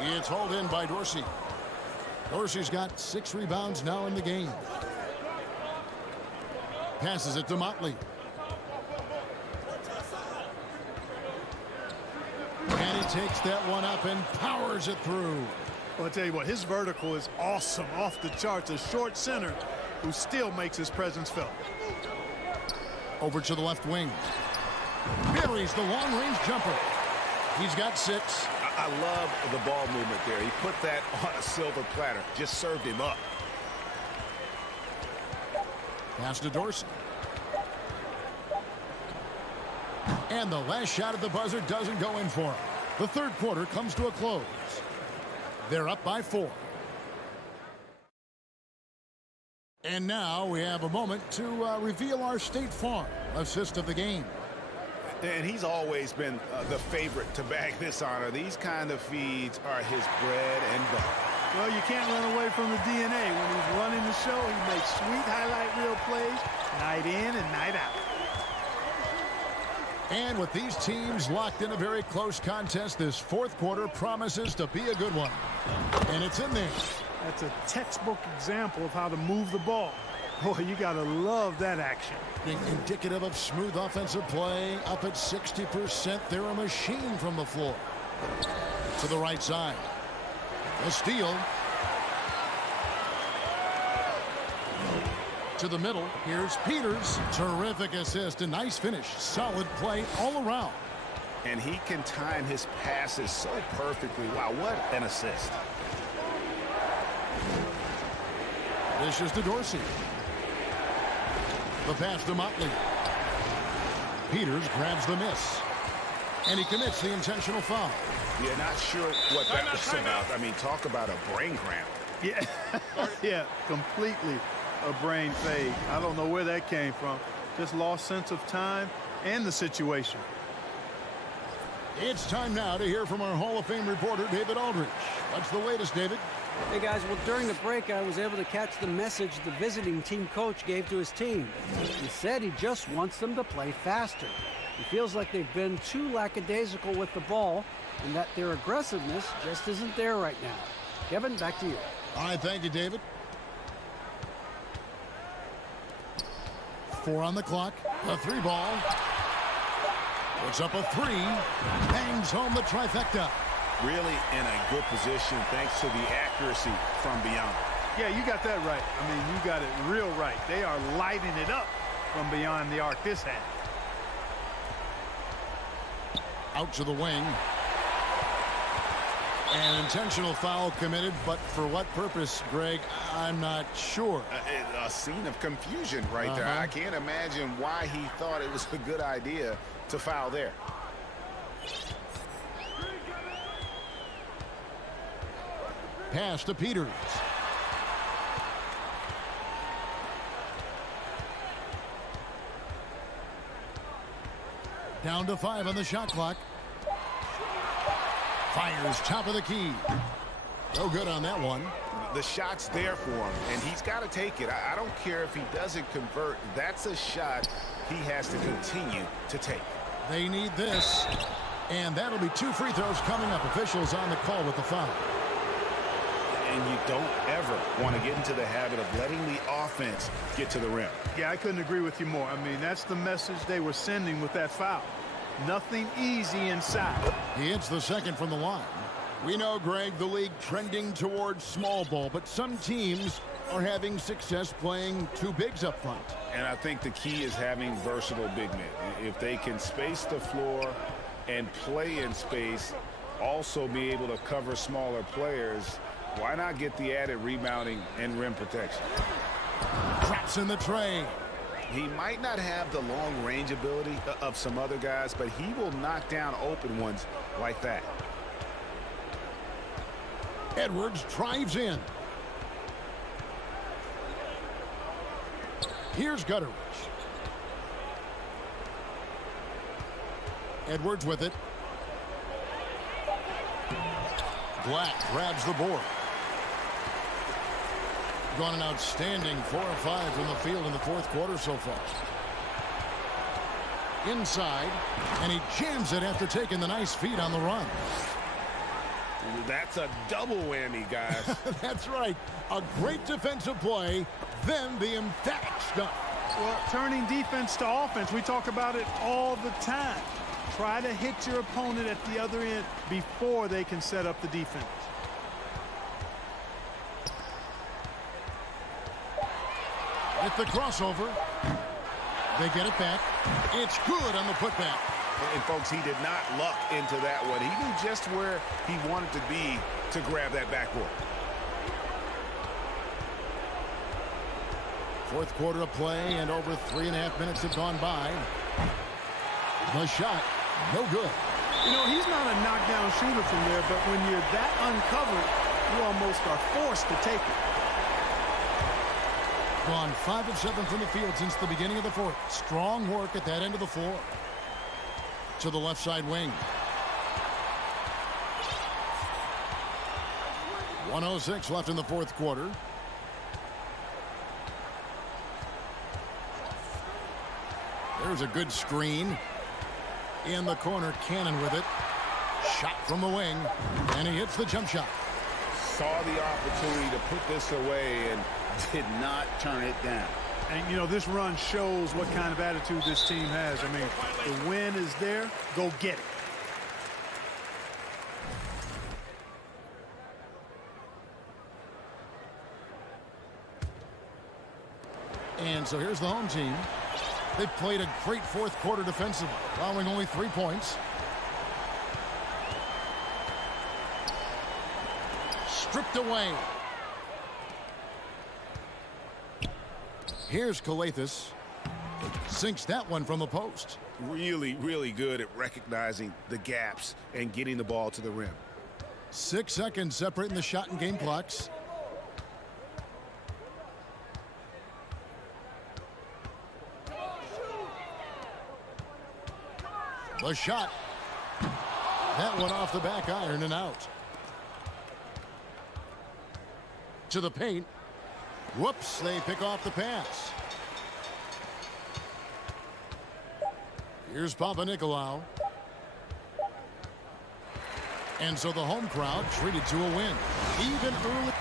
It's hauled in by Dorsey. Dorsey's got 6 rebounds now in the game. Passes it to Motley. And he takes that one up and powers it through. Well, I'll tell you what, his vertical is awesome, off the charts. A short center who still makes his presence felt. Over to the left wing. Buries the long-range jumper. He's got 6. I love the ball movement there. He put that on a silver platter. Just served him up. Pass to Dorsey. And the last shot at the buzzer doesn't go in for him. The third quarter comes to a close. They're up by 4. And now we have a moment to reveal our State Farm assist of the game. And he's always been the favorite to bag this honor. These kind of feeds are his bread and butter. Well, you can't run away from the DNA. When he's running the show, he makes sweet highlight reel plays night in and night out. And with these teams locked in a very close contest, this fourth quarter promises to be a good one. And it's in there. That's a textbook example of how to move the ball. Boy, you got to love that action. Indicative of smooth offensive play. Up at 60%. They're a machine from the floor. To the right side. A steal. To the middle. Here's Peters. Terrific assist. A nice finish. Solid play all around. And he can time his passes so perfectly. Wow, what an assist. This is to Dorsey. The pass to Motley. Peters grabs the miss. And he commits the intentional foul. Yeah, not sure what that was about. I mean, talk about a brain cramp. Yeah, yeah, completely a brain fade. I don't know where that came from. Just lost sense of time and the situation. It's time now to hear from our Hall of Fame reporter, David Aldridge. What's the latest, David? Hey, guys, well, during the break, I was able to catch the message the visiting team coach gave to his team. He said he just wants them to play faster. He feels like they've been too lackadaisical with the ball and that their aggressiveness just isn't there right now. Kevin, back to you. All right, thank you, David. 4 on the clock. A 3 ball. Puts up a 3. Bangs home the trifecta. Really in a good position thanks to the accuracy from beyond. Yeah, you got that right. I mean, you got it real right. They are lighting it up from beyond the arc this half. Out to the wing. An intentional foul committed, but for what purpose, Greg, I'm not sure. A scene of confusion right there. I can't imagine why he thought it was a good idea to foul there. Pass to Peters. Down to 5 on the shot clock. Fires top of the key. No good on that one. The shot's there for him, and he's got to take it. I don't care if he doesn't convert. That's a shot he has to continue to take. They need this, and that'll be 2 free throws coming up. Officials on the call with the foul. And you don't ever want to get into the habit of letting the offense get to the rim. Yeah, I couldn't agree with you more. I mean, that's the message they were sending with that foul. Nothing easy inside. He hits the second from the line. We know, Greg, the league trending towards small ball, but some teams are having success playing 2 bigs up front. And I think the key is having versatile big men. If they can space the floor and play in space, also be able to cover smaller players, why not get the added rebounding and rim protection? Traps in the tray. He might not have the long range ability of some other guys, but he will knock down open ones like that. Edwards drives in. Here's Gutteridge. Edwards with it. Black grabs the board. Gone an outstanding 4 of 5 from the field in the 4th quarter so far. Inside, and he jams it after taking the nice feed on the run. That's a double whammy, guys. That's right. A great defensive play, then the emphatic stuff. Well, turning defense to offense, we talk about it all the time. Try to hit your opponent at the other end before they can set up the defense. With the crossover, they get it back. It's good on the putback. And, folks, he did not luck into that one. He knew just where he wanted to be to grab that backboard. 4th quarter of play, and over 3.5 minutes have gone by. The shot, no good. You know, he's not a knockdown shooter from there, but when you're that uncovered, you almost are forced to take it. Gone 5 of 7 from the field since the beginning of the 4th. Strong work at that end of the floor. To the left side wing. 1:06 left in the 4th quarter. There's a good screen. In the corner, Cannon with it. Shot from the wing, and he hits the jump shot. Saw the opportunity to put this away and did not turn it down. And, you know, this run shows what kind of attitude this team has. I mean, the win is there. Go get it. And so here's the home team. They played a great 4th quarter defensively, allowing only 3 points. Stripped away. Here's Skijesss. Sinks that one from the post. Really, really good at recognizing the gaps and getting the ball to the rim. 6 seconds separating the shot and game clocks. The shot. That one off the back iron and out. To the paint. Whoops, they pick off the pass. Here's Papanikolaou. And so the home crowd treated to a win. Even early.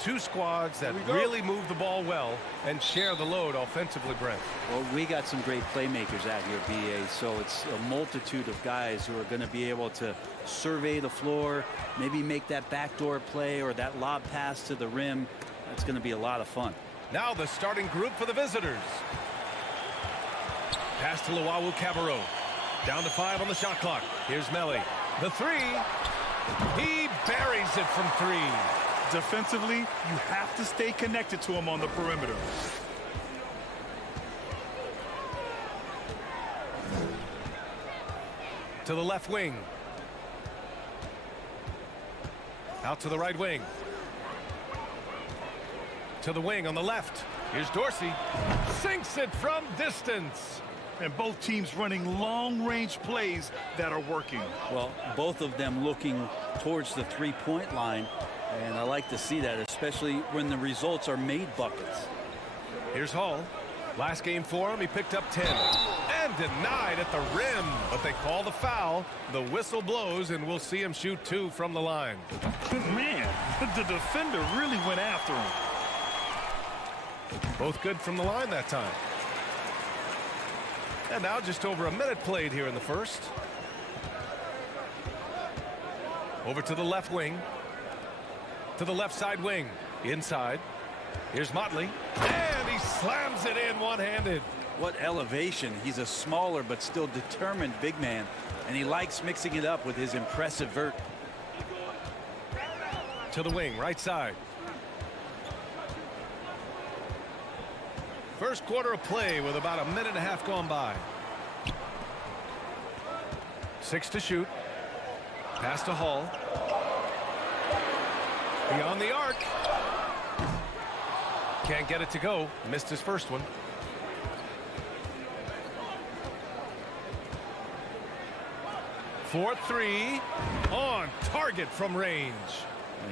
Two squads that really move the ball well and share the load offensively, Brent. Well, we got some great playmakers out here, BA, so it's a multitude of guys who are going to be able to survey the floor, maybe make that backdoor play or that lob pass to the rim. That's going to be a lot of fun. Now the starting group for the visitors. Pass to Luau Cabarro. Down to 5 on the shot clock. Here's Melly. The three. He buries it from 3. Defensively, you have to stay connected to him on the perimeter. To the left wing. Out to the right wing. To the wing on the left. Here's Dorsey. Sinks it from distance. And both teams running long-range plays that are working. Well, both of them looking towards the three-point line. And I like to see that, especially when the results are made buckets. Here's Hall. Last game for him, he picked up 10. And denied at the rim. But they call the foul. The whistle blows, and we'll see him shoot 2 from the line. Man, the defender really went after him. Both good from the line that time. And now just over a minute played here in the first. Over to the left wing. To the left side wing. Inside. Here's Motley. And he slams it in one-handed. What elevation. He's a smaller but still determined big man. And he likes mixing it up with his impressive vert. To the wing, right side. First quarter of play with about a minute and a half gone by. 6 to shoot. Pass to Hall. Beyond the arc. Can't get it to go. Missed his first one. For 3. On target from range.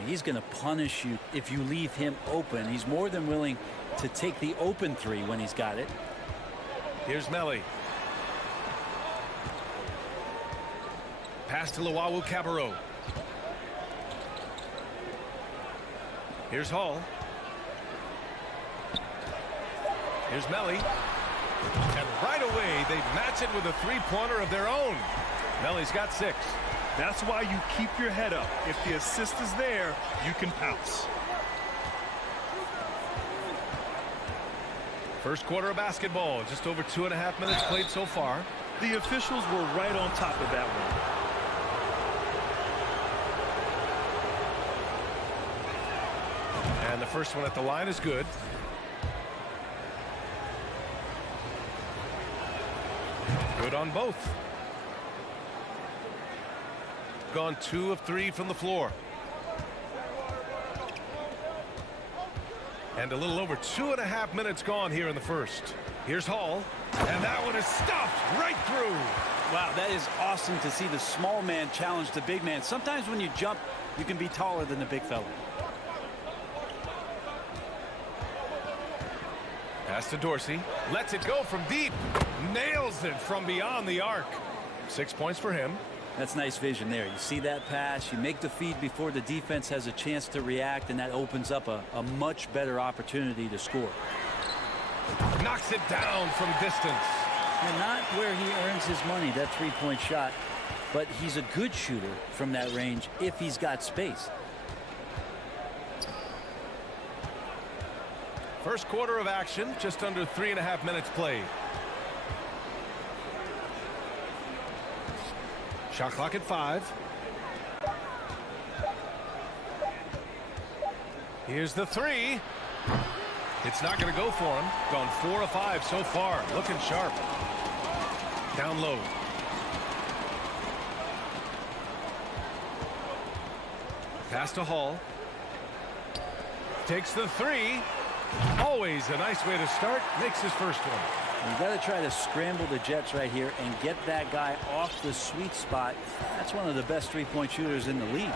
He's going to punish you if you leave him open. He's more than willing to take the open 3 when he's got it. Here's Melly. Pass to Luau Cabarro. Here's Hall. Here's Melly. And right away, they match it with a three-pointer of their own. Melly's got 6. That's why you keep your head up. If the assist is there, you can pounce. First quarter of basketball, just over 2.5 minutes played so far. The officials were right on top of that one. And the first one at the line is good. Good on both. Gone 2 of 3 from the floor. And a little over 2.5 minutes gone here in the first. Here's Hall. And that one is stuffed right through. Wow, that is awesome to see the small man challenge the big man. Sometimes when you jump, you can be taller than the big fella. Pass to Dorsey. Lets it go from deep. Nails it from beyond the arc. 6 points for him. That's nice vision there. You see that pass, you make the feed before the defense has a chance to react, and that opens up a much better opportunity to score. Knocks it down from distance. And not where he earns his money, that three-point shot, but he's a good shooter from that range if he's got space. First quarter of action, just under 3.5 minutes played. Shot clock at 5. Here's the 3. It's not going to go for him. Gone 4 of 5 so far. Looking sharp. Down low. Pass to Hall. Takes the 3. Always a nice way to start. Makes his first one. You've got to try to scramble the Jets right here and get that guy off the sweet spot. That's one of the best three-point shooters in the league.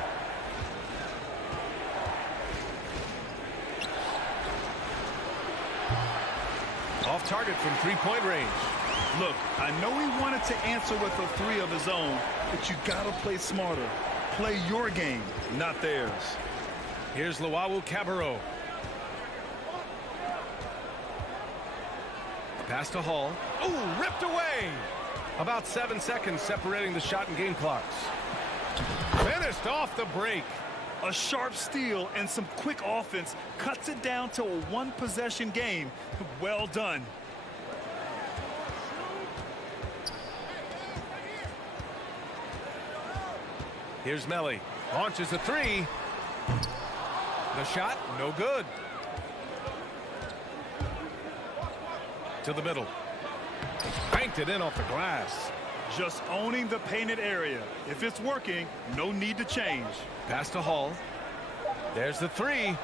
Off target from three-point range. Look, I know he wanted to answer with a 3 of his own, but you got to play smarter. Play your game, not theirs. Here's Luau Cabarro. Pass to Hall. Ooh, ripped away. About 7 seconds separating the shot and game clocks. Finished off the break. A sharp steal and some quick offense cuts it down to a one-possession game. Well done. Here's Melli. Launches a three. The shot, no good. To the middle. Banked it in off the glass. Just owning the painted area. If it's working, no need to change. Pass to Hall. There's the three.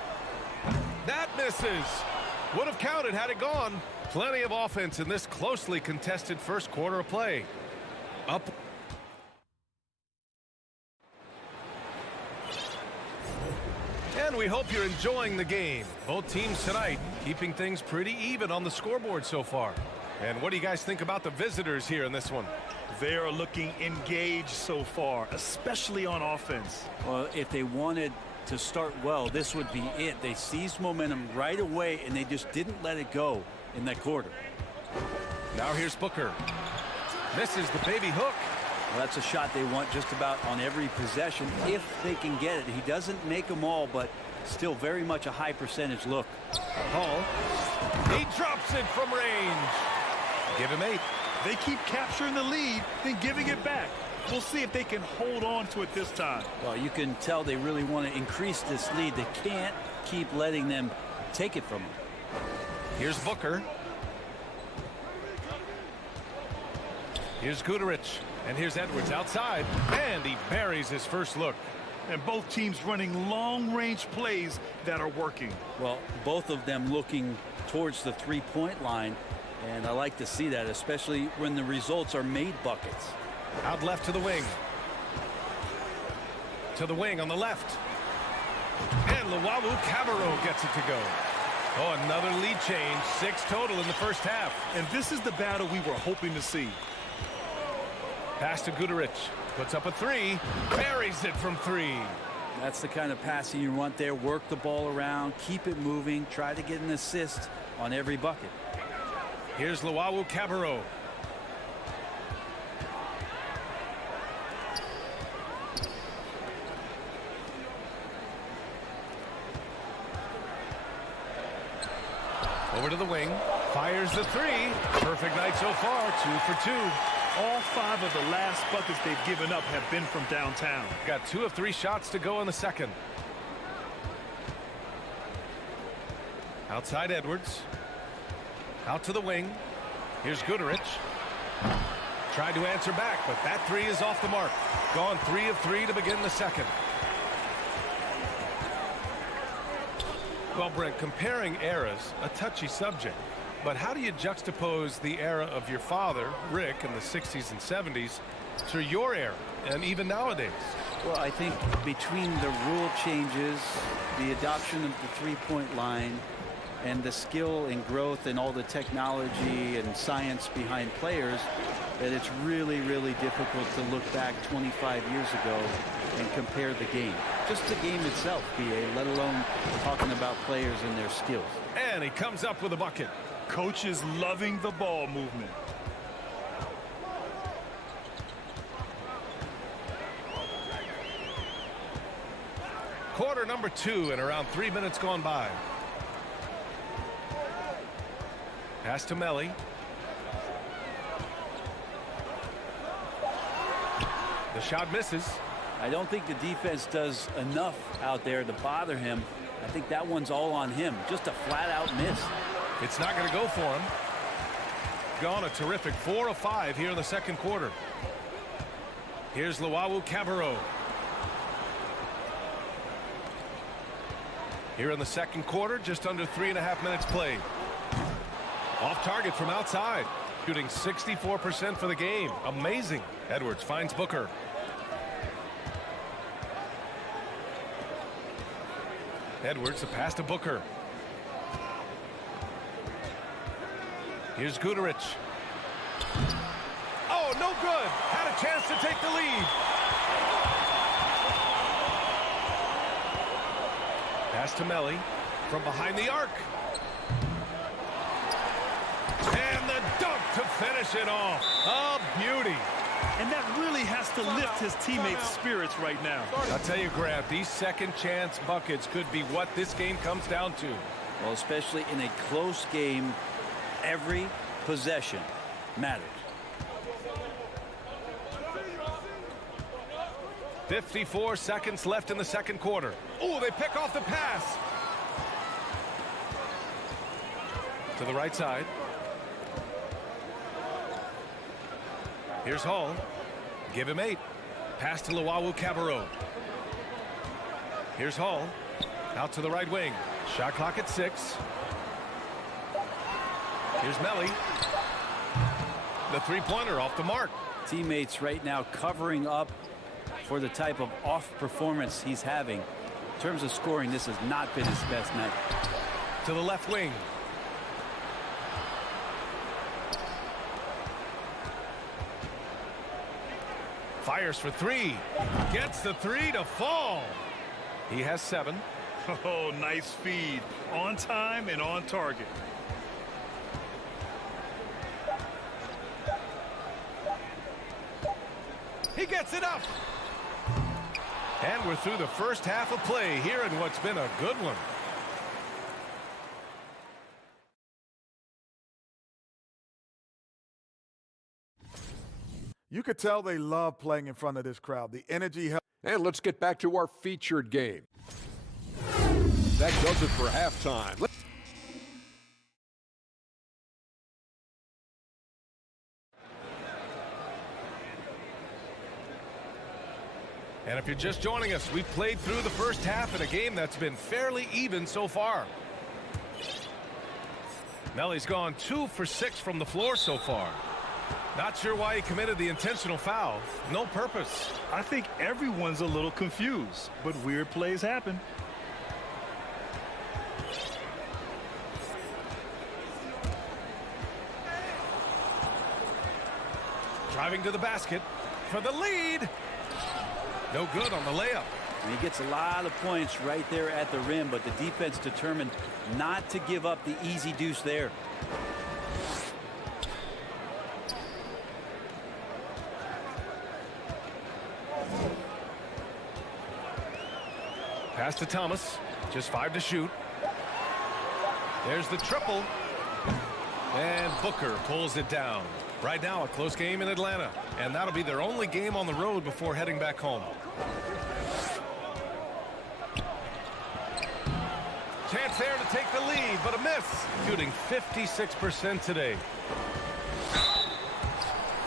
That misses. Would have counted had it gone. Plenty of offense in this closely contested first quarter of play. Up. And we hope you're enjoying the game. Both teams tonight keeping things pretty even on the scoreboard so far. And what do you guys think about the visitors here in this one? They are looking engaged so far, especially on offense. Well, if they wanted to start well, this would be it. They seized momentum right away, and they just didn't let it go in that quarter. Now here's Booker. Misses the baby hook. Well, that's a shot they want just about on every possession if they can get it. He doesn't make them all, but still very much a high percentage look. Hall. He drops it from range. Give him 8. They keep capturing the lead, then giving it back. We'll see if they can hold on to it this time. Well, you can tell they really want to increase this lead. They can't keep letting them take it from them. Here's Booker. Here's Guduric. And here's Edwards outside. And he buries his first look. And both teams running long-range plays that are working. Well, both of them looking towards the three-point line. And I like to see that, especially when the results are made buckets. Out left to the wing. To the wing on the left. And Luau Cabarro gets it to go. Oh, another lead change. 6 total in the first half. And this is the battle we were hoping to see. Pass to Guduric. Puts up a 3. Buries it from 3. That's the kind of passing you want there. Work the ball around. Keep it moving. Try to get an assist on every bucket. Here's Luau Cabarro. Over to the wing. Fires the 3. Perfect night so far. 2 for 2. All 5 of the last buckets they've given up have been from downtown. Got 2 of 3 shots to go in the second. Outside Edwards. Out to the wing. Here's Guduric. Tried to answer back, but that 3 is off the mark. Gone 3 of 3 to begin the second. Well, Brent, comparing eras, a touchy subject. But how do you juxtapose the era of your father, Rick, in the 60s and 70s to your era, and even nowadays? Well, I think between the rule changes, the adoption of the three-point line, and the skill and growth and all the technology and science behind players, that it's really, really difficult to look back 25 years ago and compare the game. Just the game itself, BA, let alone talking about players and their skills. And he comes up with a bucket. Coach is loving the ball movement. Quarter number 2 and around 3 minutes gone by. Pass to Melli. The shot misses. I don't think the defense does enough out there to bother him. I think that one's all on him. Just a flat-out miss. It's not going to go for him. Gone a terrific 4 of 5 here in the second quarter. Here's Luau Cabarro. Here in the second quarter, just under 3.5 minutes played. Off target from outside. Shooting 64% for the game. Amazing. Edwards finds Booker. Edwards, a pass to Booker. Here's Guduric. Oh, no good. Had a chance to take the lead. Pass to Melly from behind the arc. And the dunk to finish it off. A beauty. And that really has to lift his teammates' spirits right now. I'll tell you, Grant, these second chance buckets could be what this game comes down to. Well, especially in a close game, every possession matters. 54 seconds left in the second quarter. Oh, they pick off the pass. To the right side. Here's Hall. Give him 8. Pass to Luwawu Cabarro. Here's Hall. Out to the right wing. Shot clock at 6. Here's Melly. The three-pointer off the mark. Teammates right now covering up for the type of off performance he's having. In terms of scoring, this has not been his best night. To the left wing. Fires for 3. Gets the 3 to fall. He has 7. Oh, nice feed. On time and on target. He gets it up. And we're through the first half of play here in what's been a good one. You could tell they love playing in front of this crowd. The energy helps. And let's get back to our featured game. That does it for halftime. And if you're just joining us, we've played through the first half in a game that's been fairly even so far. Melly's gone 2 for 6 from the floor so far. Not sure why he committed the intentional foul. No purpose. I think everyone's a little confused, but weird plays happen. Driving to the basket for the lead. No good on the layup. And he gets a lot of points right there at the rim, but the defense determined not to give up the easy deuce there. Pass to Thomas. Just 5 to shoot. There's the triple. And Booker pulls it down. Right now, a close game in Atlanta. And that'll be their only game on the road before heading back home. Chance there to take the lead, but a miss. Shooting 56% today.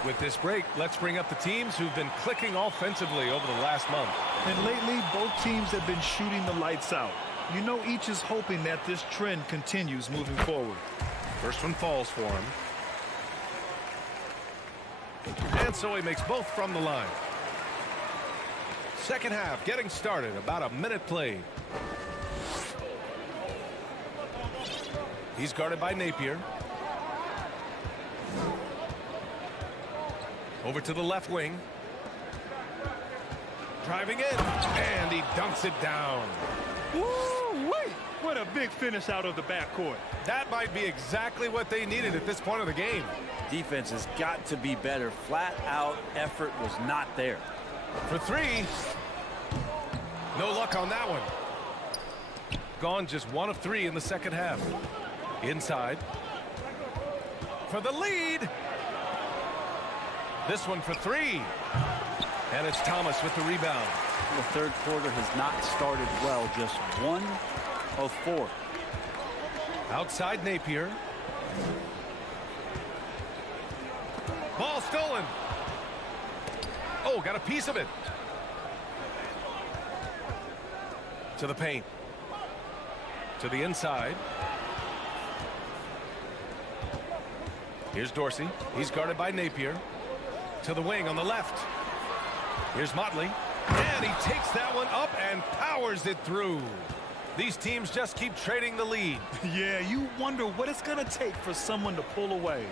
With this break, let's bring up the teams who've been clicking offensively over the last month. And lately, both teams have been shooting the lights out. You know, each is hoping that this trend continues moving forward. First one falls for him. And so he makes both from the line. Second half getting started. About a minute played. He's guarded by Napier. Over to the left wing. Driving in. And he dunks it down. Woo-wee! What a big finish out of the backcourt. That might be exactly what they needed at this point of the game. Defense has got to be better. Flat out effort was not there. For 3. No luck on that one. Gone just 1 of 3 in the second half. Inside. For the lead. This one for 3. And it's Thomas with the rebound. The third quarter has not started well. Just 1 of 4. Outside Napier. Ball stolen. Oh, got a piece of it. To the paint. To the inside. Here's Dorsey. He's guarded by Napier. To the wing on the left. Here's Motley. And he takes that one up and powers it through. These teams just keep trading the lead. Yeah, you wonder what it's going to take for someone to pull away.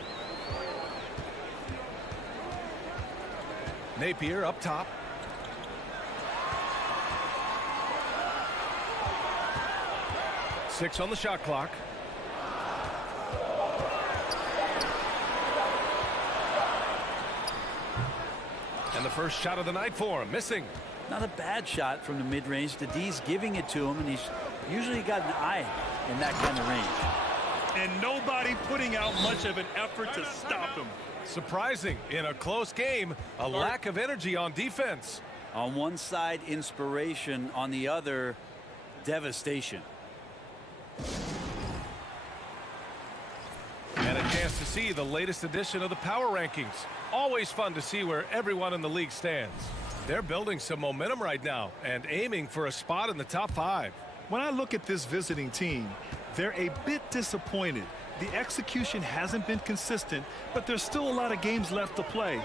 Napier up top. 6 on the shot clock. And the first shot of the night for him, missing. Not a bad shot from the mid-range. The D's giving it to him, and he's usually got an eye in that kind of range. And nobody putting out much of an effort to stop him. Surprising in a close game, a lack of energy on defense. On one side, inspiration. On the other, devastation. And a chance to see the latest edition of the power rankings. Always fun to see where everyone in the league stands. They're building some momentum right now and aiming for a spot in the top 5. When I look at this visiting team, they're a bit disappointed. The execution hasn't been consistent, but there's still a lot of games left to play.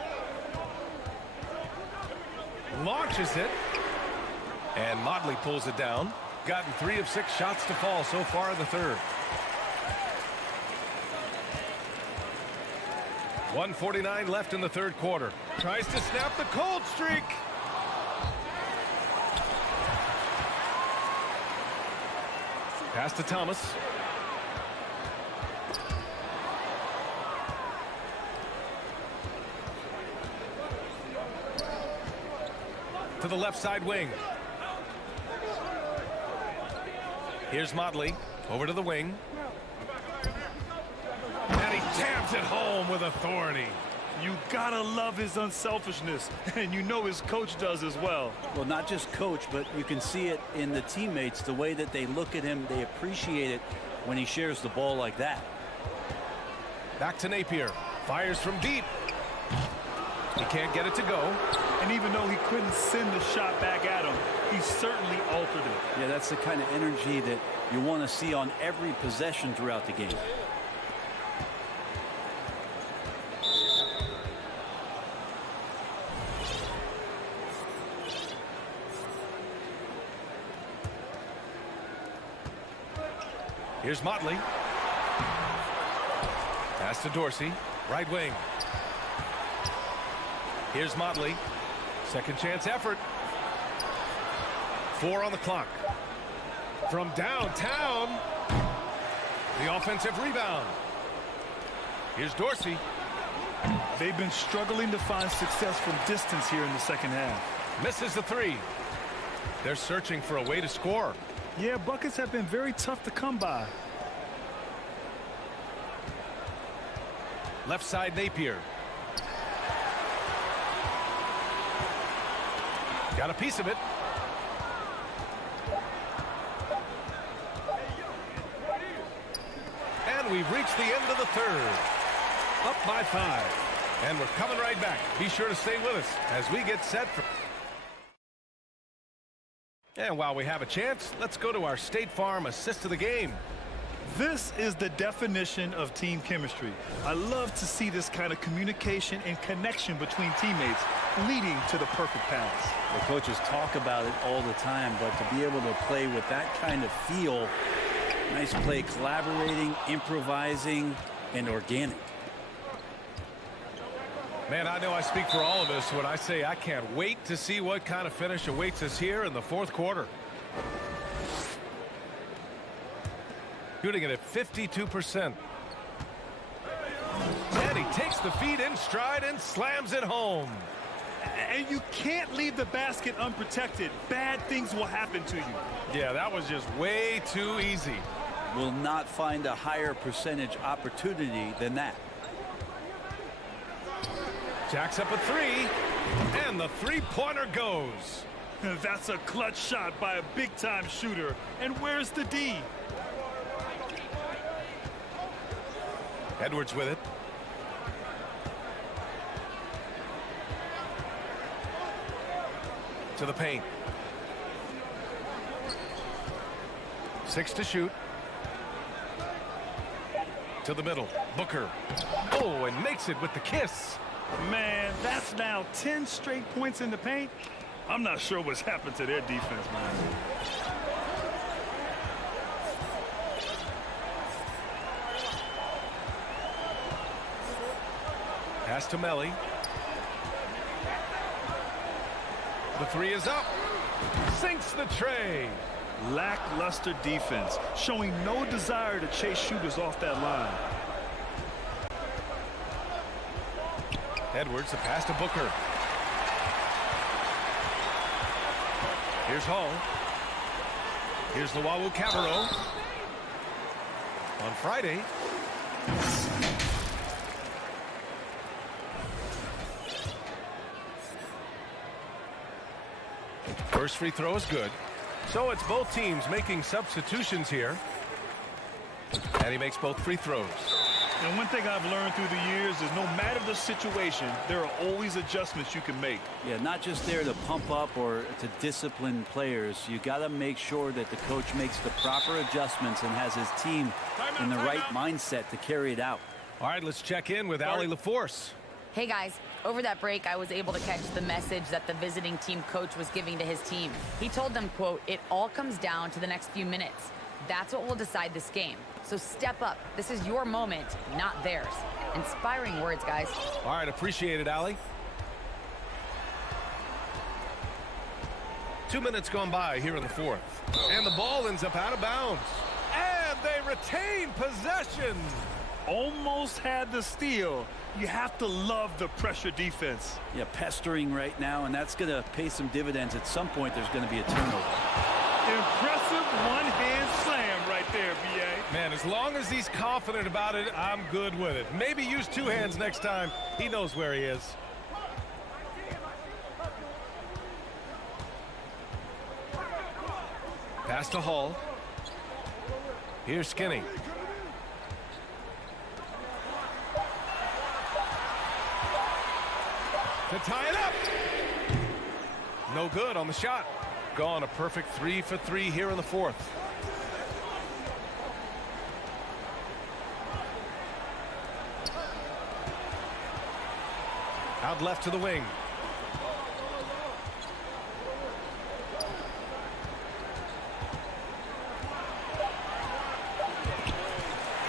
Launches it. And Motley pulls it down. Gotten 3 of 6 shots to fall so far in the third. 1:49 left in the third quarter. Tries to snap the cold streak. Pass to Thomas. To the left side wing. Here's Motley over to the wing. And he jams it home with authority. You gotta love his unselfishness, and you know his coach does as well. Well, not just coach, but you can see it in the teammates, the way that they look at him. They appreciate it when he shares the ball like that. Back to Napier. Fires from deep. He can't get it to go. And even though he couldn't send the shot back at him, he certainly altered it. Yeah, that's the kind of energy that you want to see on every possession throughout the game. Here's Motley. Pass to Dorsey. Right wing. Here's Motley. Second chance effort. 4 on the clock. From downtown. The offensive rebound. Here's Dorsey. They've been struggling to find success from distance here in the second half. Misses the 3. They're searching for a way to score. Yeah, buckets have been very tough to come by. Left side Napier. Got a piece of it. And we've reached the end of the third. Up by 5. And we're coming right back. Be sure to stay with us as we get set for... And while we have a chance, let's go to our State Farm assist of the game. This is the definition of team chemistry. I love to see this kind of communication and connection between teammates leading to the perfect pass. The coaches talk about it all the time, but to be able to play with that kind of feel, nice play, collaborating, improvising, and organic. Man, I know I speak for all of us when I say I can't wait to see what kind of finish awaits us here in the fourth quarter. Shooting it at 52%. And he takes the feed in stride and slams it home. And you can't leave the basket unprotected. Bad things will happen to you. Yeah, that was just way too easy. Will not find a higher percentage opportunity than that. Jacks up a 3, and the three-pointer goes. That's a clutch shot by a big-time shooter. And where's the D? Edwards with it. To the paint. 6 to shoot. To the middle. Booker. Oh, and makes it with the kiss. Man, that's now 10 straight points in the paint. I'm not sure what's happened to their defense, man. Pass to Melly. The 3 is up. Sinks the tray. Lackluster defense, showing no desire to chase shooters off that line. Edwards, the pass to Booker. Here's Hall. Here's Olympiacos. On Friday. First free throw is good. So it's both teams making substitutions here. And he makes both free throws. And one thing I've learned through the years is no matter the situation, there are always adjustments you can make. Yeah, not just there to pump up or to discipline players. You got to make sure that the coach makes the proper adjustments and has his team in the right mindset to carry it out. All right, let's check in with Allie LaForce. Hey guys, over that break, I was able to catch the message that the visiting team coach was giving to his team. He told them, quote, "It all comes down to the next few minutes. That's what will decide this game. So step up. This is your moment, not theirs." Inspiring words, guys. All right, appreciate it, Allie. 2 minutes gone by here in the fourth. And the ball ends up out of bounds. And they retain possession. Almost had the steal. You have to love the pressure defense. Yeah, pestering right now, and that's going to pay some dividends. At some point, there's going to be a turnover. Impressive one-hand slam right there, B.A. Man, as long as he's confident about it, I'm good with it. Maybe use two hands next time. He knows where he is. Pass to Hall. Here's Skinny. To tie it up. No good on the shot. Gone a perfect 3 for 3 here in the fourth. Out left to the wing.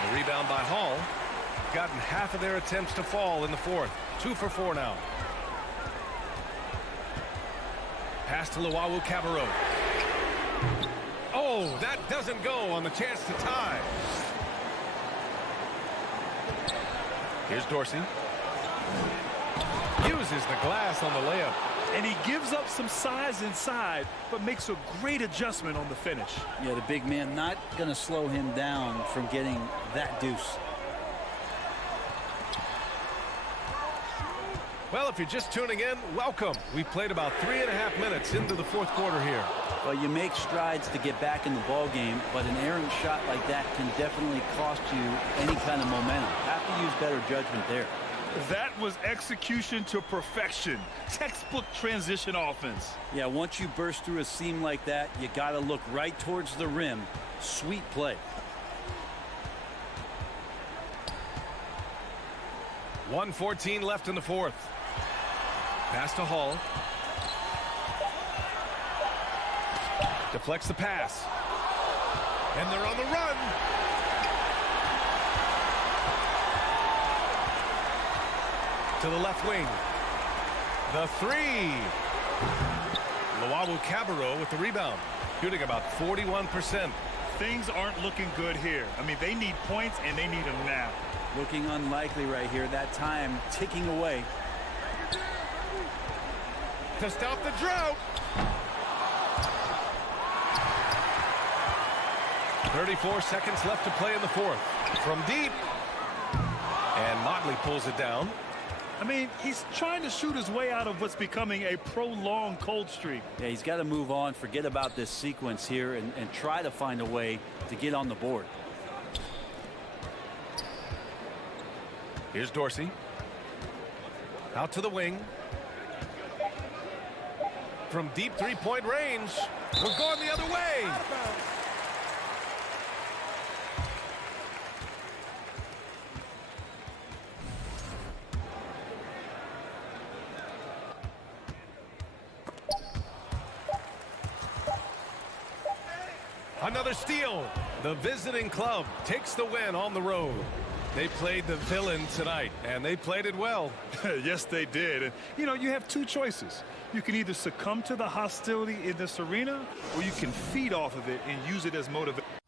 The rebound by Hall. Gotten half of their attempts to fall in the fourth. 2 for 4 now. Pass to Olympiacos. Oh, that doesn't go on the chance to tie. Here's Dorsey. Uses the glass on the layup. And he gives up some size inside, but makes a great adjustment on the finish. Yeah, the big man not going to slow him down from getting that deuce. Well, if you're just tuning in, welcome. We've played about 3.5 minutes into the fourth quarter here. Well, you make strides to get back in the ball game, but an errant shot like that can definitely cost you any kind of momentum. Have to use better judgment there. That was execution to perfection. Textbook transition offense. Yeah, once you burst through a seam like that, you got to look right towards the rim. Sweet play. .114 left in the fourth. Pass to Hall. Deflects the pass. And they're on the run. To the left wing. The three. Olympiacos with the rebound. Shooting about 41%. Things aren't looking good here. I mean, they need points, and they need them now. Looking unlikely right here. That time ticking away. To stop the drought. 34 seconds left to play in the fourth. From deep. And Motley pulls it down. I mean, he's trying to shoot his way out of what's becoming a prolonged cold streak. Yeah, he's got to move on, forget about this sequence here, and try to find a way to get on the board. Here's Dorsey. Out to the wing. From deep three-point range. We're going the other way. Another steal. The visiting club takes the win on the road. They played the villain tonight, and they played it well. Yes, they did. And, you know, you have two choices. You can either succumb to the hostility in this arena, or you can feed off of it and use it as motivation.